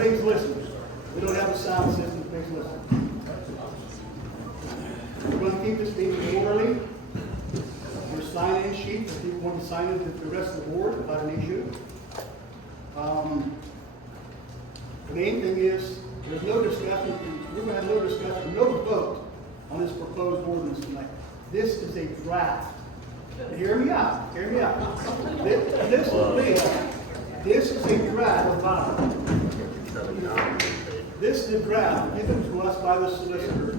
please listen. We don't have a sound system, please listen. We're going to keep this meeting orderly. Your sign-in sheet, if people want to sign in with the rest of the board without an issue. The main thing is, there's no discussion, we're going to have no discussion, no vote on this proposed ordinance tonight. This is a draft. Hear me out, hear me out. This is a draft. This is a draft given to us by the solicitor.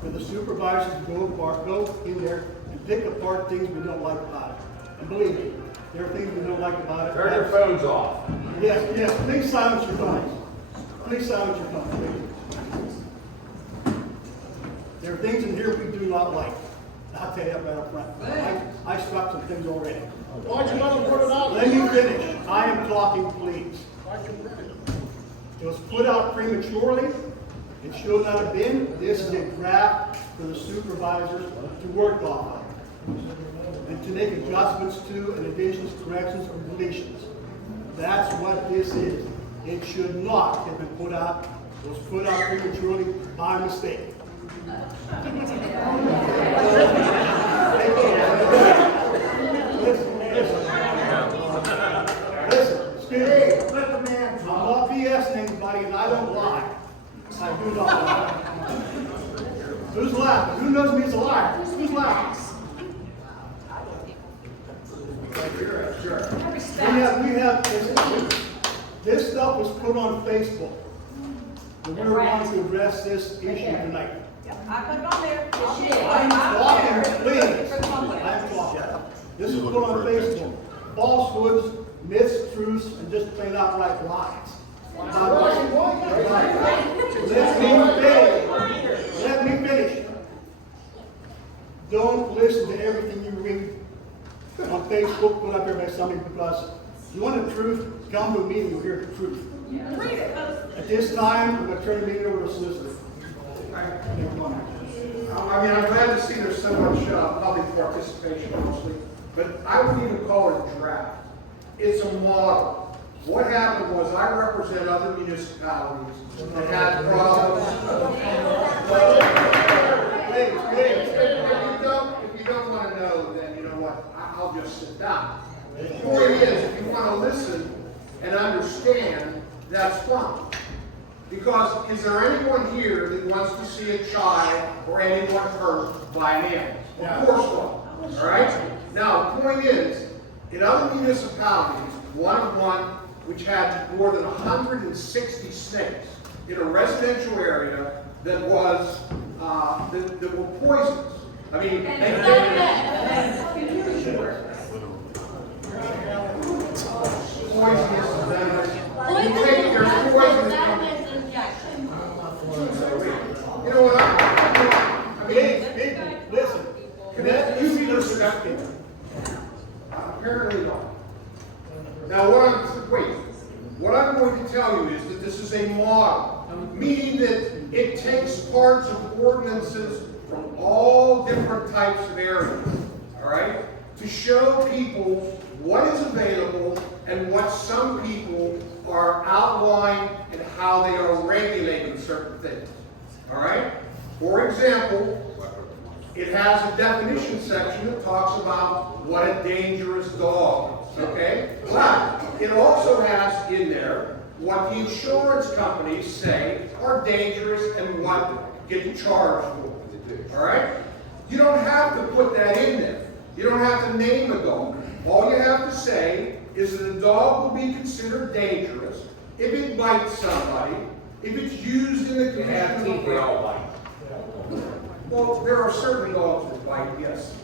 For the supervisors to go in there and pick apart things we don't like about it. And believe me, there are things we don't like about it. Turn your phones off. Yes, please silence your phones. Please silence your phones, please. There are things in here we do not like. I'll tell you that right up front. I struck some things already. Why'd you let them put it out? Let me finish. I am talking, please. It was put out prematurely. It should not have been. This is a draft for the supervisors to work off of and to make adjustments to and additions, corrections, or deletions. That's what this is. It should not have been put out. It was put out prematurely by mistake. Listen, excuse me. I'm not BSing anybody and I don't lie. I do not lie. Who's laughing? Who knows me as a liar? Who's laughing? We have this stuff was put on Facebook. And we're going to address this issue tonight. I put it on there. I'm talking, please. I'm talking. This is put on Facebook. Falsehoods, myths, truths, and just plain outright lies. Let me finish. Don't listen to everything you read on Facebook, put up here by somebody, because you want the truth, come to a meeting, you'll hear the truth. At this time, I'm going to turn the meeting over to the solicitor. I mean, I'm glad to see there's so much public participation, honestly, but I wouldn't even call it a draft. It's a model. What happened was I represent other municipalities that had problems. If you don't want to know, then you know what? I'll just sit down. The point is, if you want to listen and understand, that's fine. Because is there anyone here that wants to see a child or anyone hurt by an animal? Of course not. All right? Now, the point is, in other municipalities, one which had more than 160 snakes in a residential area that was that were poisonous. I mean, poisonous. You know what? I mean, listen. You be respected. Apparently not. Now, what I'm going to tell you is that this is a model, meaning that it takes parts of ordinances from all different types of areas, all right, to show people what is available and what some people are outlined and how they are regulating certain things, all right? For example, it has a definition section that talks about what a dangerous dog is, okay? But it also has in there what the insurance companies say are dangerous and what get charged for, all right? You don't have to put that in there. You don't have to name a dog. All you have to say is that a dog will be considered dangerous if it bites somebody, if it's used in the condition They all bite. Well, there are certain dogs that bite, yes.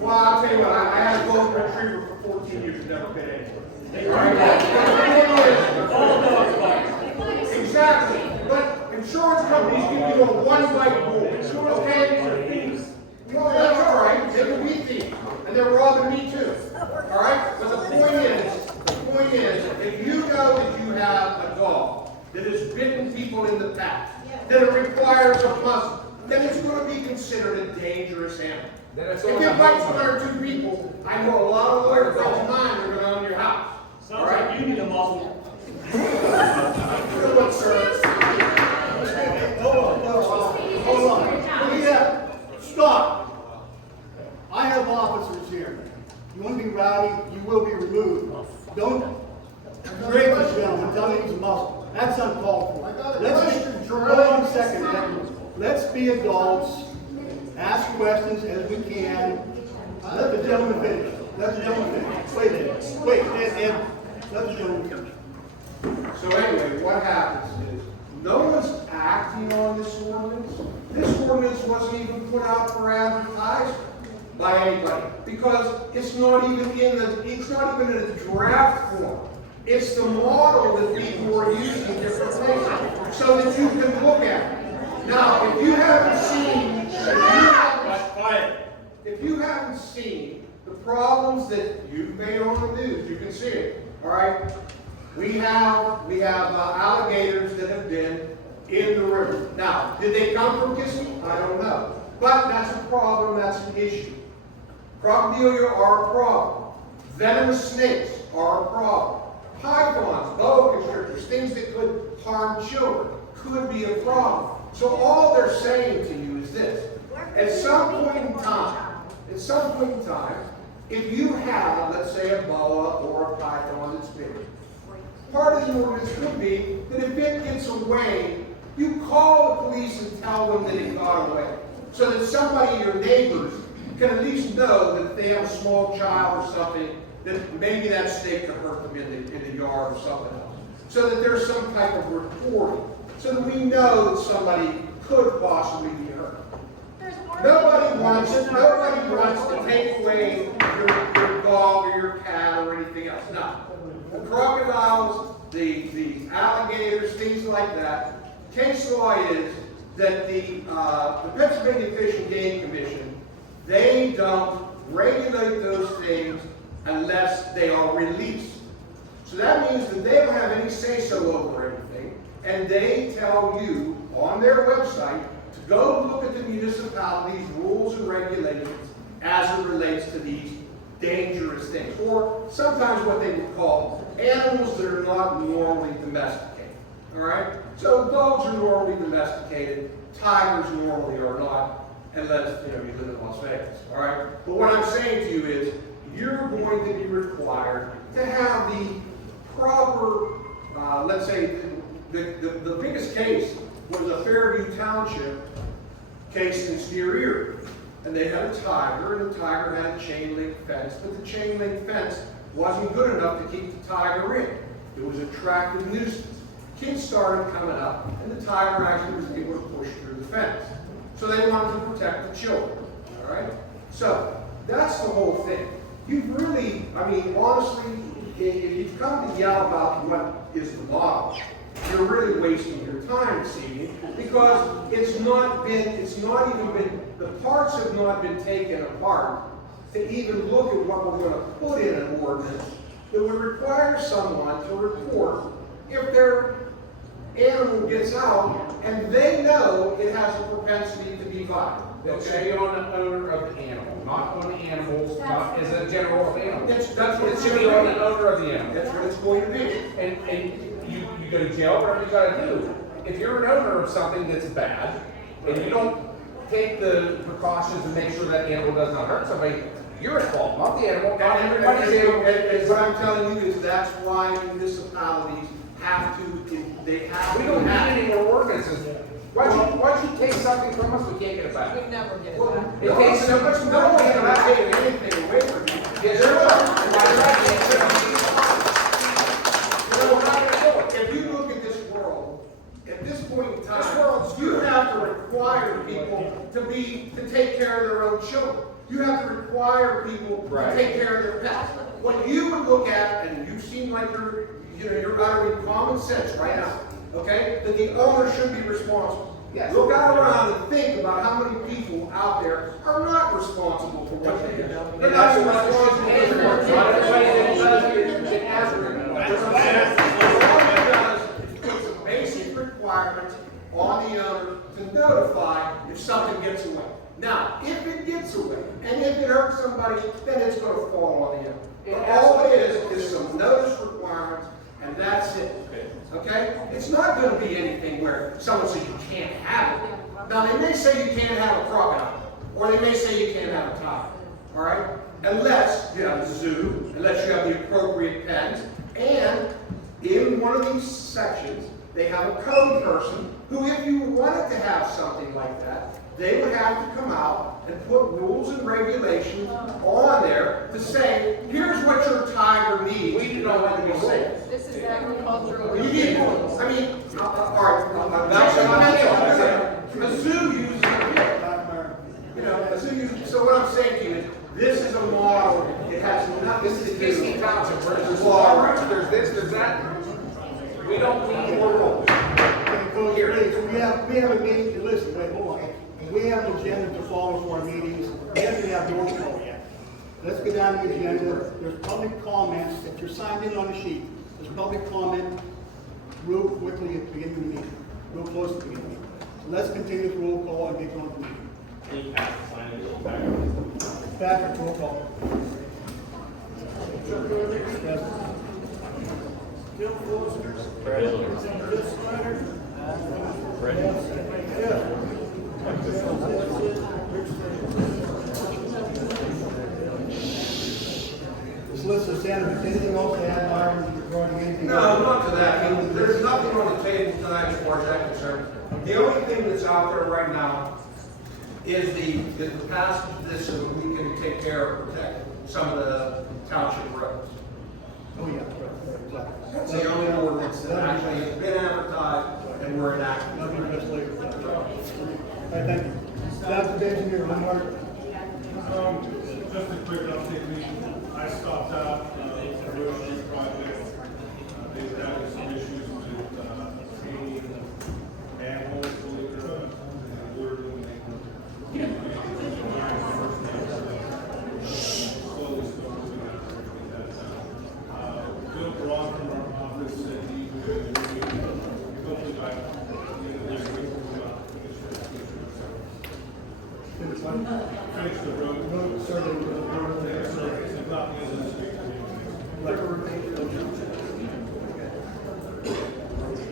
Well, I'll tell you what, I had a golden retriever for 14 years and never bit anyone. Exactly. But insurance companies give you a one-bite rule. Okay? Well, that's all right. They can be thieves. And they're robbing me too. All right? But the point is, if you know that you have a dog that has bitten people in the past, that it requires a muzzle, then it's going to be considered a dangerous animal. Then it's If only it a bites home one or two people, I know a lot of lawyer friends of mine are going to own your house. Sounds like you need a muzzle. Look, sir. Hold on. Look at that. Stop. I have officers here. You want to be rowdy, you will be removed. Don't break this gentleman, tell me he's a muzzle. That's uncalled for. I got a Let's question, be, Troy. hold on a second, Ed. Let's be adults, ask questions as we can. Let the gentleman finish. Let the gentleman finish. Wait, Ed. Let the gentleman finish. So anyway, what happens is, no one's acting on this ordinance. This ordinance wasn't even put out for advertisement by anybody, because it's not even in a draft form. It's the model that people are using in different places, so that you can look at it. Now, if you haven't seen the problems that you've made on the news, you can see it. All right. We have alligators that have been in the river. Now, did they come from Kiski? I don't know. But that's a problem, that's an issue. Crocodilia are a problem. Venomous snakes are a problem. Pythons, boa constrictors, things that could harm children could be a problem. So all they're saying to you is this. At some point in time, if you have, let's say, a boa or a python that's big, part of the ordinance could be that if it gets away, you call the police and tell them that it got away. So that somebody, your neighbors, can at least know that if they have a small child or something, that maybe that snake could hurt them in the yard or something else. So that there's some type of reporting. So that we know that somebody could possibly be hurt. Nobody wants to take away your dog or your cat or anything else. No. The crocodiles, the alligators, things like that. Case law is that the Pennsylvania Fish and Game Commission, they don't regulate those things unless they are released. So that means that they don't have any say-so over anything, and they tell you on their website to go look at the municipality's rules and regulations as it relates to these dangerous things, or sometimes what they would call animals that are not normally domesticated. All right? So dogs are normally domesticated, tigers normally are not, unless you live in Las Vegas. All right? But what I'm saying to you is, you're going to be required to have the proper, let's say, the biggest case was a Fairview Township case in Steer Erie. And they had a tiger, and the tiger had a chain link fence, but the chain link fence wasn't good enough to keep the tiger in. It was attractive nuisance. Kids started coming up, and the tiger actually was able to push through the fence. So they wanted to protect the children. All right? So that's the whole thing. You've really, honestly, if you've come to yell about what is the model, you're really wasting your time this evening, because the parts have not been taken apart to even look at what we're going to put in an ordinance that would require someone to report if their animal gets out and they know it has a propensity to be violent. That should be on the owner of the animal, not on the animals, not as a general of animals. That's what It it's should going be on to the owner of the animal. be. That's what it's going to be. And you go to jail, whatever you gotta do. If you're an owner of something that's bad, and you don't take the precautions to make sure that animal does not hurt somebody, you're at fault, not the animal, not everybody's animal. And what I'm telling you is that's why municipalities have to, they have We to don't need have. any more ordinances. Why'd you take something from us, we can't get it back? We'd never get it Well, back. It takes so much no one's money to gonna get take it back. anything away from you. Yes, sir. We're not gonna do it. If you look at this world, at this point in time, you have to require people to take care of their own children. You have to require people to take care of their pets. What you would look at, and you seem like you're uttering common sense right now, okay? That the owner should be responsible. Yes. Look out around and think about how many people out there are not responsible for what they do. They're not responsible for Not everybody that does it has to. All it does is put some basic requirements on the owner to notify if something gets away. Now, if it gets away, and if it hurts somebody, then it's gonna fall on the owner. But all it is some notice requirements, and that's it. Okay? It's not gonna be anything where someone says you can't have it. Now, they may say you can't have a crocodile, or they may say you can't have a tiger, all right? Unless you have a zoo, unless you have the appropriate pens, and in one of these sections, they have a code person who, if you wanted to have something like that, they would have to come out and put rules and regulations on there to say, here's what your tiger needs. We do not want to be safe. This is agricultural. You need, I mean, all right, that's what I'm saying. A zoo uses a you know, a zoo uses, so what I'm saying to you is, this is a model, it has nothing This to is do Kiski with Township, where there's law. law, there's this, there's that. We don't need more rules. Okay, Coach, please, we have a meeting, listen, wait, hold on. We have an agenda to follow for our meetings. We haven't had roll call yet. Let's go down the agenda. There's public comments. If you're signed in on the sheet, there's public comment real quickly at the beginning of the meeting, real close to the beginning of the meeting. So let's continue this roll call and get going with the meeting. Patrick, roll call. Present. This list is standard. Anything else to add, Myron, regarding anything? No, not to that. I mean, there's nothing on the table tonight as far as that's concerned. The only thing that's out there right now is the passage of this so that we can take care of, protect some of the township roads. Oh, yeah, right. That's the only ordinance that actually has been advertised and we're enacting. That'll be just later. All right, thank you. Dr. Engineer, Leonard. Just a quick update, I stopped out, the Road Street project, they've had some issues with, painting manholes, believe it or not, and we're doing slowly moving that down. Bill Braun from our office said he would be working, hopefully by the end of this week, finish the road survey, it's about the end of this week.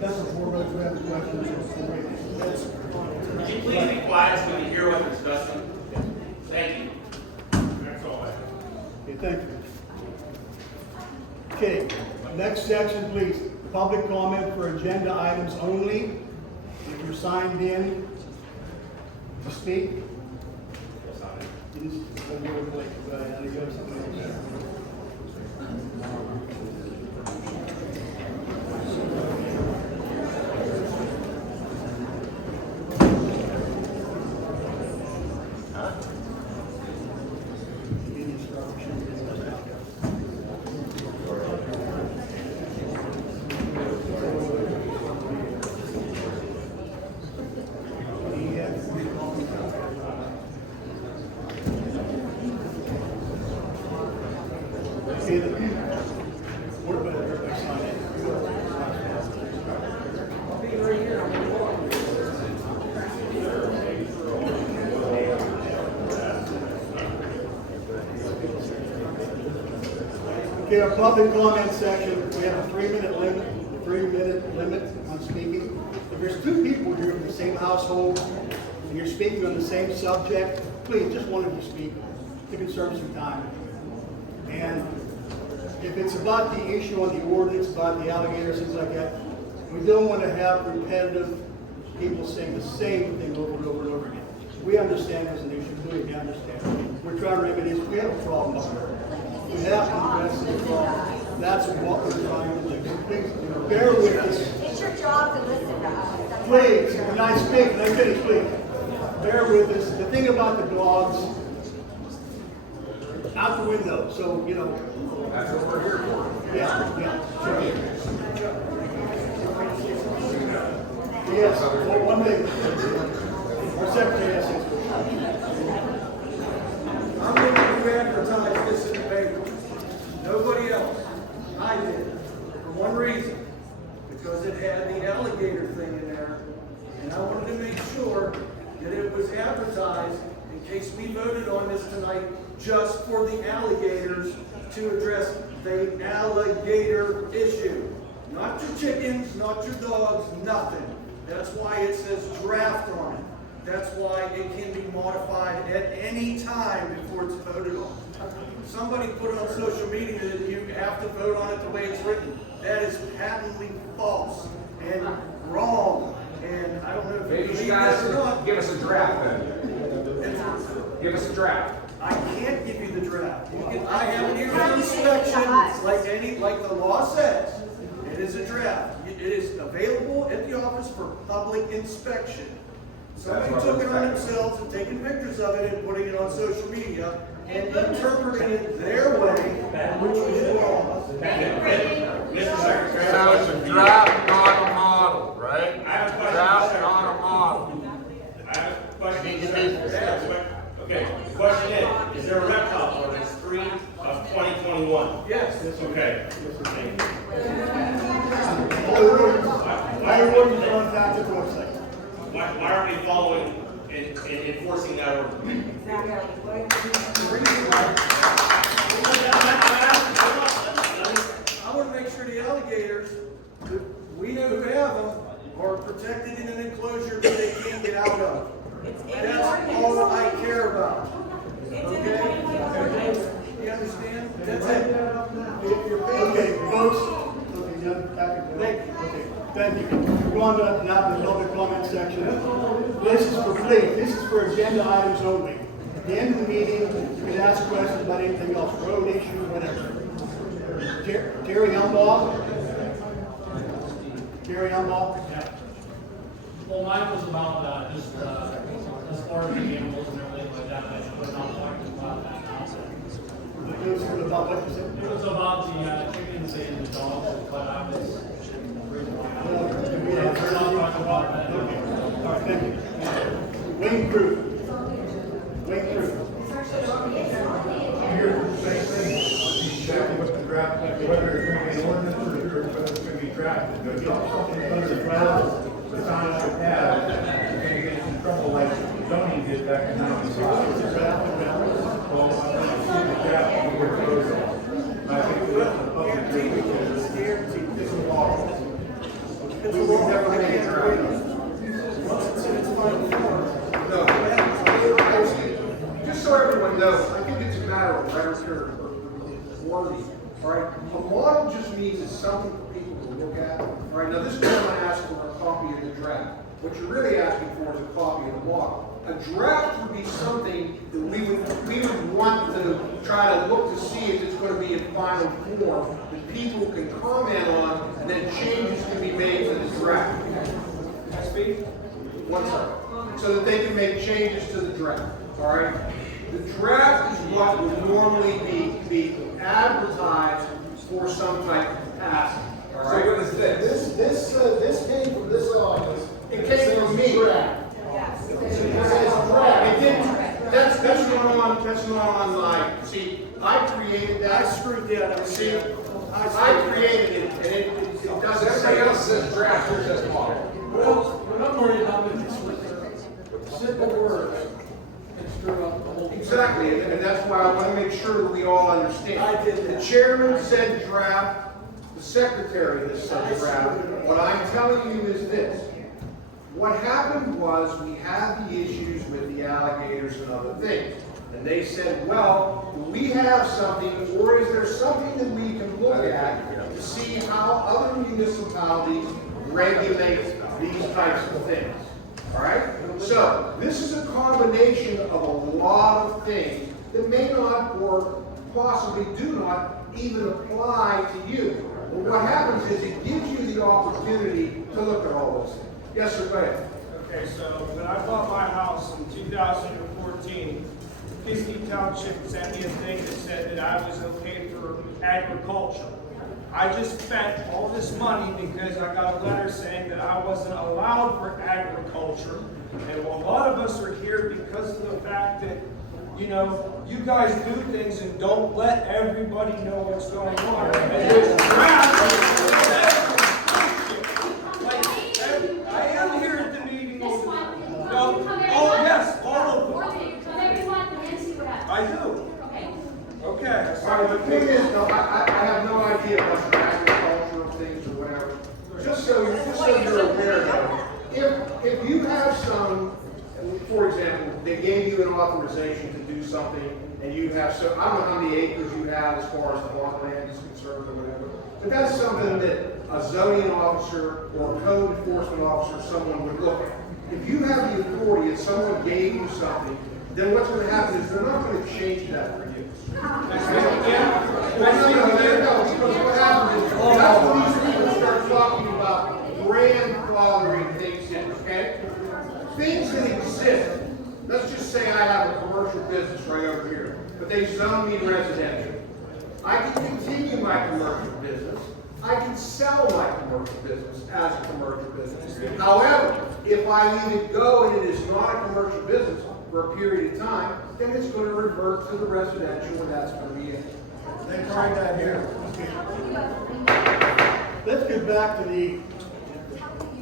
That's the four roads we have questions. Would you please be quiet so we can hear what we're discussing? Thank you. That's all I have. Okay, thank you. Okay, next section, please. Public comment for agenda items only. If you're signed in to speak. You just go over the lake, and you go to something else. Okay, our public comment section, we have a 3-minute limit on speaking. If there's two people here from the same household and you're speaking on the same subject, please, just one of you speak to conserve some time. And if it's about the issue on the ordinance, about the alligators, things like that, we don't want to have repetitive people saying the same thing over and over and over again. We understand there's an issue, we understand. We're trying to remedy this, we have a problem up there. We have to address the problem. That's what we're trying to do. Please, bear with us. It's your job to listen to us. That's Please, when I speak, and I finish, please, bear with us. The thing about the dogs, out the window, so, you know. That's what we're here for. Yeah, sure. Yes, well, one thing. Our secretary has said. I'm going to advertise this in the paper. Nobody else. I did. For one reason. Because it had the alligator thing in there. And I advertise, in case we voted on this tonight, just for the alligators to address the alligator issue. Not your chickens, not your dogs, nothing. That's why it says draft on it. That's why it can be modified at any time before it's voted on. Somebody put on social media that you have to vote on it the way it's written. That is patently false and wrong. And I don't know if Maybe you you believe guys this or not. give us a draft then. Give us a draft. I can't give you the draft. I have it here for inspection, like the law says. It is a draft. It is available at the office for public inspection. Somebody took it on themselves and taking pictures of it and putting it on social media and interpreting it their way, which was wrong. Mr. Secretary. So it's a draft, not a model, right? I have a question. Draft, not a model. I have a question. Okay, the question is there a reptile ordinance 3 of 2021? Yes. Okay. All the ordinance are on the website. Why aren't we following and enforcing that ordinance? I want to make sure the alligators, we know who have them, are protected in an enclosure that they can't get out of. That's all I care about. Okay? You understand? That's it. Okay, folks. Okay, back and forth. Okay, thank you. We're going to now the public comment section. This is for fleet. This is for agenda items only. At the end of the meeting, you can ask questions about anything else, road issues, whatever. Terry Elmbaugh? Terry Elmbaugh? Yeah. Well, mine was about just as far as the animals and everything like that. I should put on talking about that now. It was for the public, is it? It was about the chickens and the dogs and cut out this. We're not talking about that. All right, thank you. Wayne Crew. Wayne Crew. Here, same thing, exactly what the draft, whether it's going to be an ordinance or whether it's going to be drafted. There's not something under the draft the town should have, you're going to get in trouble like zoning did back in '95. Well, I'm going to see the draft before it goes on. I think the public it's a law. It's a law. Never I made a can't draft. agree. Once it's in its final form. No, just so everyone knows, I think it's a matter of letter or wording, all right? A model just means it's something for people to look at, all right? Now, this gentleman asked for a copy of the draft. What you're really asking for is a copy of the model. A draft would be something that we would want to try to look to see if it's going to be in final form, that people can comment on, and then changes can be made to the draft. Can I speak? One second. So that they can make changes to the draft, all right? The draft is what would normally be advertised for some type of passing, all So right? what is this? This came from this office. It came from me. It didn't, that's not on my, see, I created that. I screwed that up. See, I created it, and it doesn't say. Everybody else says draft, yours says model. Well, what I'm worried about is simple words and screw up the whole. Exactly, and that's why I want to make sure that we all understand. I did that. The chairman said draft, the secretary has said draft. What I'm telling you is this. What happened was we had the issues with the alligators and other things. And they said, well, do we have something, or is there something that we can look at to see how other municipalities regulate these types of things? All right? So, this is a combination of a lot of things that may not, or possibly do not, even apply to you. But what happens is it gives you the opportunity to look at all those things. Yes, sir, go ahead. Okay, so when I bought my house in 2014, Kiski Township sent me a thing that said that I was okay for agriculture. I just spent all this money because I got a letter saying that I wasn't allowed for agriculture. And a lot of us are here because of the fact that, you know, you guys do things and don't let everybody know what's going on. And there's I am here at the meeting. Oh, yes, all of thing is, no, I have no idea about your agricultural things or whatever. Just so you're aware though, if you have some, for example, they gave you an authorization to do something, and you have, so, I don't know how many acres you have as far as the farmland is concerned or whatever, but that's something that a zoning officer or a code enforcement officer, someone would look at. If you have the authority and someone gave you something, then what's going to happen is they're not going to change that for you. No, because what happens is, that's when these people start talking about grandfathering things in, okay? Things that exist. Let's just say I have a commercial business right over here, but they zone me residential. I can continue my commercial business. I can sell my commercial business as a commercial business. However, if I either go and it is not a commercial business for a period of time, then it's going to revert to the residential, and that's going to be it. They tried that here. Let's get back to the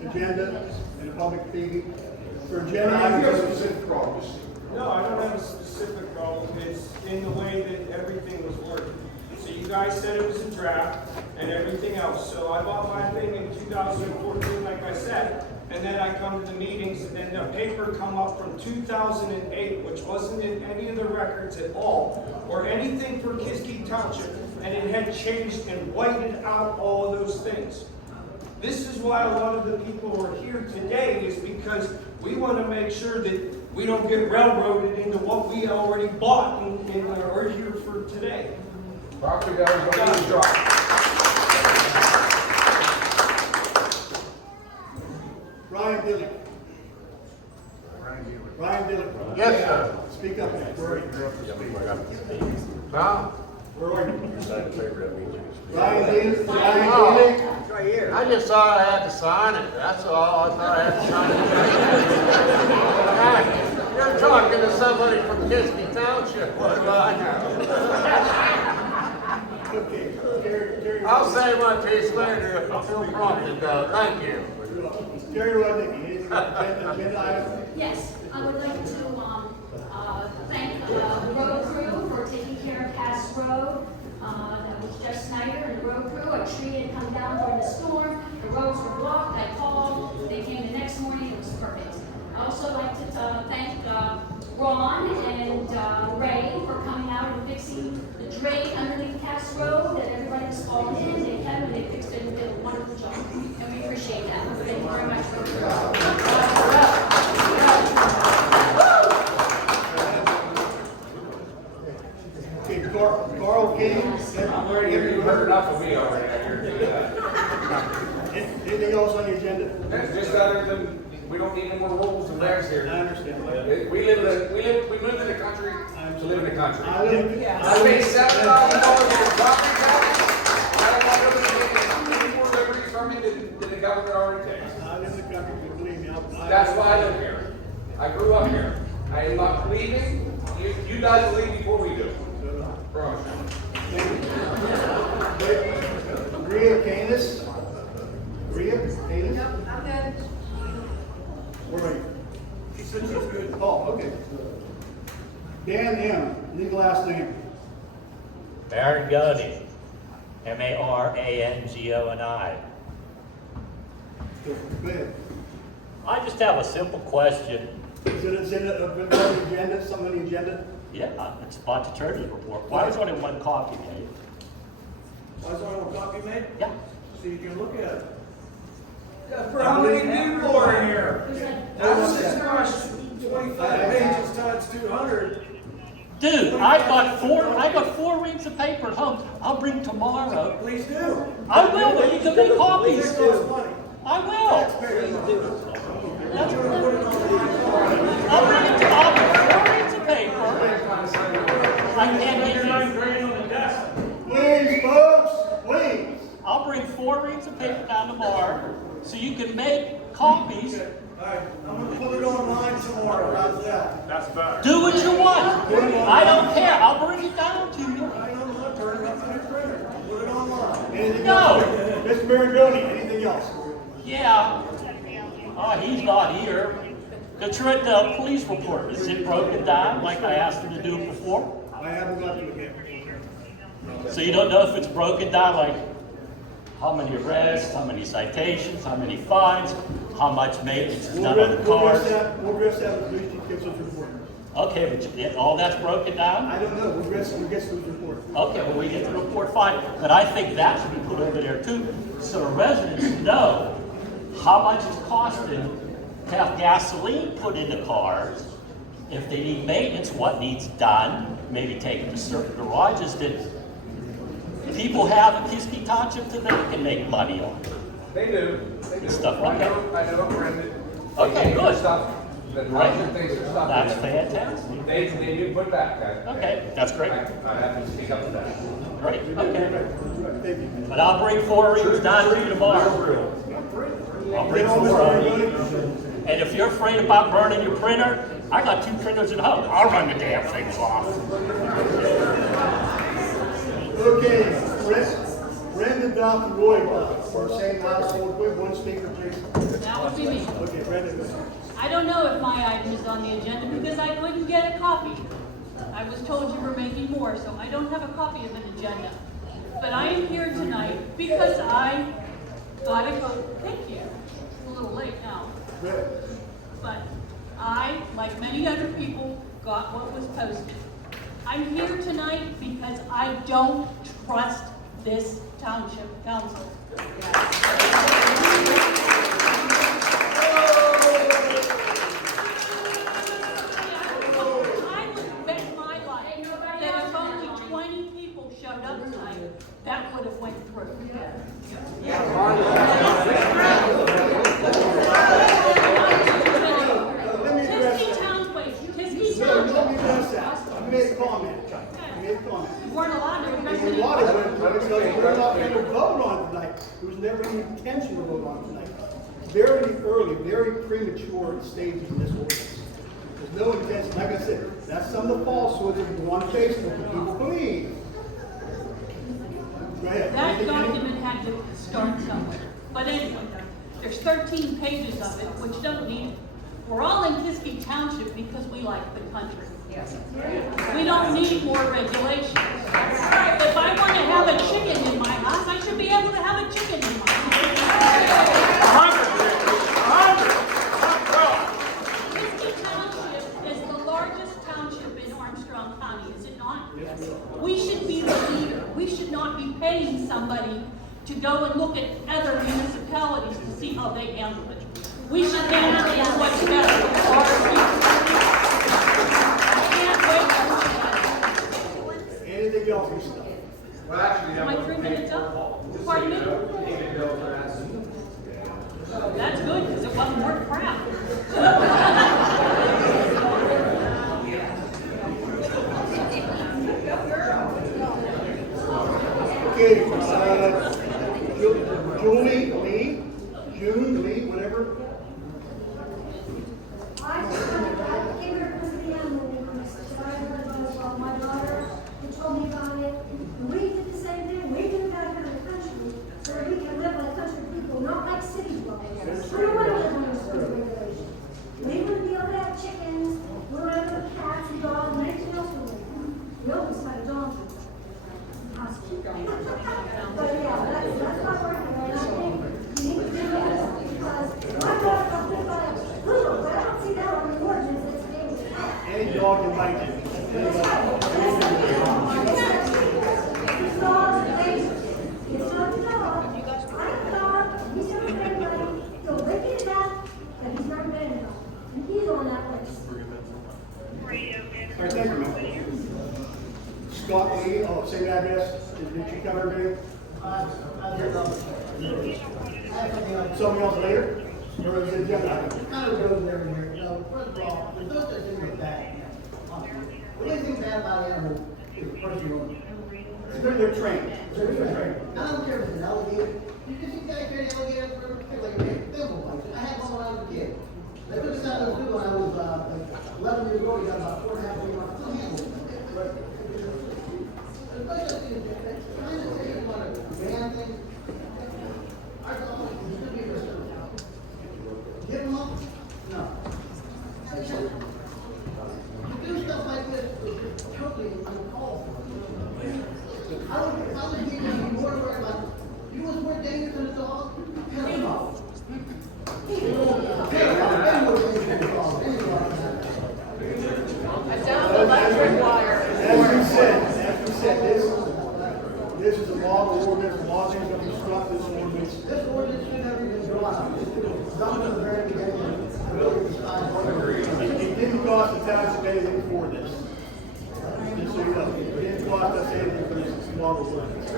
agenda and the public speaking. For agenda I have a items, specific problem. No, I don't have a specific problem. It's in the way that everything was worded. So you guys said it was a draft and everything else. So I bought my thing in 2014, like I said, and then I come to the meetings, and then the paper come up from 2008, which wasn't in any of the records at all, or anything for Kiski Township, and it had changed and whited out all of those things. This is why a lot of the people are here today, is because we want to make sure that we don't get railroaded into what we already bought and are here for today. Property values don't need to drop. Ryan Dillon. Ryan Dillon. Yes, sir. Speak up, man. Where are you? Huh? Where are you? Ryan Dillon. Ryan Dillon. I just thought I had to sign it, that's all. I thought I had to sign it. You're talking to somebody from Kiski Township, what do I know? Okay. Terry. I'll say my piece later if I feel prompted, though. Thank you. Terry Rudnick, anything agenda item? Yes, I would like to thank the road crew for taking care of Cass Road. That was Jeff Snyder and the road crew. A tree had come down during the storm. The roads were blocked. I called. They came the next morning. It was perfect. I also like to thank Ron and Ray for coming out and fixing the drain underneath Cass Road that everybody was falling in. They came and they fixed it and did a wonderful job. And we appreciate that. Thank you very much for Okay, Carl King. You heard enough of me already. Anything else on the agenda? That's just other than, we don't need any more rules and regs here. I understand. We moved in the country to live in the country. I live. I paid $7,000 in property tax. I don't want to take any more liberties from me than the government already takes. I live in the country, believe me. That's why I live here. I grew up here. I am not leaving. You guys will leave before we do. Promise you. Maria Canis. Maria Canis? Nope, I'm good. Where are you? She said she's good. Oh, okay. Dan M., legal last name. Marangoni. Marangoni. Go ahead. I just have a simple question. Is it on the agenda, something on the agenda? Yeah, it's about the attorney report. Why is only one copy made? Why is only one copy made? Yeah. So you can look at it. For how many people are here? That's just gosh, 25 pages times 200. Dude, I got four reams of paper at home. I'll bring tomorrow. Please do. I will, but you can make copies. Please do. Money. I will. Please do. I'll bring it to, I'll bring 4 reams of paper. I can't get you. Please, folks, please. I'll bring 4 reams of paper down tomorrow so you can make copies. All right, I'm gonna put it online tomorrow. How's that? That's better. Do what you want. I don't care. I'll bring it down to you. I don't know, turn it up on your printer. Put it online. Anything No. else? Mr. Marangoni, anything else? Yeah. He's not here. The police report, is it broken down like I asked him to do it before? I haven't got to it yet. So you don't know if it's broken down, like how many arrests, how many citations, how many fines, how much maintenance is done on the cars? We'll address that when police chief gives us report. Okay, but all that's broken down? I don't know, we'll get the report. Okay, well, we get the report, fine, but I think that should be put over there too, so the residents know how much it's costing to have gasoline put in the cars. If they need maintenance, what needs done, maybe take them to certain garages that people have in Kiski Township that they can make money on. They do. They do. Stuff like that. I know, Brandon. Okay, good. Stuff. The township thinks there's stuff. That's in there. fantastic. They do put back. Okay, that's great. I have to speak up to that. Great, okay. But I'll bring 4 reams down to you tomorrow. I'll bring 4 of them. And if you're afraid about burning your printer, I got 2 printers at home. I'll run the damn things off. Okay, Brandon Dr. Roy, for the same household, we have 1 speaker, please. That would be me. Okay, Brandon. I don't know if my item is on the agenda because I couldn't get a copy. I was told you were making more, so I don't have a copy of an agenda. But I am here tonight because I got a thank you. It's a little late now. But I, like many other people, got what was posted. I'm here tonight because I don't trust this township council. I would bet my life that if only 20 people showed up tonight, that would have went through. Let me address that. You made a comment. You made a comment. You weren't allowed to address And it. you ought to because we're not going to vote on tonight. There was never any intention to vote on tonight. Very early, very premature stages in this ordinance. There's no intention. Like I said, that's some of the falsehoods that go on Facebook that people believe. Go ahead. That document had to start somewhere. But anyway, there's 13 pages of it, which don't need, we're all in Kiski Township because we like the country. Yes. We don't need more regulations. If I want to have a chicken in my house, I should be able to have a chicken in my house. Kiski Township is the largest township in Armstrong County, is it not? Yes. We should be the leader. We should not be paying somebody to go and look at other municipalities to see how they handle it. We should handle it what's best for our people. Anything else, Mr. Well, actually, Am I 3 minutes up? Pardon me? That's good, because it wasn't worth crap. Okay, June Lee, whatever. I came here because of the animal wars. I heard about my daughter who told me about it. We did the same thing. We moved out here in the country so that we can live like country people, not like city dwellers. We don't want to live under those regulations. We wouldn't be able to have chickens. We don't have cats and dogs and anything else we live. We almost had a dog. But yeah, that's not working. And I think you need to do that because my daughter got bit by a poodle, but I don't see that on the ordinance that's able to have. Any dog in my It's dogs and things. It's not the dog. I have a dog. He's never been anybody. He'll lick you to death, but he's never been anybody. And he's on that list. All right, thank you, ma'am. Scott Lee, same address. Did you cover everything? Something else later? Or is it agenda? Kind of goes there and here. You know, first of all, there's no such thing as bad. The only thing bad about animals is the person who owns it. They're trained. They're trained. I don't care if it's an alligator. You just got to carry an alligator for like a thimble. I had one when I was a kid. They took us out of the zoo when I was like 11 years old. He got about 4.5 years old. Still handle it. But the question is, trying to say you want to ban things, I thought it should be restricted. Give them up? No. To do stuff like this is totally uncalled for. I As you said, this is a model ordinance, laws are going to instruct this ordinance. This ordinance should never even drawn up. This was done from the very beginning. The building was signed. It didn't cost the township anything for this. Just so you know, it didn't cost us anything for this model ordinance.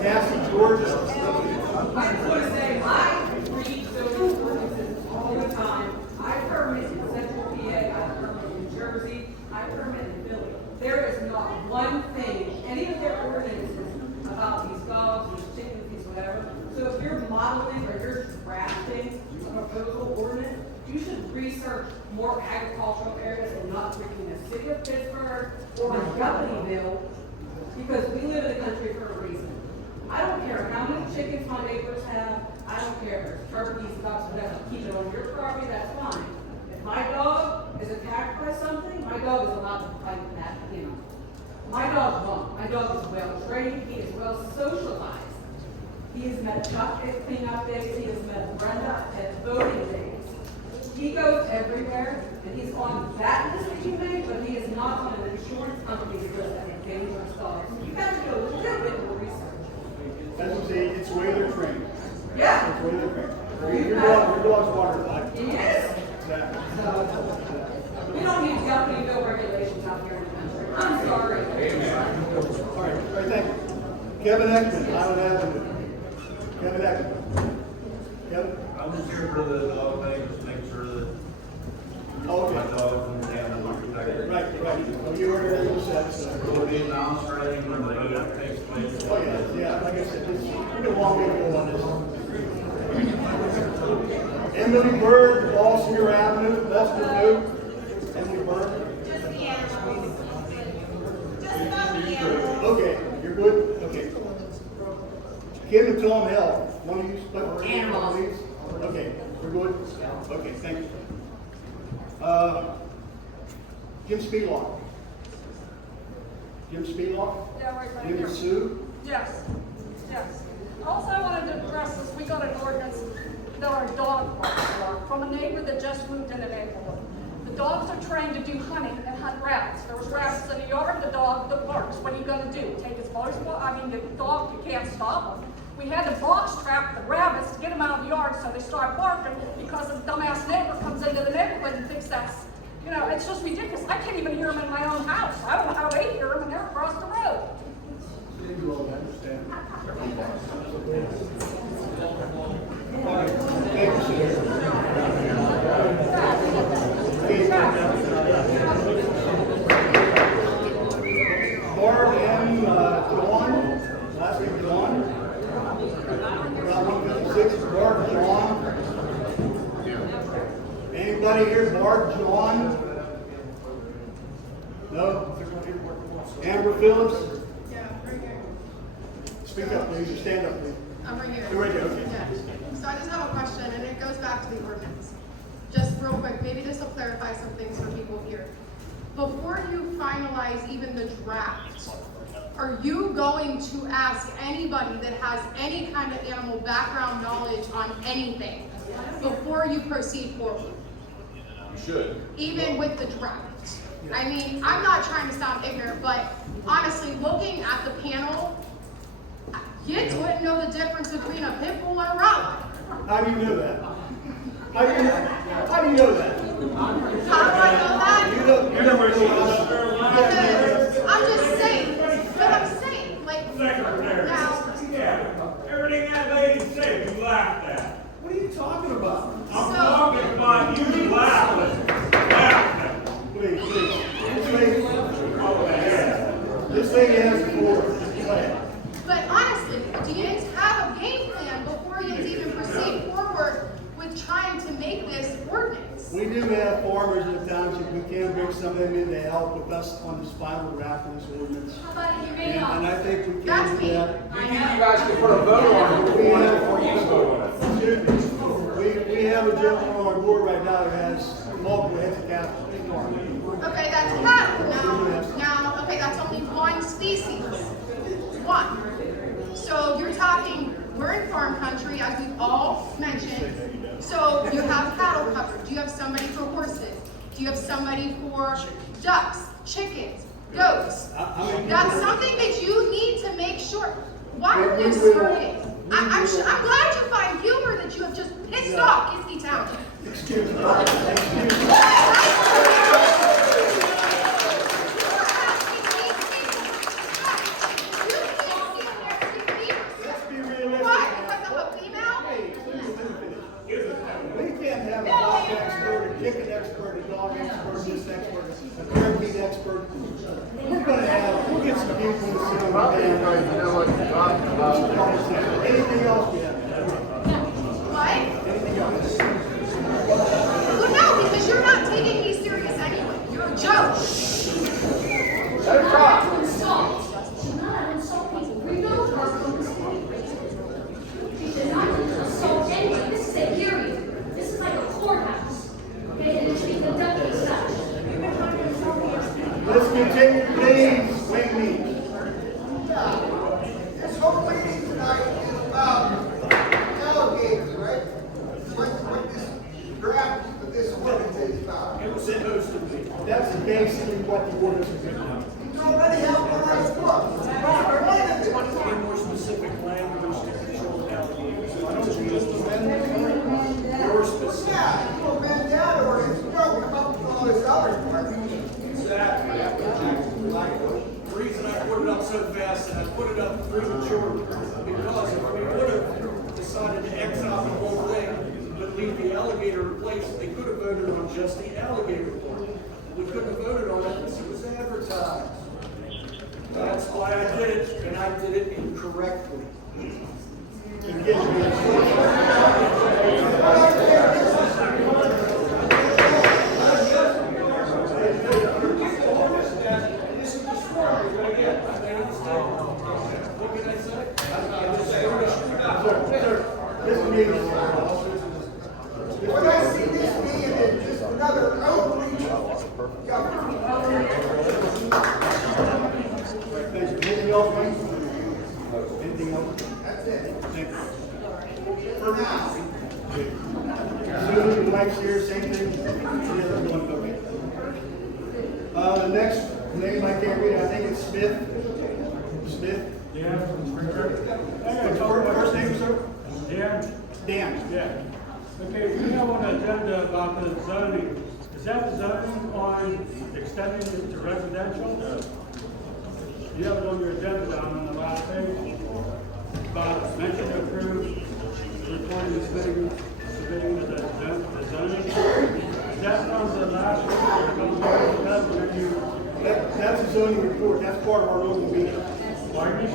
Cassie, George. I just want to say, I read those ordinances all the time. I permit in Central PA, I permit in New Jersey, I permit in Philly. There is not one thing, any of their ordinances about these dogs, these chickens, these whatever. So if you're modeling or you're drafting a proposal ordinance, you should research more agricultural areas and not freaking the city of Pittsburgh or Yuppanyville, because we live in the country for a reason. I don't care how many chickens my neighbors have. I don't care if there's turkeys, ducks, whatever. Keep it on your property, that's fine. If my dog is attacked by something, my dog is allowed to fight that, you know. My dog won't. My dog is well trained. He is well socialized. He has met Chuck at cleanup days. He has met Brenda at voting days. He goes everywhere, and he's on that list that you made, but he is not on an insurance company's list as a dangerous dog. So you got to do a little bit more research. That's what I'm saying, it's the way they're trained. Yeah. It's the way they're trained. Your dog's watertight. Yes. Exactly. We don't need Yuppanyville regulations out here in the country. I'm sorry. All right, thank you. Kevin Ekman, Island Avenue. Kevin Ekman. Kevin? I'm just here for the dog thing, just make sure that Okay. my dogs and the animals are protected. Right. Well, you already heard what said, so. Will it be announced or anything when the vote takes place? Oh, yeah, like I said, this, we're a long way to go on this. Emily Bird, Balsamier Avenue, Lester New. Emily Bird. Just the animals. Just about the animals. Okay, you're good? Okay. Kim and Tom Hill, one of you spoke? Animals. Please? Okay, we're good? Okay, thank you. Jim Spelog. Jim Spelog? Yeah, right Jim here. Sue? Yes. Also, I wanted to address this. We got an ordinance that our dog parks from a neighbor that just moved in the neighborhood. The dogs are trained to do hunting and hunt rabbits. There was rabbits in the yard, the dog that barks. What are you going to do? Take his voice? The dog, you can't stop him. We had to box trap the rabbits to get them out of the yard so they start barking because the dumbass neighbor comes into the neighborhood and thinks that's, it's just ridiculous. I can't even hear them in my own house. I don't know how they hear them and they're across the road. You all understand. Barb and John, last name John. About 156, Barb John. Anybody here, Barb John? No? Amber Phillips? Yeah, right here. Speak up, please, or stand up, please. I'm right here. You're right there, okay. Yeah. So I just have a question, and it goes back to the ordinance. Just real quick, maybe this will clarify some things for people here. Before you finalize even the draft, are you going to ask anybody that has any kind of animal background knowledge on anything before you proceed forward? You should. Even with the draft? I mean, I'm not trying to sound ignorant, but honestly, looking at the panel, you wouldn't know the difference between a pit bull and a Rottweiler. How do you know that? How do you know that? How do I know that? You know Because I'm just saying, but I'm saying, like, Secretary. now, Yeah, everything that lady said, you laughed at. What are you talking about? I'm talking about you laughed at. Please. This lady has the floor. Go ahead. but honestly, do you have a game plan before you even proceed forward with trying to make this ordinance? We do have farmers in the township. We can bring some of them in to help with us on this final draft of this ordinance. How about your And mailbox? I think we That's can do me. that. You guys can put a vote on it before you vote on it. We have a gentleman on our board right now that has multiple heads of cattle. Okay, that's cattle. Okay, that's only one species. One. So you're talking We're in farm country, as we've all mentioned. So you have cattle covered. Do you have somebody for horses? Do you have somebody for ducks, chickens, goats? That's something that you need to make sure. Why are you smirking? I'm glad you find humor that you have just pissed off Kiski Township. Excuse me. Why? Because I'm a female? We can't have a dog expert, a chicken expert, a dog expert, this expert, a turkey expert. We're gonna have, we'll get some people to sit on the know what you're talking about. Anything else we have? What? Anything else? Well, no, because you're not taking me serious anyway. You're a joke. Let her talk. She's not to insult people. Remove her from this meeting. She should not insult anyone. This is a hearing. This is like a courthouse. Okay, and it should be conducted as such. Let's continue, please. Wait me. This whole meeting tonight is about alligators, right? What this draft of this ordinance is about. It was supposed to be. That's basically what the ordinance is about. You already have one on the book. Get more specific language to control alligators. Why don't you just amend it more specific? Yeah, you amend that ordinance, you don't come up with all this other part. Exactly. The reason I put it up so fast and I put it up prematurely, because if we would have decided to X out the whole thing, but leave the alligator in place, they could have voted on just the alligator part. We couldn't have voted on it unless it was advertised. That's why I did it, and I did it incorrectly. What I see this being is just another outreach government. Anything else, Mike? Anything else? That's it. Thank you. For now. Susan, Mike's here, same thing. Yeah, they're going to go. The next name I can't read, I think it's Smith. Smith? Yeah, from Springfield. What's your first name, sir? Dan? Dan. Yeah. Okay, we have on the agenda about the zoning. Is that the zoning on extending it to residential? You have it on your agenda down on the last page. About mention to approve, recording the submitting the zoning. Is that from the last one? That's a zoning report, that's part of our local meeting. Pardon me?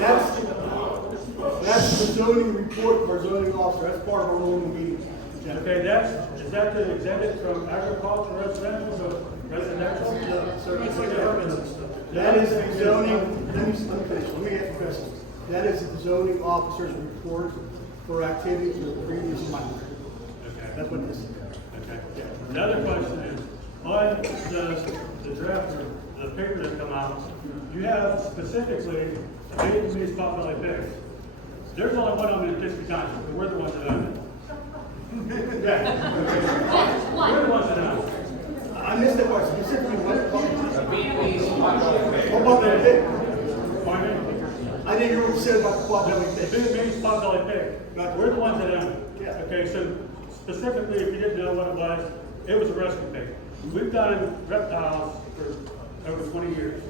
That's the zoning report of our zoning officer, that's part of our local meeting. Okay, is that to exempt it from agriculture residential to residential? No, sir. It's like urban and stuff. That is the zoning, let me finish, let me get the question. That is the zoning officer's report for activities of the previous month. Okay. That's what this is. Okay. The other question is, on the draft, or the paper that come out, you have specifically Vietnamese potbelly pigs. There's only one of them in Kiski Township, but we're the ones that own it. Yeah. We're the ones that own it. I missed the question, specifically what? Vietnamese potbelly pig. What about the pig? Pardon me? I didn't hear what you said about the potbelly pig. Vietnamese potbelly pig. We're the ones that own it. Yeah. Okay, so specifically, if you didn't know what it was a rescue pig. We've done reptiles for over 20 years.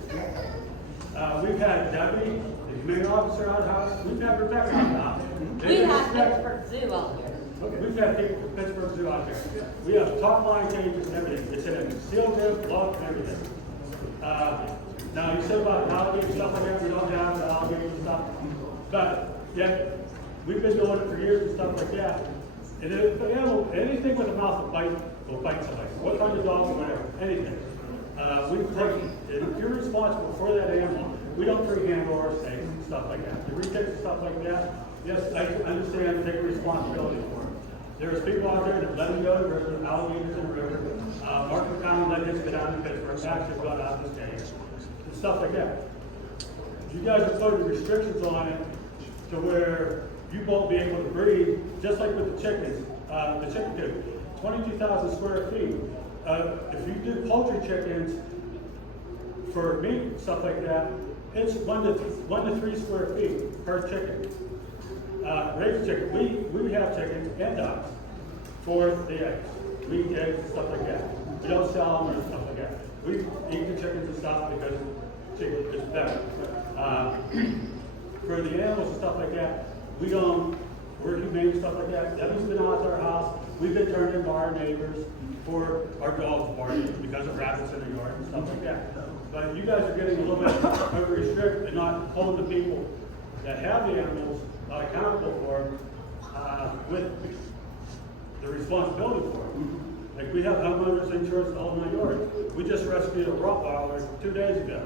We've had Debbie, the humane officer out of the house. We've had Rebecca out of the house. We have Pittsburgh Zoo out here. We've had people from Pittsburgh Zoo out there. We have top line cages and everything. It's in a sealed room, locked and everything. Now you said about alligator stuff like that. We don't have the alligator stuff. But yet, we've been doing it for years and stuff like that. And anything with a mouth will bite somebody. What kind of dog or whatever, anything. We've taken, if you're responsible for that animal, we don't freehand or steaks and stuff like that. The retails and stuff like that, yes, I understand, take responsibility for it. There's people out there that let them go, there's alligators in the river. Mark McConnell let his go down to Pittsburgh, actually got out of the stage, and stuff like that. You guys are putting restrictions on it to where you won't be able to breed, just like with the chickens, the chicken coop, 22,000 square feet. If you do poultry chickens for meat, stuff like that, it's 1 to 3 square feet per chicken. Raised chicken, we have chickens and ducks for the eggs. We eat eggs and stuff like that. We don't sell them or stuff like that. We eat the chickens and stuff because chicken is better. For the animals and stuff like that, we're humane and stuff like that. Debbie's been out to our house. We've been turned into our neighbors for our dogs barking because of rabbits in the yard and stuff like that. But you guys are getting a little bit over strict and not holding the people that have the animals accountable for them with the responsibility for them. Like we have homeowners insurance to all 9 yards. We just rescued a Rottweiler 2 days ago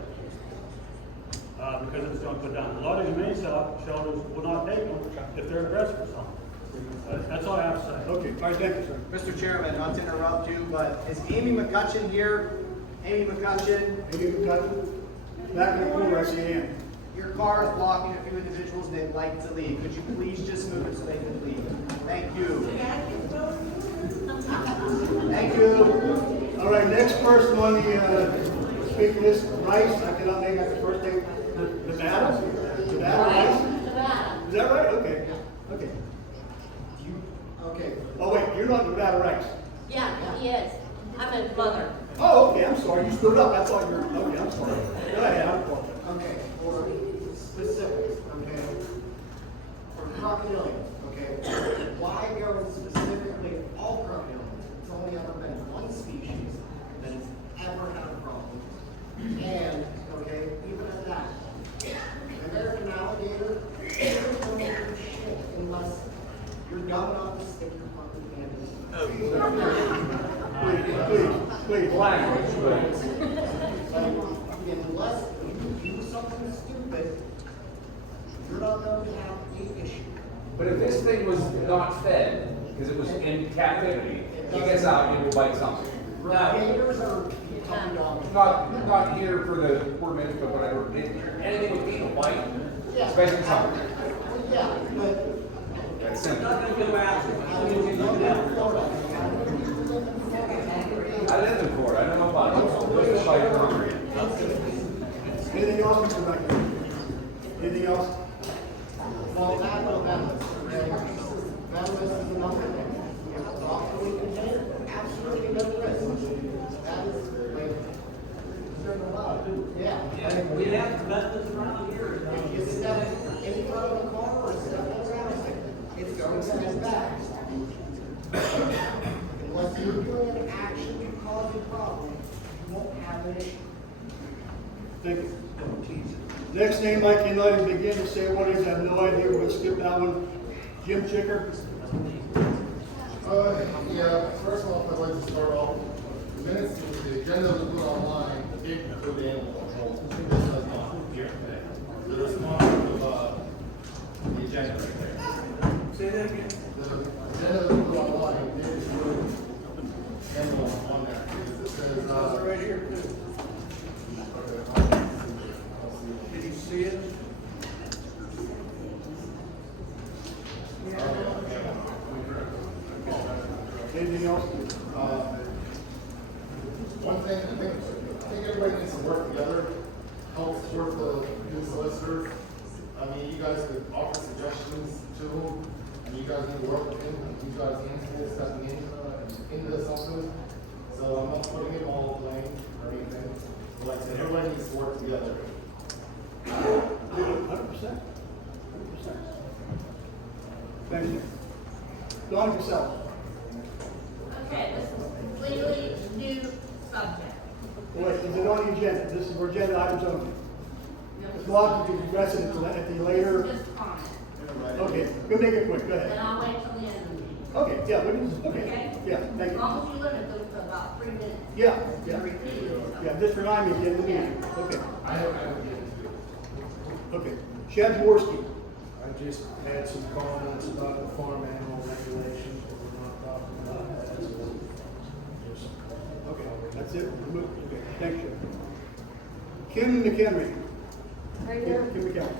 because it's going to put down. A lot of humane shelters will not take them if they're aggressive or something. That's all I have to say. Okay, all right, thank you, sir. Mr. Chairman, not to interrupt you, but is Amy McCutcheon here? Amy McCutcheon? Amy McCutcheon? Back in the corner, I see Ann. Your car is blocking a few individuals and they'd like to leave. Could you please just move it so they can leave? Thank you. Thank you. All right, next person on the speaker list, Rice. I cannot make out the first name. Nevada? Nevada Rice? Nevada. Is that right? Okay. Okay. Okay. Oh wait, you're not Nevada Rice. Yeah, he is. I'm his mother. Oh, okay. I'm sorry. You stood up. I thought you were. Okay, I'm sorry. Go ahead. I'm sorry. Okay, for specifics, okay, for crocodilians, okay, why go specifically all crocodilians? It's only ever been one species that has ever had a problem. And, okay, even at that, American alligator, isn't going to do shit unless you're dumb enough to stick your fucking hand in it. Please. Language, Unless you do something stupid, you're not going to have an issue. But if this thing was not fed, because it was in captivity, he gets out and will bite something. Gators are puppy dogs. Not here for the ordinance, but whatever. Anything with people bite, especially something. Yeah, but That's simple. I live in Florida. I don't know about it. Anything else, Mr. Becker? Anything else? well, that was another thing. Properly contained, absolutely no risk. That is like, yeah. We have methods around here. If you step in front of a car or step around it, it's going to head back. Unless you're doing an action to cause a problem, you won't have an issue. Thank you. Next name I cannot even begin to say what is. I have no idea. We're going to skip that one. Jim Chicker. Yeah, first off, I'd like to start off, the minutes, the agenda was put online, the date include the animal control. This does not here today. The response of, the agenda right there. Say that again. The agenda was put online, did include animal on there. It says, Right here. okay. Did you see it? Anything else? One thing, I think everybody needs to work together, help support the new solicitor. I mean, you guys could offer suggestions to him, and you guys need to work with him, and you guys handful stepping into something. So I'm not putting him all blame or anything, but like I said, everybody needs to work together. 100%. Thank you. Don, yourself. Okay, this is a completely new subject. Wait, is it on the agenda? This is for agenda items only. If not, you can address it at the later. Just comment. Okay, go make it quick. Go Then ahead. I'll wait till the end of the meeting. Okay, yeah, we can, okay. Okay? Yeah, thank As you. long as you limit those to about 3 minutes. Yeah. Repeat it. Yeah, just remind me at the end of the meeting. Okay. I have to get into it. Okay. Chad Jaworski. I just had some comments about the farm animal regulations, but we're not talking about that. Okay, that's it. Okay, thank you. Kim McHenry. Right there. Kim McHenry.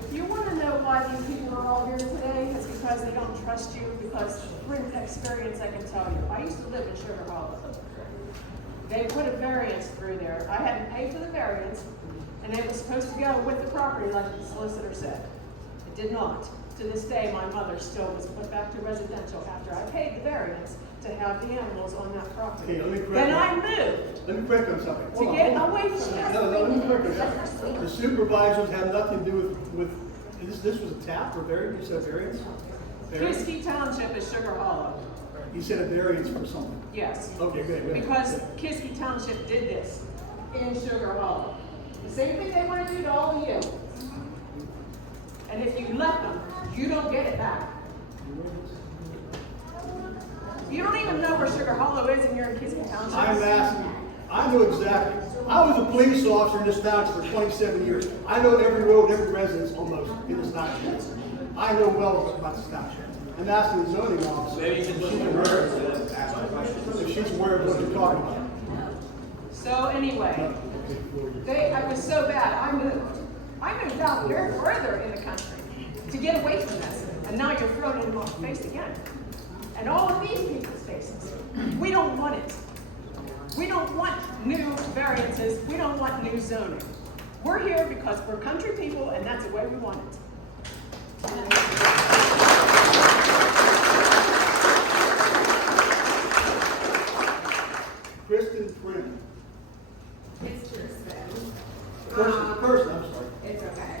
If you want to know why these people are all here today, because they don't trust you, because from experience I can tell you. I used to live in Sugar Hollow. They put a variance through there. I had to pay for the variance, and it was supposed to go with the property like the solicitor said. It did not. To this day, my mother still was put back to residential after I paid the variance to have the animals on that property. Okay, let me correct Then you. I moved Let me correct on something. to get away from that. No, let me correct on something. The supervisors have nothing to do with, this was a tap or variance, you said variance? Variance? Kiski Township is Sugar Hollow. You said a variance for something. Yes. Okay, good. Because Kiski Township did this in Sugar Hollow. The same thing they want to do to all of you. And if you let them, you don't get it back. You don't even know where Sugar Hollow is and you're in Kiski Township. I'm asking, I know exactly. I was a police officer in this township for 27 years. I know every road, every residence almost in this township. I know well about this township. I'm asking the zoning officer if she's aware of what you're talking about. So anyway, I was so bad, I moved. I moved out here further in the country to get away from this. And now you're throwing it in my face again. And all of these people's faces. We don't want it. We don't want new variances. We don't want new zoning. We're here because we're country people and that's the way we want it. Kristen Prim. It's Kirsten. First, I'm sorry. It's okay.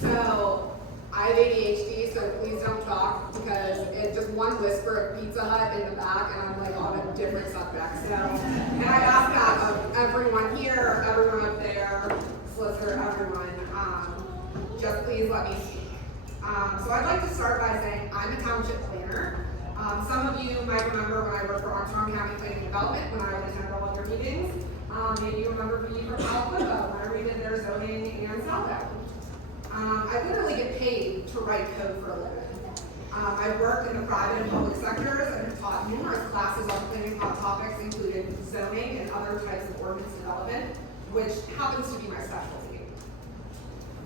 So, I have ADHD, so please don't talk because it's just one whisper of Pizza Hut in the back and I'm like on a different subject. So, and I ask that of everyone here, everyone up there, solicitor, everyone, just please let me speak. So I'd like to start by saying I'm a township planner. Some of you might remember when I worked for Armstrong County Planning and Development when I would attend all of your meetings. Maybe you remember me from Alcoa when I redid their zoning and southbound. I literally get paid to write code for a living. I've worked in the private and public sectors and have taught numerous classes on planning hot topics, including zoning and other types of ordinance development, which happens to be my specialty.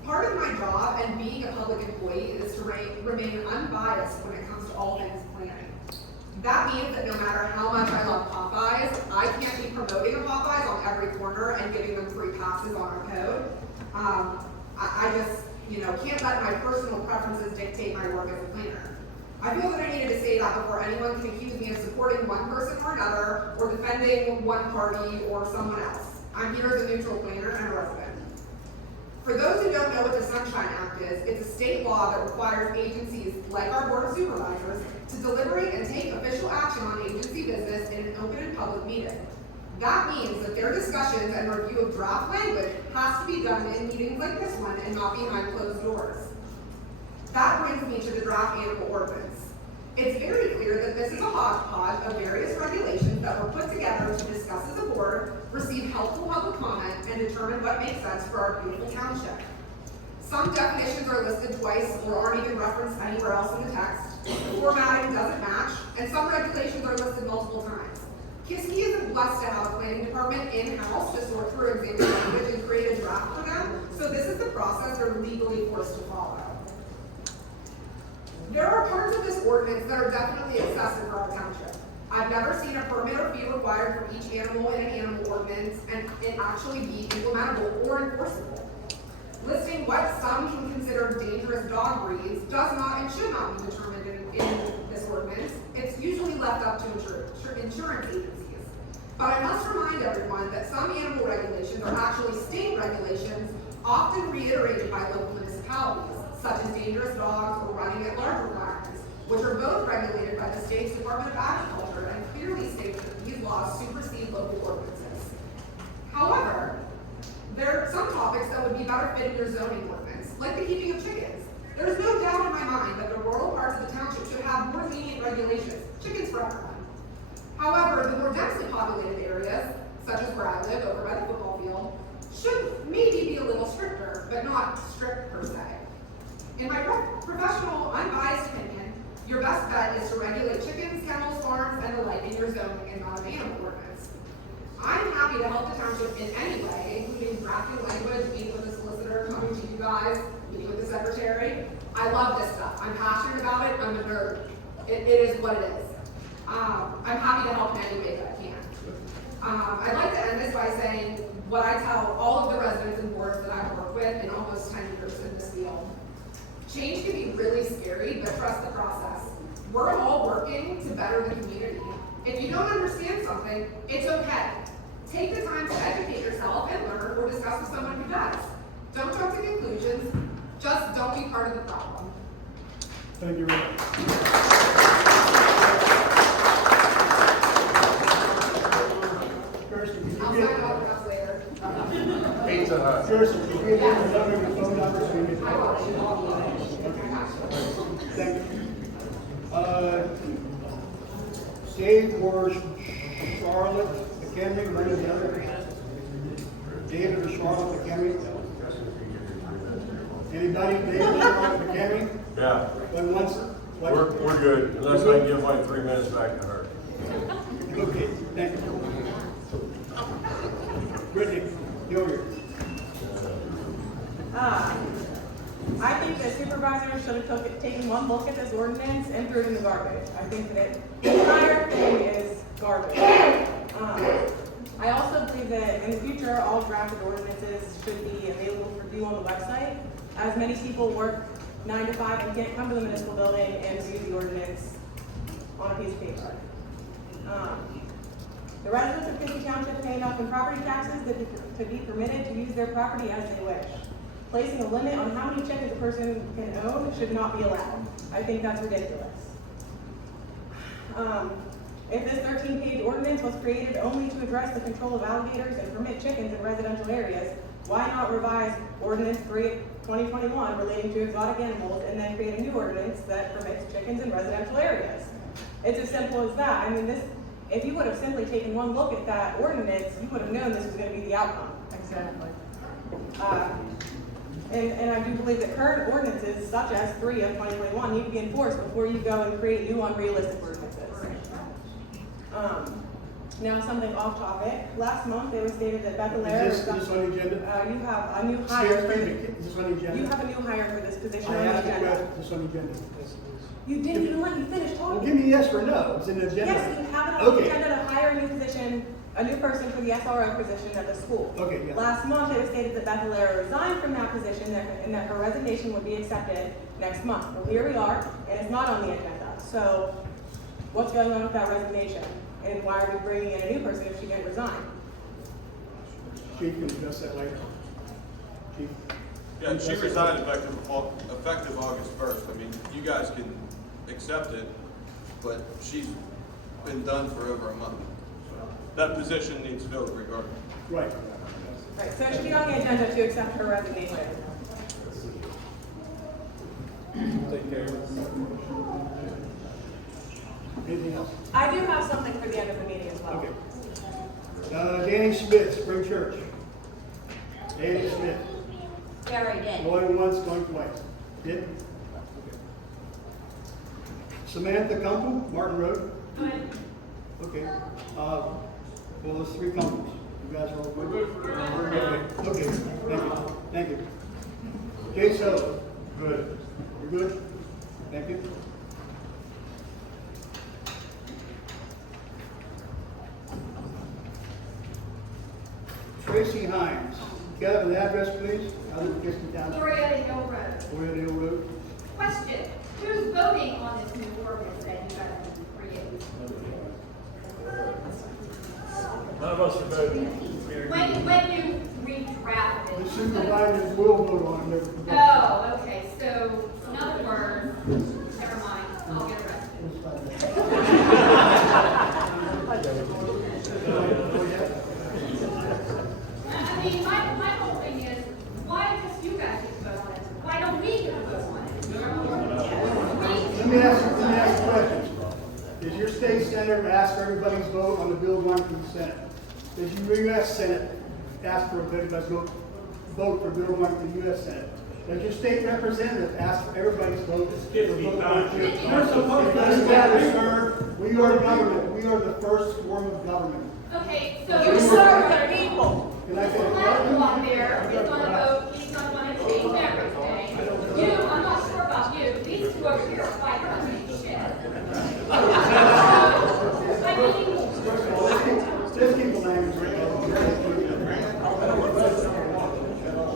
Part of my job and being a public employee is to remain unbiased when it comes to all things planning. That means that no matter how much I love Popeyes, I can't be promoting a Popeyes on every corner and giving them free passes on our code. I just, can't let my personal preferences dictate my work as a planner. I feel that I needed to say that before anyone can accuse me of supporting one person or another, or defending one party or someone else. I'm here as a neutral planner and a resident. For those who don't know what the Sunshine Act is, it's a state law that requires agencies like our Board of Supervisors to deliberate and take official action on agency business in an open and public meeting. That means that their discussions and review of draft language has to be done in meetings like this one and not behind closed doors. That brings me to the draft animal ordinance. It's very clear that this is a hodgepodge of various regulations that were put together to discuss as a board, receive helpful public comment, and determine what makes sense for our beautiful township. Some definitions are listed twice or aren't even referenced anywhere else in the text. The formatting doesn't match, and some regulations are listed multiple times. Kiski isn't blessed to have a planning department in-house to sort through example language and create a draft for them, so this is the process they're legally forced to follow. There are parts of this ordinance that are definitely excessive for our township. I've never seen a permit or fee required for each animal in an animal ordinance and it actually be implementable or enforceable. Listing what some can consider dangerous dog breeds does not and should not be determined in this ordinance. It's usually left up to insurance agencies. But I must remind everyone that some animal regulations are actually state regulations, often reiterated by local municipalities, such as dangerous dogs or running at large requirements, which are both regulated by the state's Department of Agriculture and clearly state that these laws supersede local ordinances. However, there are some topics that would be better fit in your zoning ordinance, like the keeping of chickens. There's no doubt in my mind that the rural parts of the township should have more lenient regulations, chickens for everyone. However, the more densely populated areas, such as where I live over by the football field, should maybe be a little stricter, but not strict per se. In my professional, unbiased opinion, your best bet is to regulate chickens, kennels, farms, and the like in your zoning and not an animal ordinance. I'm happy to help the township in any way, including drafting language, meeting with the solicitor, coming to you guys, meeting with the secretary. I love this stuff. I'm passionate about it. I'm a nerd. It is what it is. I'm happy to help in any way that I can. I'd like to end this by saying what I tell all of the residents and boards that I've worked with in almost 10 years in this field. Change can be really scary, but trust the process. We're all working to better the community. If you don't understand something, it's okay. Take the time to educate yourself and learn or discuss with someone who does. Don't jump to conclusions. Just don't be part of the problem. Thank you very much. I'll sign autographs later. Pizza Hut. First, if you give me your number, your phone number, so we can. Thank you. Dave or Charlotte McHenry, one or the other. David or Charlotte McHenry? Anybody? David or Charlotte McHenry? Yeah. Going once? We're good, unless I can give my 3 minutes back to her. Okay, thank you. Brittany, you're here. I think that supervisors should have taken one look at this ordinance and threw it in the garbage. I think that the entire thing is garbage. I also believe that in the future, all drafted ordinances should be available for view on the website, as many people work 9 to 5 and can't come to the municipal building and view the ordinance on a piece of paper. The residents of Kiski Township pay enough in property taxes to be permitted to use their property as they wish. Placing a limit on how many chickens a person can own should not be allowed. I think that's ridiculous. If this 13-page ordinance was created only to address the control of alligators and permit chickens in residential areas, why not revise Ordinance 3/2021 relating to exotic animals and then create a new ordinance that permits chickens in residential areas? It's as simple as that. I mean, if you would have simply taken one look at that ordinance, you would have known this was going to be the outcome. Exactly. And I do believe that current ordinances, such as 3/2021, need to be enforced before you go and create new unrealistic ordinances. Now something off topic. Last month it was stated that Beth Allaire. Is this on the agenda? You have a new hire. Is this on the agenda? You have a new hire for this position I on the asked the agenda. question, is this on the agenda? You didn't even let me finish Well, talking. give me yes or no, it's in the agenda. Yes, you have it on the Okay. agenda to hire a new position, a new person for the SRO position at the school. Okay, yeah. Last month, it was stated that Beth Allaire resigned from that position and that her resignation would be accepted next month. Well, here we are, and it's not on the agenda. So, what's going on with that resignation? And why are we bringing in a new person if she didn't resign? Chief can address that later. Chief. Yeah, she resigned effective August 1st. I mean, you guys can accept it, but she's been done for over a month. So that position needs filled regardless. Right. Right, so it should be on the agenda to accept her resignation. Take care. Anything else? I do have something for the end of the meeting as well. Okay. Danny Smith, Spring Church. Danny Smith. We already did. Going once, going twice. Did? Okay. Samantha Kumple, Martin Road. Okay. Well, there's 3 Kumples. You guys are all good? Okay. Thank you. Jay Sullivan. Good. You're good? Thank you. Tracy Hines. Kevin, the address, please. I live in Kiski Township. Gloria Hill Road. Gloria Hill Road. Question, who's voting on this new ordinance that you guys created? None of us are voting. When you redraft it? The supervisors will vote on it. Oh, okay, so in other words, never mind, I'll get arrested. I mean, my whole thing is, why just you guys get to vote on it? Why don't we get to vote on it? Let me ask you a question. Does your state senator ask for everybody's vote on the bill going to the Senate? Does your U.S. Senate ask for everybody's vote for bill going to the U.S. Senate? Does your state representative ask for everybody's vote for bill going to the You're supposed to sir. We are government. We are the first form of government. Okay, so You serve the people. Can I say Go up there, is gonna vote, he's gonna wanna change everything. You, I'm not sure about these two over here are fighting over shit. I mean, Let's keep the language.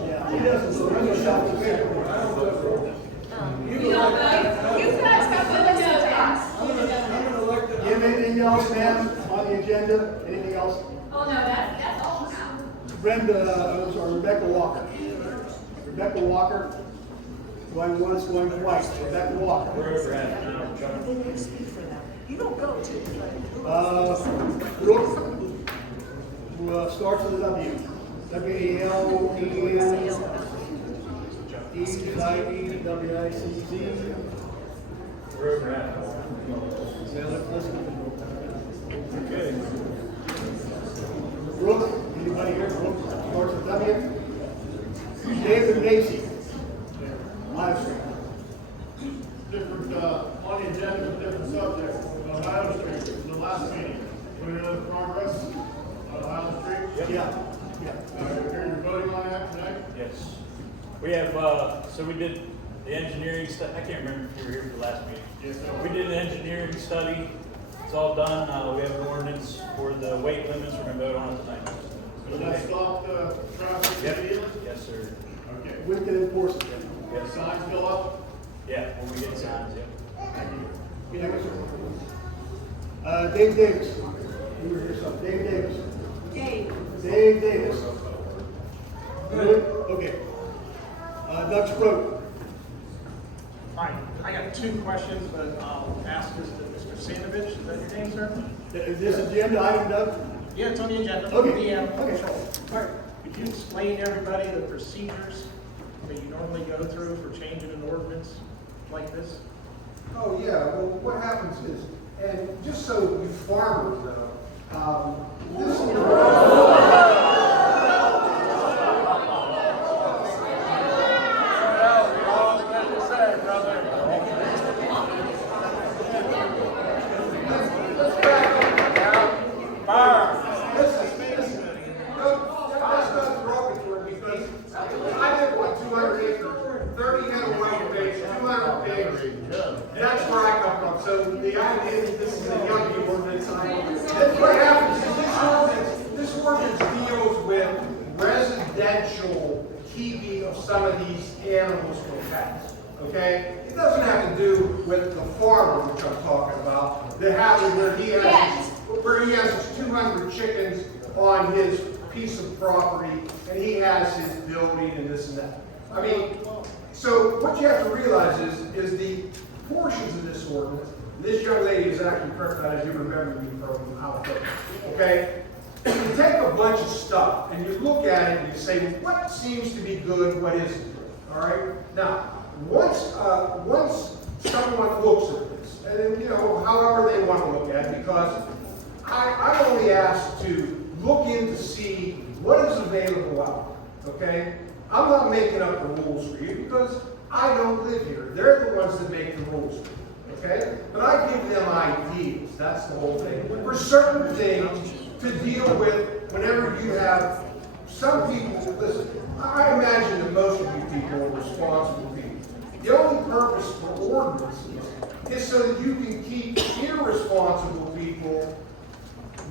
Yeah, he doesn't surrender himself to it. You guys have to listen to us. You have anything else, ma'am, on the agenda? Anything else? oh no, that's all now. Rebecca Walker. Rebecca Walker, going once, going twice. Rebecca Walker. You don't go to. Brooke, who starts with a W. W-A-L-E-N-E-I-E-W-I-C-Z. Okay. Brooke, anybody here? Brooke, starts with W. David Macy. Live stream. Different, on the agenda, different subjects. Ohio Street, the last meeting. We know the progress on Ohio Street? Yeah. You're voting on that tonight? Yes. We have, so we did the engineering stuff. I can't remember if you were here for the last meeting. Yes, sir. We did the engineering study. It's all done. We have an ordinance for the weight limits. We're gonna vote on it tonight. Does that stop the traffic Yep. immediately? Yes, sir. Okay. We can enforce it. Yes. Signs go up? Yeah, when we get signs, yeah. Dave Davis. You were here, so Dave Davis. Dave Davis. Good? Okay. Doug Sproat. Hi, I got two questions, but I'll ask Mr. Sanovich. Is that your name, sir? Is this agenda item, Doug? Yeah, it's on the agenda. Okay. The animal Okay. control. All right. Could you explain to everybody the procedures that you normally go through for changing an ordinance like this? Oh, yeah, well, what happens is, and just so you farmers know, this that's not derogatory because I did what, 200 acres, 30 head of white base, 200 pigs. That's where I come from. So the idea is this is a young ordinance. What happens is this ordinance deals with residential keeping of some of these animals for pets. Okay? It doesn't have to do with the farmer, which I'm talking about. The habit where he has his 200 chickens on his piece of property, and he has his building and this and that. I mean, so what you have to realize is the portions of this ordinance. This young lady is actually correct, as you remember me from Alpha. Okay, you take a bunch of stuff and you look at it and you say, what seems to be good, what isn't good. All right. Now, once someone looks at this, and then, however they want to look at it, because I'm only asked to look in to see what is available out there, okay? I'm not making up the rules for you because I don't live here. They're the ones that make the rules, okay? But I give them ideas, that's the whole thing. For certain things to deal with whenever you have some people, listen, I imagine that most of you people are responsible people. The only purpose for ordinances is so that you can keep irresponsible people,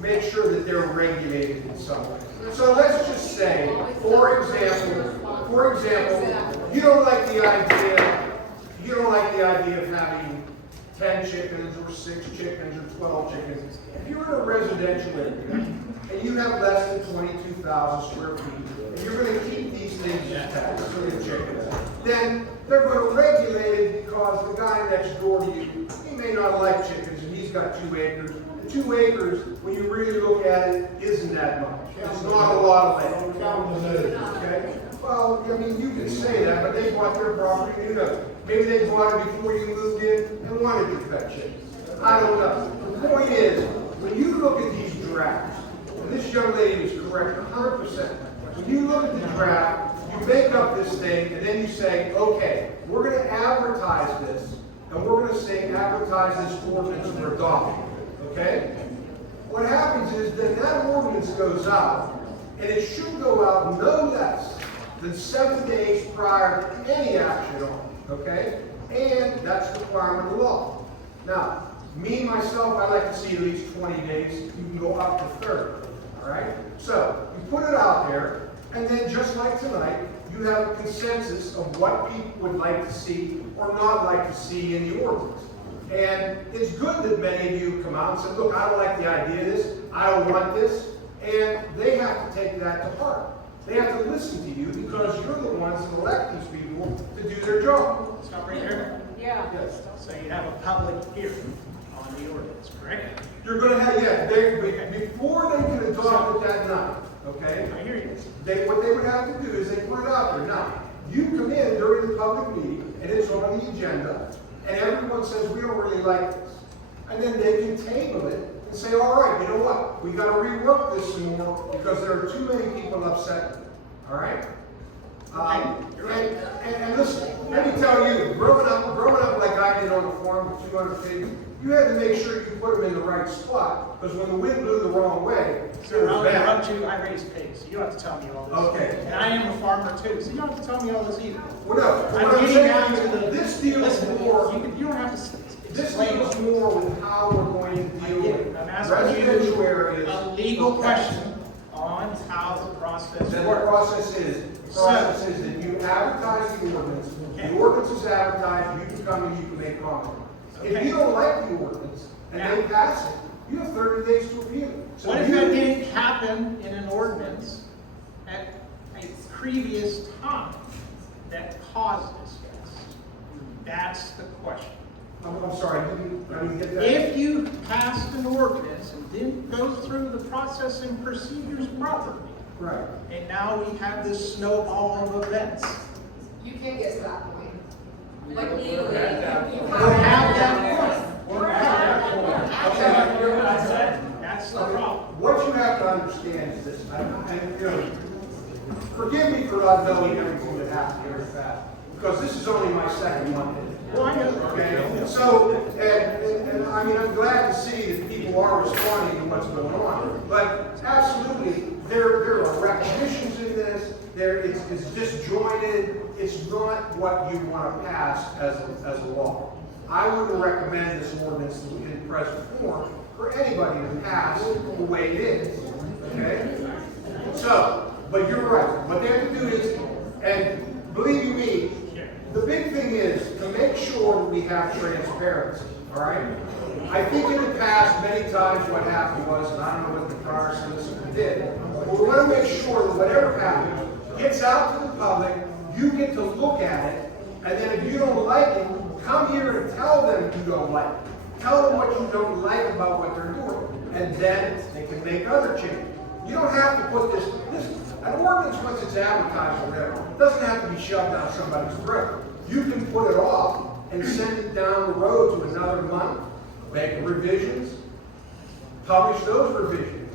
make sure that they're regulated in some way. So let's just say, for example, you don't like the idea of having 10 chickens or 6 chickens or 12 chickens. If you're in a residential area and you have less than 22,000 square feet, and you're going to keep these things intact, so the chickens, then they're going to regulate it because the guy next door to you, he may not like chickens and he's got 2 acres. 2 acres, when you really look at it, isn't that much. It's not a lot of land. Okay? Well, I mean, you can say that, but they bought their property, maybe they bought it before you moved in and wanted to pet chickens. I don't know. The point is, when you look at these drafts, and this young lady is correct 100%, when you look at the draft, you make up this thing, and then you say, okay, we're going to advertise this, and we're going to say advertise this ordinance for adoption. Okay? What happens is that ordinance goes out, and it should go out no less than 7 days prior to any action on it. Okay? And that's the requirement of the law. Now, me, myself, I like to see at least 20 days. You can go up to 30, all right? So, you put it out there, and then just like tonight, you have a consensus of what people would like to see or not like to see in the ordinance. And it's good that many of you come out and say, look, I don't like the idea of this, I don't want this, and they have to take that to heart. They have to listen to you because you're the ones that elect these people to do their job. Stop right there. Yeah. Yes. So you have a public hearing on the ordinance, correct? You're going to have, yeah, before they can adopt it that night, okay? I hear you. What they would have to do is they put it out there. Now, you come in during the public meeting, and it's on the agenda, and everyone says, we don't really like this. And then they can table it and say, all right, you know what? We got to rework this some more because there are too many people upset. All right? And listen, let me tell you, growing up like I did on the farm with 200 pigs, you had to make sure you put them in the right spot because when the wind blew the wrong way, Sir, I'll bad. interrupt you. I raise pigs. You don't have to tell me all this. Okay. And I am a farmer too, so you don't have to tell me all this either. Well, no. I'm What I'm getting saying down is to the. this deals listen, more. You don't have to This explain. deals more with how we're going to deal with I'm asking residential you areas. a legal question on how the process Then the works. process is that you advertise the ordinance. The ordinance is advertised. You can come and you can make comments. If you don't like the ordinance and they pass it, you have 30 days to appeal it. So What if that didn't happen in an ordinance at a previous time that caused this? That's the question. I'm sorry, I didn't get that. If you passed an ordinance and didn't go through the process and procedures properly, right, and now we have this snowball of events. You can't get to that point. Like legally, you We'll have that point. We'll have that point. That's the problem. What you have to understand is this, and you know, forgive me for not knowing everything that happened here fast, because this is only my second Monday. Well, I know. Okay, so, and I mean, I'm glad to see that people are responding to what's going on, but absolutely, there are recognitions in this, it's disjointed, it's not what you want to pass as a law. I wouldn't recommend this ordinance in present form for anybody to pass the way it is, okay? So, but you're right, what they have to do is, and believe you me, the big thing is to make sure that we have transparency, all right? I think in the past, many times what happened was, and I don't know what the prior solicitor did, but we want to make sure that whatever happens gets out to the public, you get to look at it, and then if you don't like it, come here and tell them you don't like it. Tell them what you don't like about what they're doing, and then they can make other changes. You don't have to put this an ordinance, once it's advertised or whatever, doesn't have to be shoved down somebody's throat. You can put it off and send it down the road to another month, make revisions, publish those revisions,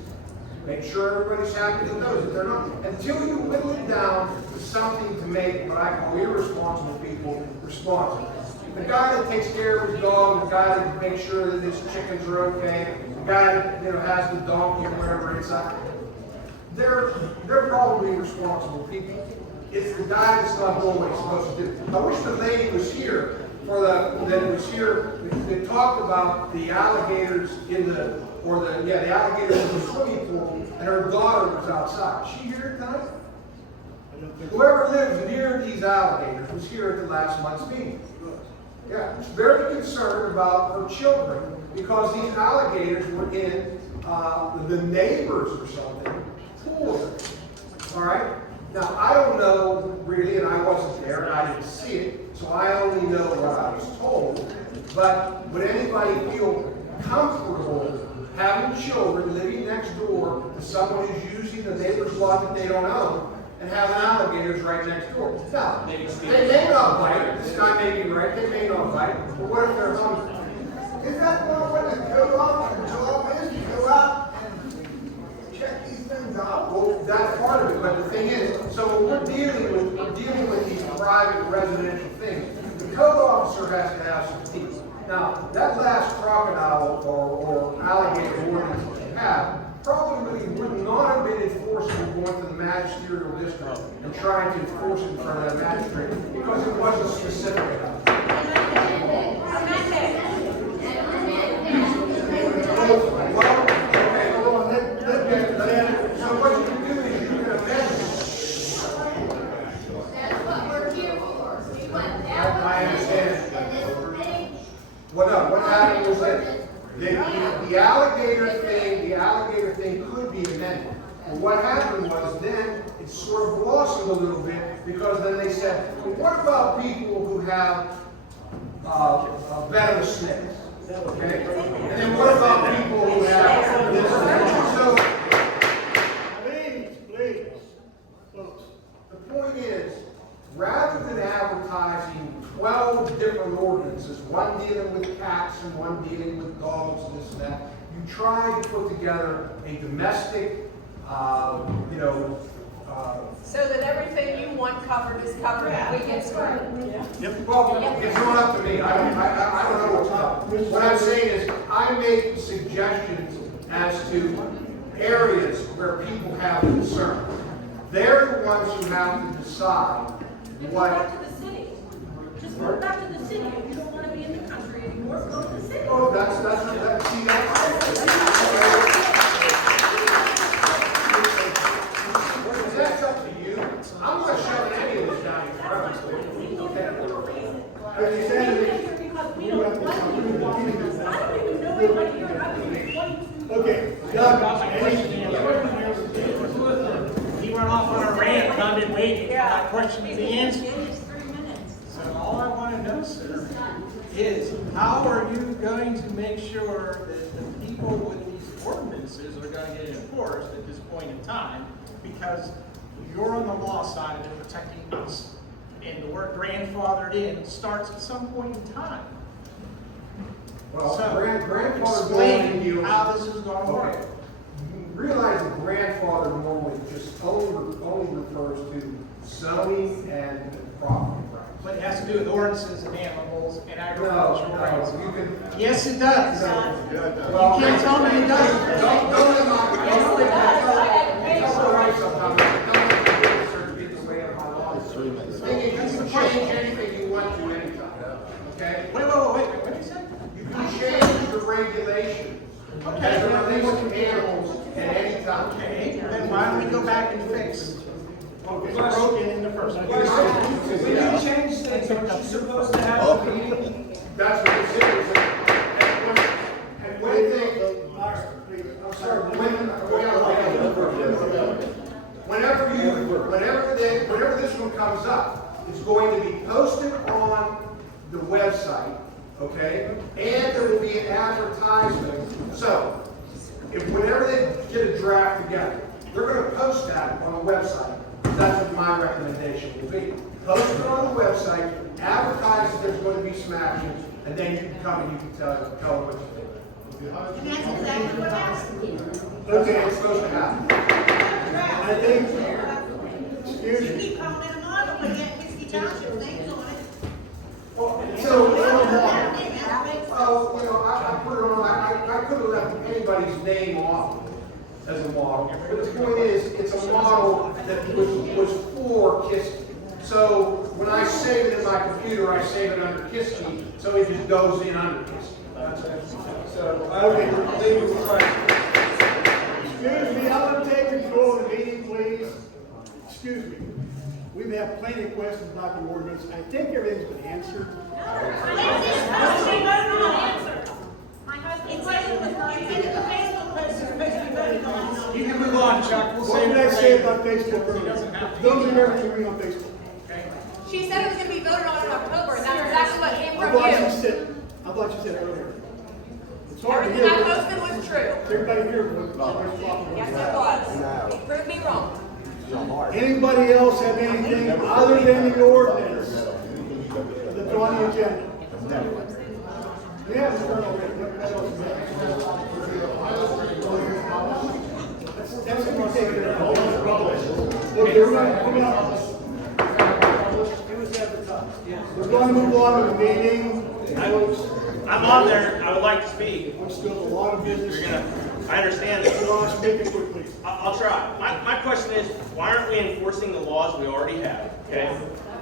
make sure everybody's happy with those. If they're not, until you whittle it down to something to make what I call irresponsible people responsible. The guy that takes care of his dog, the guy that makes sure that his chickens are okay, the guy that has the donkey or whatever inside, they're probably responsible people. It's the guy that's not doing what he's supposed to do. I wish the lady was here that talked about the alligators the alligators in the swimming pool, and her daughter was outside. Is she here tonight? Whoever lives near these alligators was here at the last month's meeting. Yeah, was very concerned about her children because these alligators were in the neighbors or something pool. All right. Now I don't know really, and I wasn't there, and I didn't see it, so I only know what I was told. But would anybody feel comfortable having children living next door to someone who's using the neighbor's lot that they don't own and having alligators right next door? Now, they may not bite. This guy may be right. They may not bite. But what if they're hungry? Is that what the job is? You go out and check these things out? Well, that's part of it. But the thing is, so when we're dealing with these private residential things, the code officer has to have some teeth. Now, that last crocodile or alligator ordinance that you have probably would not have been enforceable going to the magisterial district and trying to enforce it in front of that magistrate because it wasn't specific enough. amended. But what happened was then it sort of blossomed a little bit because then they said, well, what about people who have venomous snakes? Okay? And then what about people who have this? So, Please, folks. the point is, rather than advertising 12 different ordinances, one dealing with cats and one dealing with dogs and this and that, you try to put together a domestic, So that everything you want covered is covered, and we get screwed. Well, it's not up to me. I don't know what's up. What I'm saying is, I make suggestions as to areas where people have concern. They're the ones who have to decide what. Back to the city. Just go back to the city. If you don't want to be in the country anymore, go to the city. Oh, that's up to you. I'm not shoving any of this down your throats. Okay, Doug, He went off on a rant, and I've been waiting for my question to be answered. So all I want to know, sir, is how are you going to make sure that the people with these ordinances are going to get enforced at this point in time? Because you're on the law side of it, protecting us. And the word grandfathered in starts at some point in time. Well, So, grandfather explain you how this is going to work. Realize that grandfather normally just only refers to zoning and property rights. But it has to do with ordinances and animals and agricultural rights. You can. Yes, it does. Well, You can't tell me it doesn't. Don't right sometimes. The thing is, you can change anything you want to anytime. Okay? Wait, what did you say? You can change the regulations as it relates to animals at any time. Okay, then why don't we go back and fix what was broken in the first place? When you change things, aren't you supposed to have a meeting? That's what it is. And when they, I'm sorry, whenever this one comes up, it's going to be posted on the website, okay? And there will be an advertisement. So, if whenever they get a draft together, they're going to post that on the website. That's what my recommendation will be. Post it on the website, advertise that there's going to be some actions, and then you can come and you can tell them what you think. And that's exactly what happened. Okay, it's supposed to happen. I think, excuse You me. keep calling it a model, but yet Kiski Township names on it. I could have left anybody's name off as a model, but the point is, it's a model that was for Kiski. So when I save it in my computer, I save it under Kiski, so it just goes in under Kiski. That's it. So, okay, leave it right. Excuse me, I'm going to take control of the meeting, please. Excuse me. We've had plenty of questions about the ordinance. I think everything's been answered. You can move on, Chuck. We'll What save did I it say later. about Facebook earlier? Don't do everything read on Facebook. She said it was gonna be voted on in October, and that's exactly what came I from thought you you. said, earlier. It's hard to hear. Everything I posted was true. Everybody here was talking Yes, about. it was. Prove me wrong. Anybody else have anything other than the ordinance that's on the agenda? We have a journal written. What else is there? That's what we take care of. Okay, we're going to move on to the meeting. I'm on there, I would like to speak. There's still a lot of business. I understand. Make it quick, please. I'll try. My question is, why aren't we enforcing the laws we already have? Okay.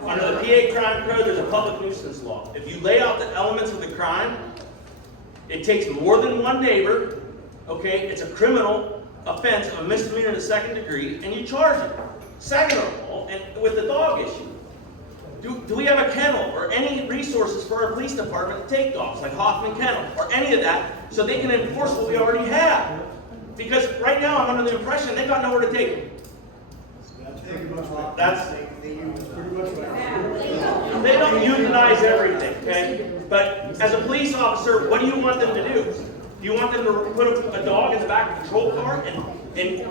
Under the PA crime code, there's a public nuisance law. If you lay out the elements of the crime, it takes more than one neighbor. Okay, it's a criminal offense of a misdemeanor in the second degree, and you charge it. Second of all, and with the dog issue, do we have a kennel or any resources for our police department to take dogs, like Hoffman Kennel, or any of that, so they can enforce what we already have? Because right now, I'm under the impression they've got nowhere to take them. That's pretty much right. That's, That's pretty much right. they don't unionize everything, okay? But as a police officer, what do you want them to do? Do you want them to put a dog in the back of a patrol car and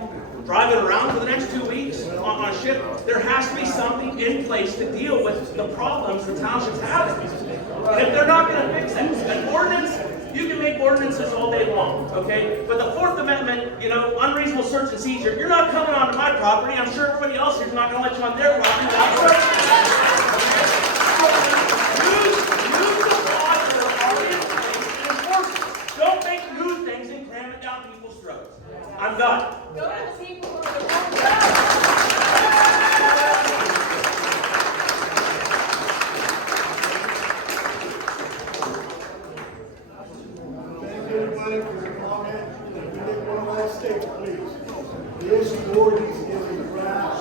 drive it around for the next 2 weeks on a shift? There has to be something in place to deal with the problems the township's having. And if they're not going to fix that, an ordinance, you can make ordinances all day long, okay? But the Fourth Amendment, unreasonable search and seizure, you're not coming onto my property. I'm sure everybody else here's not going to let you on their property without searching. Use the laws that are already in place and enforce it. Don't make new things and cram it down people's throats. I'm done. Go to the people who are the ones. Thank everybody for your comment. We make one last statement, please. This ordinance is a draft.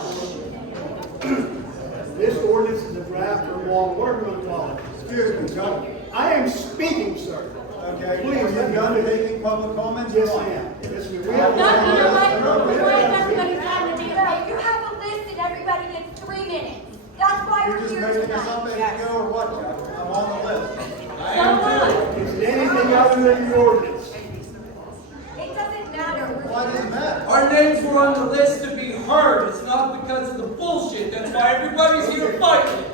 This ordinance is a draft or law, whatever you want to call it. Excuse me, John. I am speaking, sir. Okay, Please, are you done making public comments? Yes, I am. Yes, we have. No, you know what? We want everybody time to do that. You have a list and everybody gets 3 minutes. That's why You're we're just here making us up tonight. as you go or what, Jack? I'm on the list. Is there anything other than the ordinance? It doesn't matter. Why does it matter? Our names were on the list to be heard. It's not because of the bullshit. That's why everybody's here fighting it.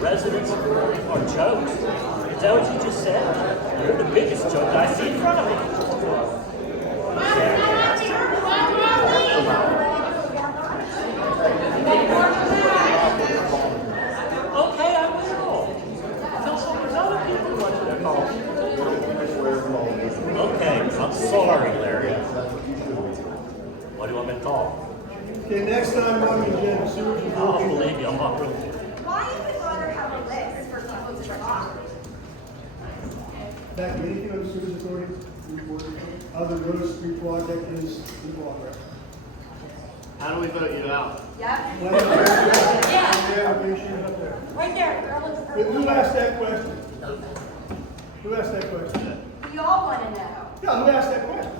Residents are jokes. Is that what you just said? You're the biggest joke I see in front of me. Okay, I will. Tell some of those other people what they're called. Okay, I'm sorry, Larry. What do you want me to call? Okay, next time on the agenda, sewage is I don't working. believe you. I'm not real. Why would water have a list for people to talk? Back to anything on the sewage authority report, other than those three project is in progress. How do we vote you out? Yep. Application up there. Right there. Girl with the purple Who hair. asked that question? Who asked that question? We all want to know. Yeah, who asked that question?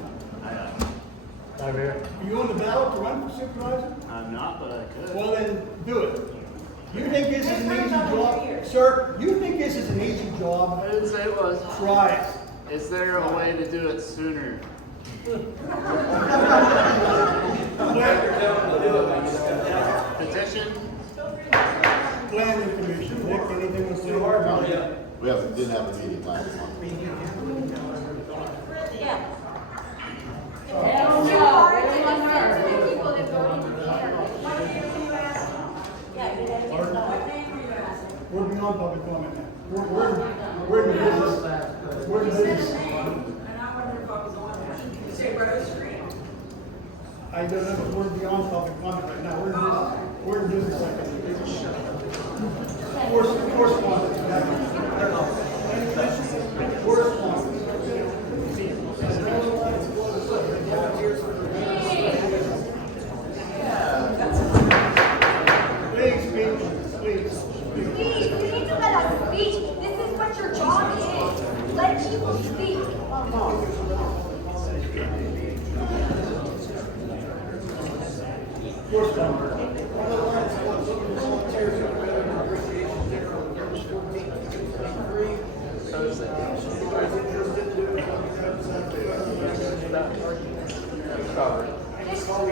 Over here. Are you on the ballot to run for supervisor? I'm not, but I could. Well, then, do it. You think this is an easy job? Sir, you think this is an easy job? I didn't say it was. Try it. Is there a way to do it sooner? Petition? Planning commission, Nick, anything was too hard? We didn't have a meeting last month. Yeah. We're beyond public comment now. We're in the business. We're in the business. I don't know, but we're beyond public comment right now. We're in business like this. Correspondence. Please, please. Please, you need to let us speak. This is what your job is. Let people speak.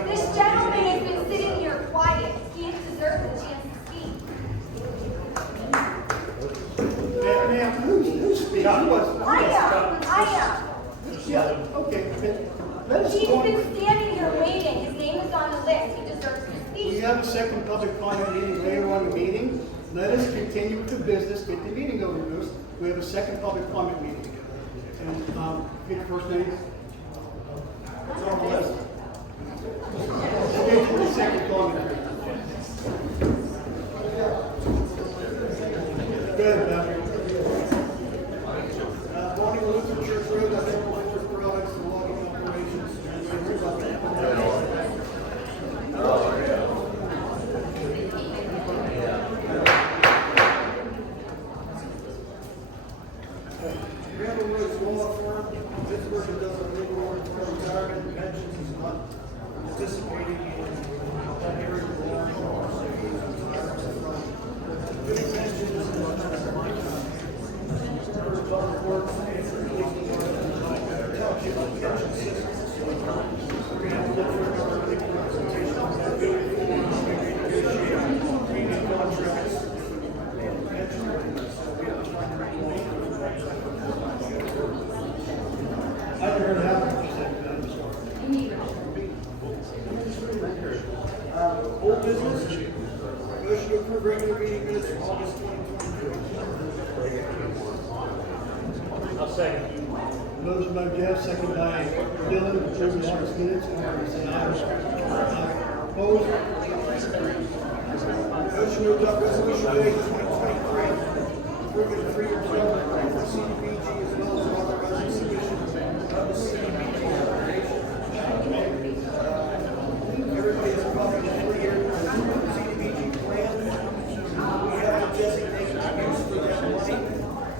This gentleman has been sitting here quiet. He deserves a chance to speak. Ma'am, who's speaking? I am. Let us He's go on. been standing here waiting. His name is on the list. He deserves to We speak. have a second public comment meeting later on in the meeting. Let us continue with the business, get the meeting over with. We have a second public comment meeting. And, get the first name? It's on the list. Okay, for the second comment. Good, Morning Lutheran Church Road, I think all four products and logging operations. Randall Rhodes Law Firm, Pittsburgh, does a legal work for retirement and pensions, is not participating in that area of law. So he's retired from good pensions and first dog works township pension system. We're going to have to look for another legal representation on that going forward. Negotiate premium contracts and pension agreements. So we have to find a way for that. I heard that. Old business, motion to approve regular meeting minutes for August 2023. I'll second. Motion by Jeff, second by Dylan, to approve the August minutes. All in favor, say aye. Opposed? Motion to adopt resolution dated 2023, approving the 3-year development plan for CDBG as well as authorizing submission of the CDBG application. Everybody has a copy of the 3-year CDBG plan. We have to designate use for that money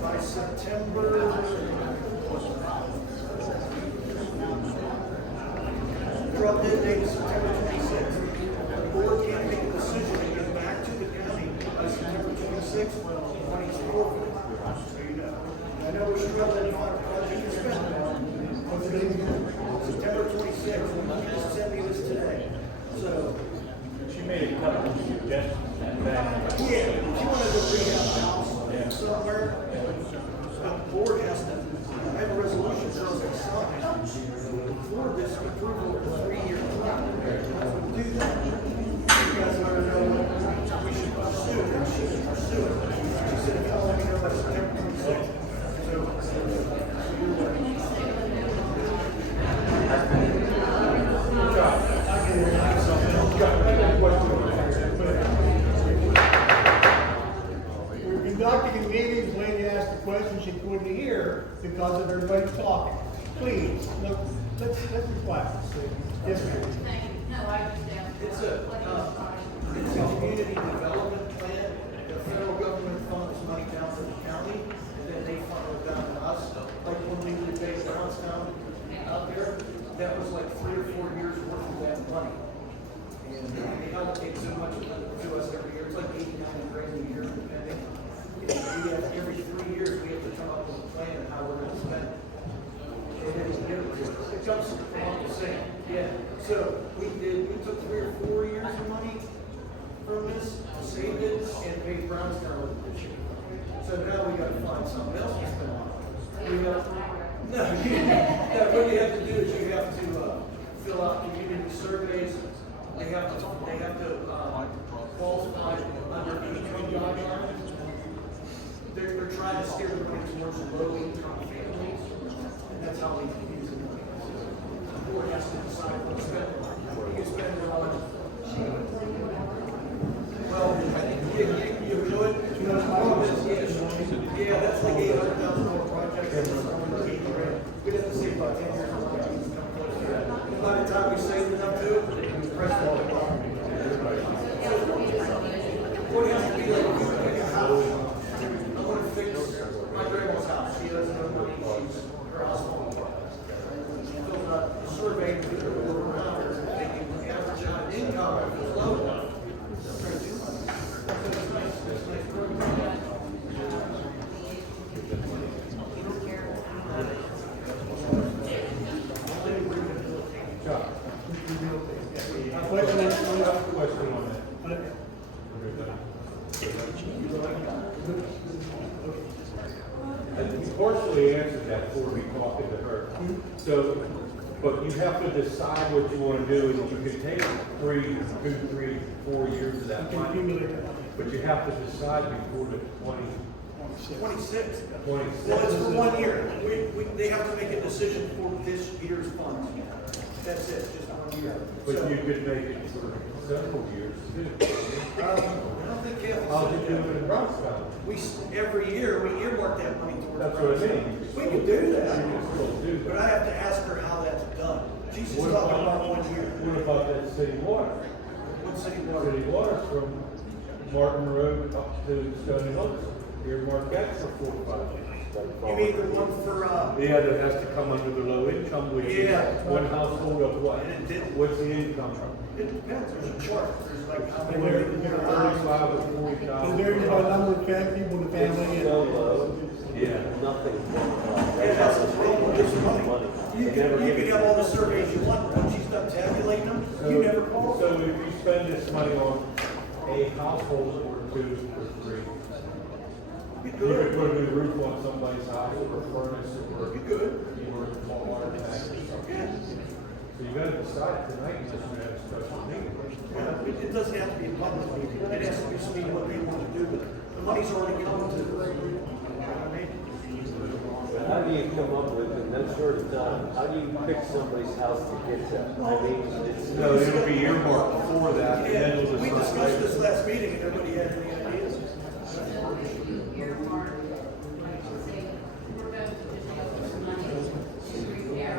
by September. Drop dead date is September 26th. The board can make a decision and get back to the county by September 26th, 2024. So you know. I know we're struggling to find a project to spend on. What's the date again? September 26th. You just sent me this today. So. She made a couple of suggestions. Yeah, if you wanted to rehab a house somewhere, the board has to have a resolution for us to sign for this approval of the 3-year plan. Do that. You guys want to know what we should pursue, and she should pursue it. She said, if y'all let me know by September 26th. We're conducting a meeting, the lady asked a question she couldn't hear because of everybody talking. Please, look, let's be quiet. Yes, ma'am. No, I understand. It's a community development plan. The federal government funds money down to the county, and then they funnel it down to us. Like when we rebased Brownstown out there, that was like 3 or 4 years worth of that money. And they allocate so much of it to us every year. It's like 80, 90 grand a year, depending. And we have, every 3 years, we have to come up with a plan on how we're gonna spend it. And then it comes along the same. Yeah. So we took 3 or 4 years of money from this, saved it, and paid Brownstown with it this year. So now we gotta find something else to spend on. What you have to do is you have to fill out community surveys. They have to qualify under income guidelines. They're trying to steer the money towards low income families, and that's how they use the money. The board has to decide what to spend it on. You can spend it on. Well, you could. Yeah, that's like $800,000 project. We'd have to save about 10 years. By the time we saved enough to it, we pressed all the button. What has to be like, you pick a house. I want to fix my grandma's house. She doesn't have money. Her house won't work. Filled out a survey to figure out what around her. The average income is low enough. It's nice program. Question on that. You partially answered that before we talked to her. So But you have to decide what you want to do, and you can take 3, 2, 3, 4 years of that money. But you have to decide before the 26. 26. Well, it's for 1 year. They have to make a decision for this year's funds. That's it, just 1 year. But So, you could make it for several years too. I don't think you have to. How did you do it in Roxbury? Every year, we earmark that money towards. That's what I mean. We can do that. You can still do that. But I have to ask her how that's done. She's just What talking about- about 1 year. What about that city water? What city water? City water from Martin Road up to Stony Hook. Earmark that for 4 or 5 years. You mean the one for, Yeah, that has to come under the low income, which is Yeah. one household of what? And it didn't. What's the income? It depends, there's a chart, there's like how many. They're 35 or 40,000. It varies by number of people in the family. Yeah. Yeah, that's the problem with this money. You can have all the surveys you want, but once you start tabulating them, you never call. So if you spend this money on a household or 2 or 3, you could put a new roof on somebody's house or a furnace or water tank or something. So you gotta decide tonight, you just have a special meeting. Well, it doesn't have to be a public meeting, it has to be something what they want to do with it. The money's already coming to the, you know what I mean? How do you come up with, and that's sort of done, how do you pick somebody's house to get that? I mean, it's. No, it'll be earmarked for that, and then Yeah, you'll we decide discussed this later. last meeting, and everybody had any ideas? Earmark, like you say, we're going to just use this money to repair,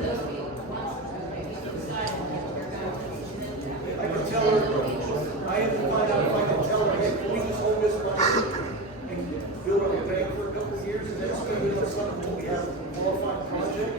those people, once, okay, we decide that we're going to. I can tell her, I have to find out if I can tell her, hey, can we just hold this money and build up a bank for a couple of years and then spend it on something when we have a qualified project?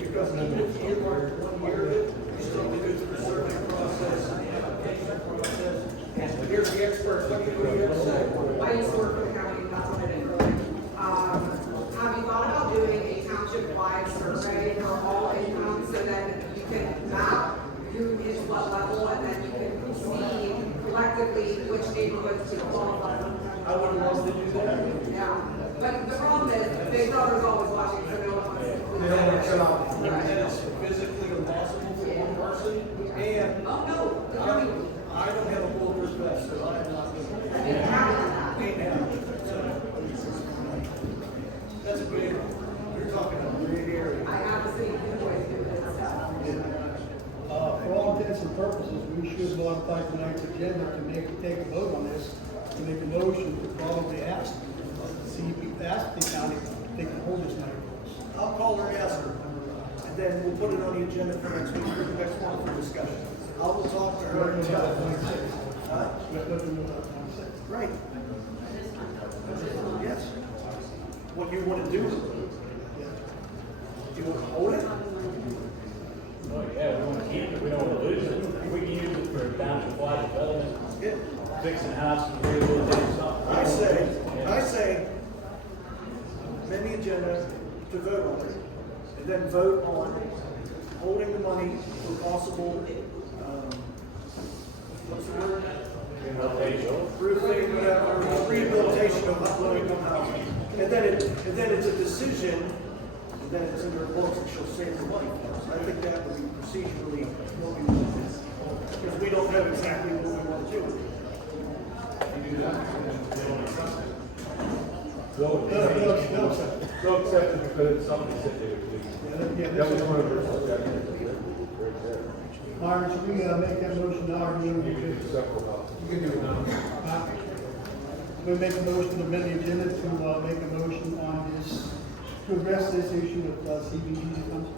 Because even if you earmark 1 year of it, you still have to go through the survey process, the application process. And here's the experts, what do you have to say? I used to work for the county, and that's what I did earlier. Have you thought about doing a township-wide survey for all income so that you can map who is what level and then you can see collectively which neighborhoods to qualify? I would love to do that. Yeah, but the problem is, Big Brother's always watching, so no one wants to. They don't want to cut off. And it's physically impossible for one person, and. Oh, no, the county. I don't have a bulletproof vest, so I am not. That's a big, you're talking a big area. I have to see who boys do this stuff. For all intents and purposes, we should modify tonight's agenda to take a vote on this, to make a motion to probably ask the county if they can hold this money for us. I'll call her, ask her, and then we'll put it on the agenda for next week, for the next one for discussion. I will talk to her and tell her. Right. Yes. What you want to do? Do you want to hold it? Oh, yeah, we want to keep it, we don't want to lose it. We can use it for township-wide development, fixing houses, rehabilitating something. I say, amend the agenda to vote on it, and then vote on holding the money for possible, what's the word? Roofing, whatever, rehabilitation of low-income housing. And then it's a decision, and then it's in the reports that she'll save the money for us. I think that would be procedurally what we want to do. Because we don't know exactly what we want to do. They'll accept it because it's something that they would do. That was one of their suggestions. Myron, should we make that motion now, or you can do several? You can do it now. We make a motion to amend the agenda to make a motion on this, to address this issue with CBG funds.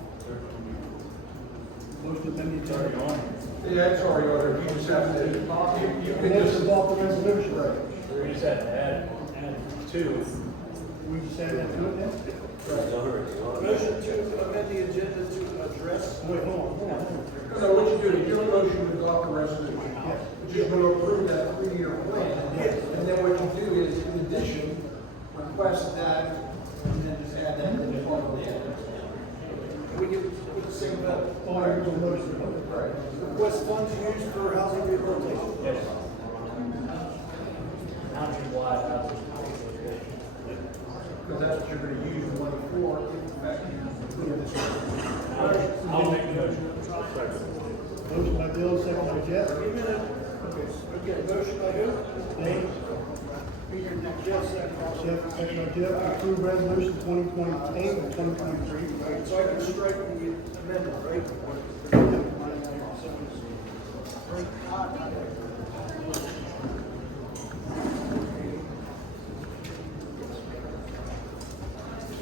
Motion to amend the agenda. Yeah, it's already ordered, you just have to, you can That's just. about the resolution. We just had to add 2. We just add that to it then? Motion to amend the agenda to address. Wait, hold on. So what you do, your motion would adopt the resolution, which is going to approve that 3-year plan. And then what you do is, in addition, request that, and then just add that in the part of the end. We can put the same vote. Right. Request funds used for housing rehabilitation. Yes. Township-wide housing. Because that's what you're going to use the money for, in fact. I'll make the motion. Motion by Bill, second by Jeff. Okay, motion by who? Nate? Jeff, second. Jeff, second by Jeff, to approve resolution 2028 or 2023. Right, so I can strike the amendment, right?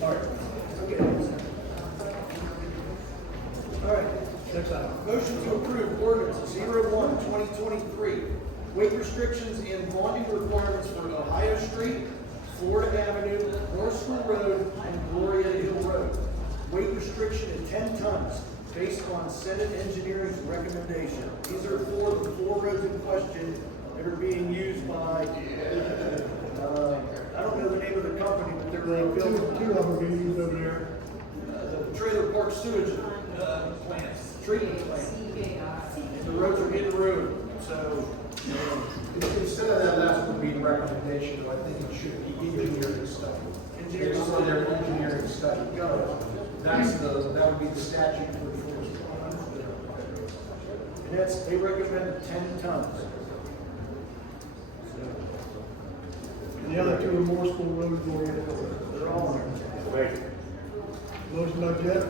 All right. Okay. All right. Next item. Motion to approve ordinance 01/2023, weight restrictions and bonding requirements for Ohio Street, Florida Avenue, North School Road, and Gloria Hill Road. Weight restriction at 10 tons, based on Senate Engineering's recommendation. These are for the 4 roads in question that are being used by, I don't know the name of the company, but they're being built. Two of them are being used over there. The trailer park sewage plants, treatment plant. And the roads are getting ruined, so. Instead of that last would be recommendation, I think it should be engineering study. Engineering It's for their engineering study. That would be the statute for enforcement. And that's, they recommended 10 tons. And the other two are more school roads oriented. They're all in there. Motion by Jeff.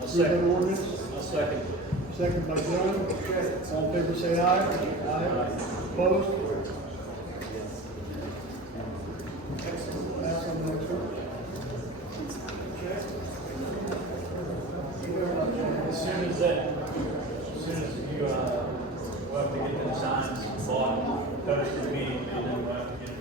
I'll second. Approve that ordinance. I'll second. Second by John. All in favor, say aye. Aye. Opposed? Pass on the next one. As soon as you, we'll have to get them signs bought, post the meeting, and then we'll have to get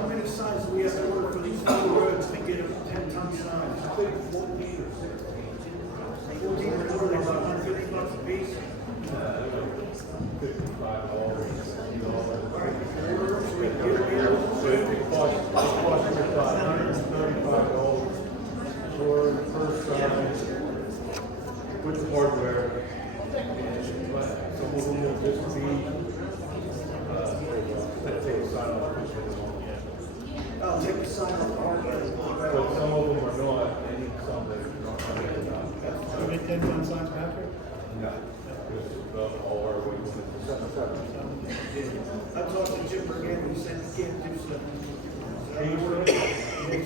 How many signs do we have to order for these 4 roads to get them 10-ton signs? I think 14 or 16. 14 or more, they're about $150 a piece. $55. All right, so we can get it here. It costs $135 for the first sign with hardware. And some of them will just be, let's say, a sign off. I'll take the sign off the hardware. But some of them are not, and some that are not coming about. So make 10-ton signs back there? No, because all our ways. I talked to Jim again, he said he can't do something. He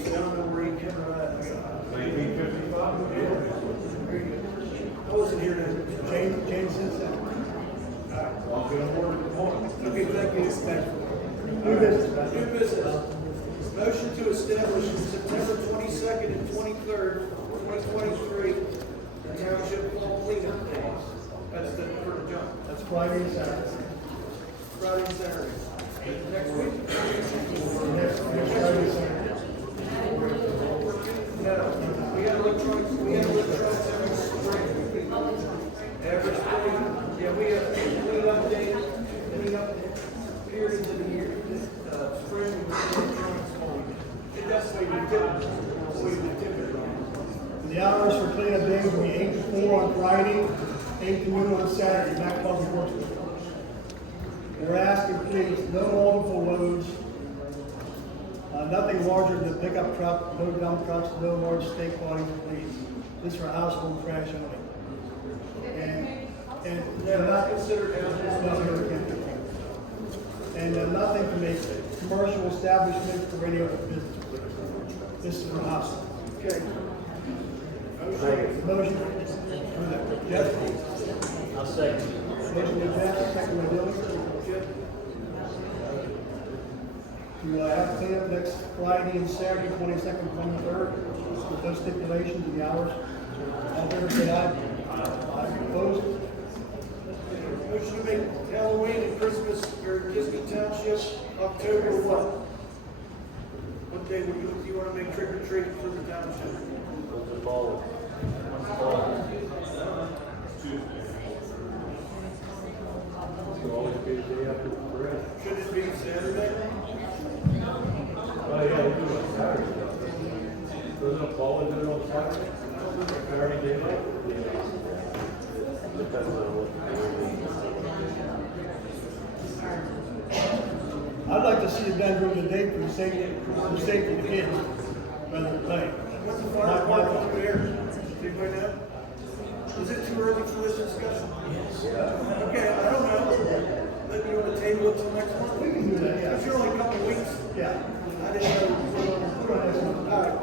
said, I don't know where he came from that. 1955? I wasn't here to James says that. I'll get them ordered tomorrow. Okay, thank you. New business. New business. Motion to establish September 22nd and 23rd, 2023, the Township Hall Cleanup Days. That's the, for the jump. That's Friday and Saturday. Friday and Saturday. Next week? Next Friday and Saturday. No, we had electronics every spring. Every spring, yeah, we have cleanup days, cleanup periods of the year. Spring, we have electronics home. And that's the way we did it. That's the way we did it. The hours for cleanup days will be 8 to 4 on Friday, 8 to noon on Saturday, back public works. We're asking, please, no multiple loads, nothing larger than a pickup truck, no dump trucks, no large stake bodies, please. This is for household trash only. And Yeah, that's considered nothing, and nothing to make commercial establishment or any other business. This is for household. Okay. Motion. Jeff? I'll second. Motion by Jeff, second by Billy. To have cleanup next Friday and Saturday, 22nd, 23rd, with those stipulations and the hours. All in favor, say aye. Aye. Opposed? Motion to make Halloween and Christmas for Kiski Township, October what? What day would you want to make trick or treat for the township? Should it be Saturday? Oh, yeah, we do it Saturday. Doesn't it fall into it on Saturday? Saturday daylight? Depends on what. I'd like to see it done during the day for the safety of the kids.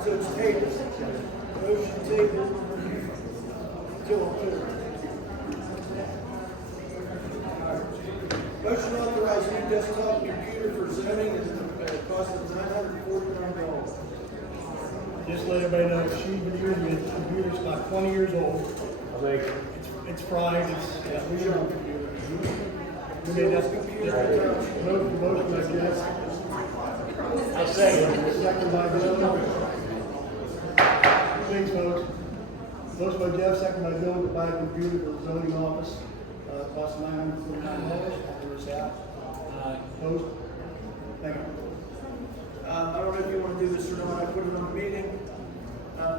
So it's tabled. Motion tabled till October. Motion to authorize new desktop computer for zoning at a cost of $949. Just let everybody know, she's been using the computer's about 20 years old. It's fried, we don't. We made that motion, I guess. I second. Second by Bill. Thanks, folks. Motion by Jeff, second by Bill to buy a computer for the zoning office. Cost $949. Where's that? Opposed? Thank you. I don't know if you want to do this or not. I put it on the meeting.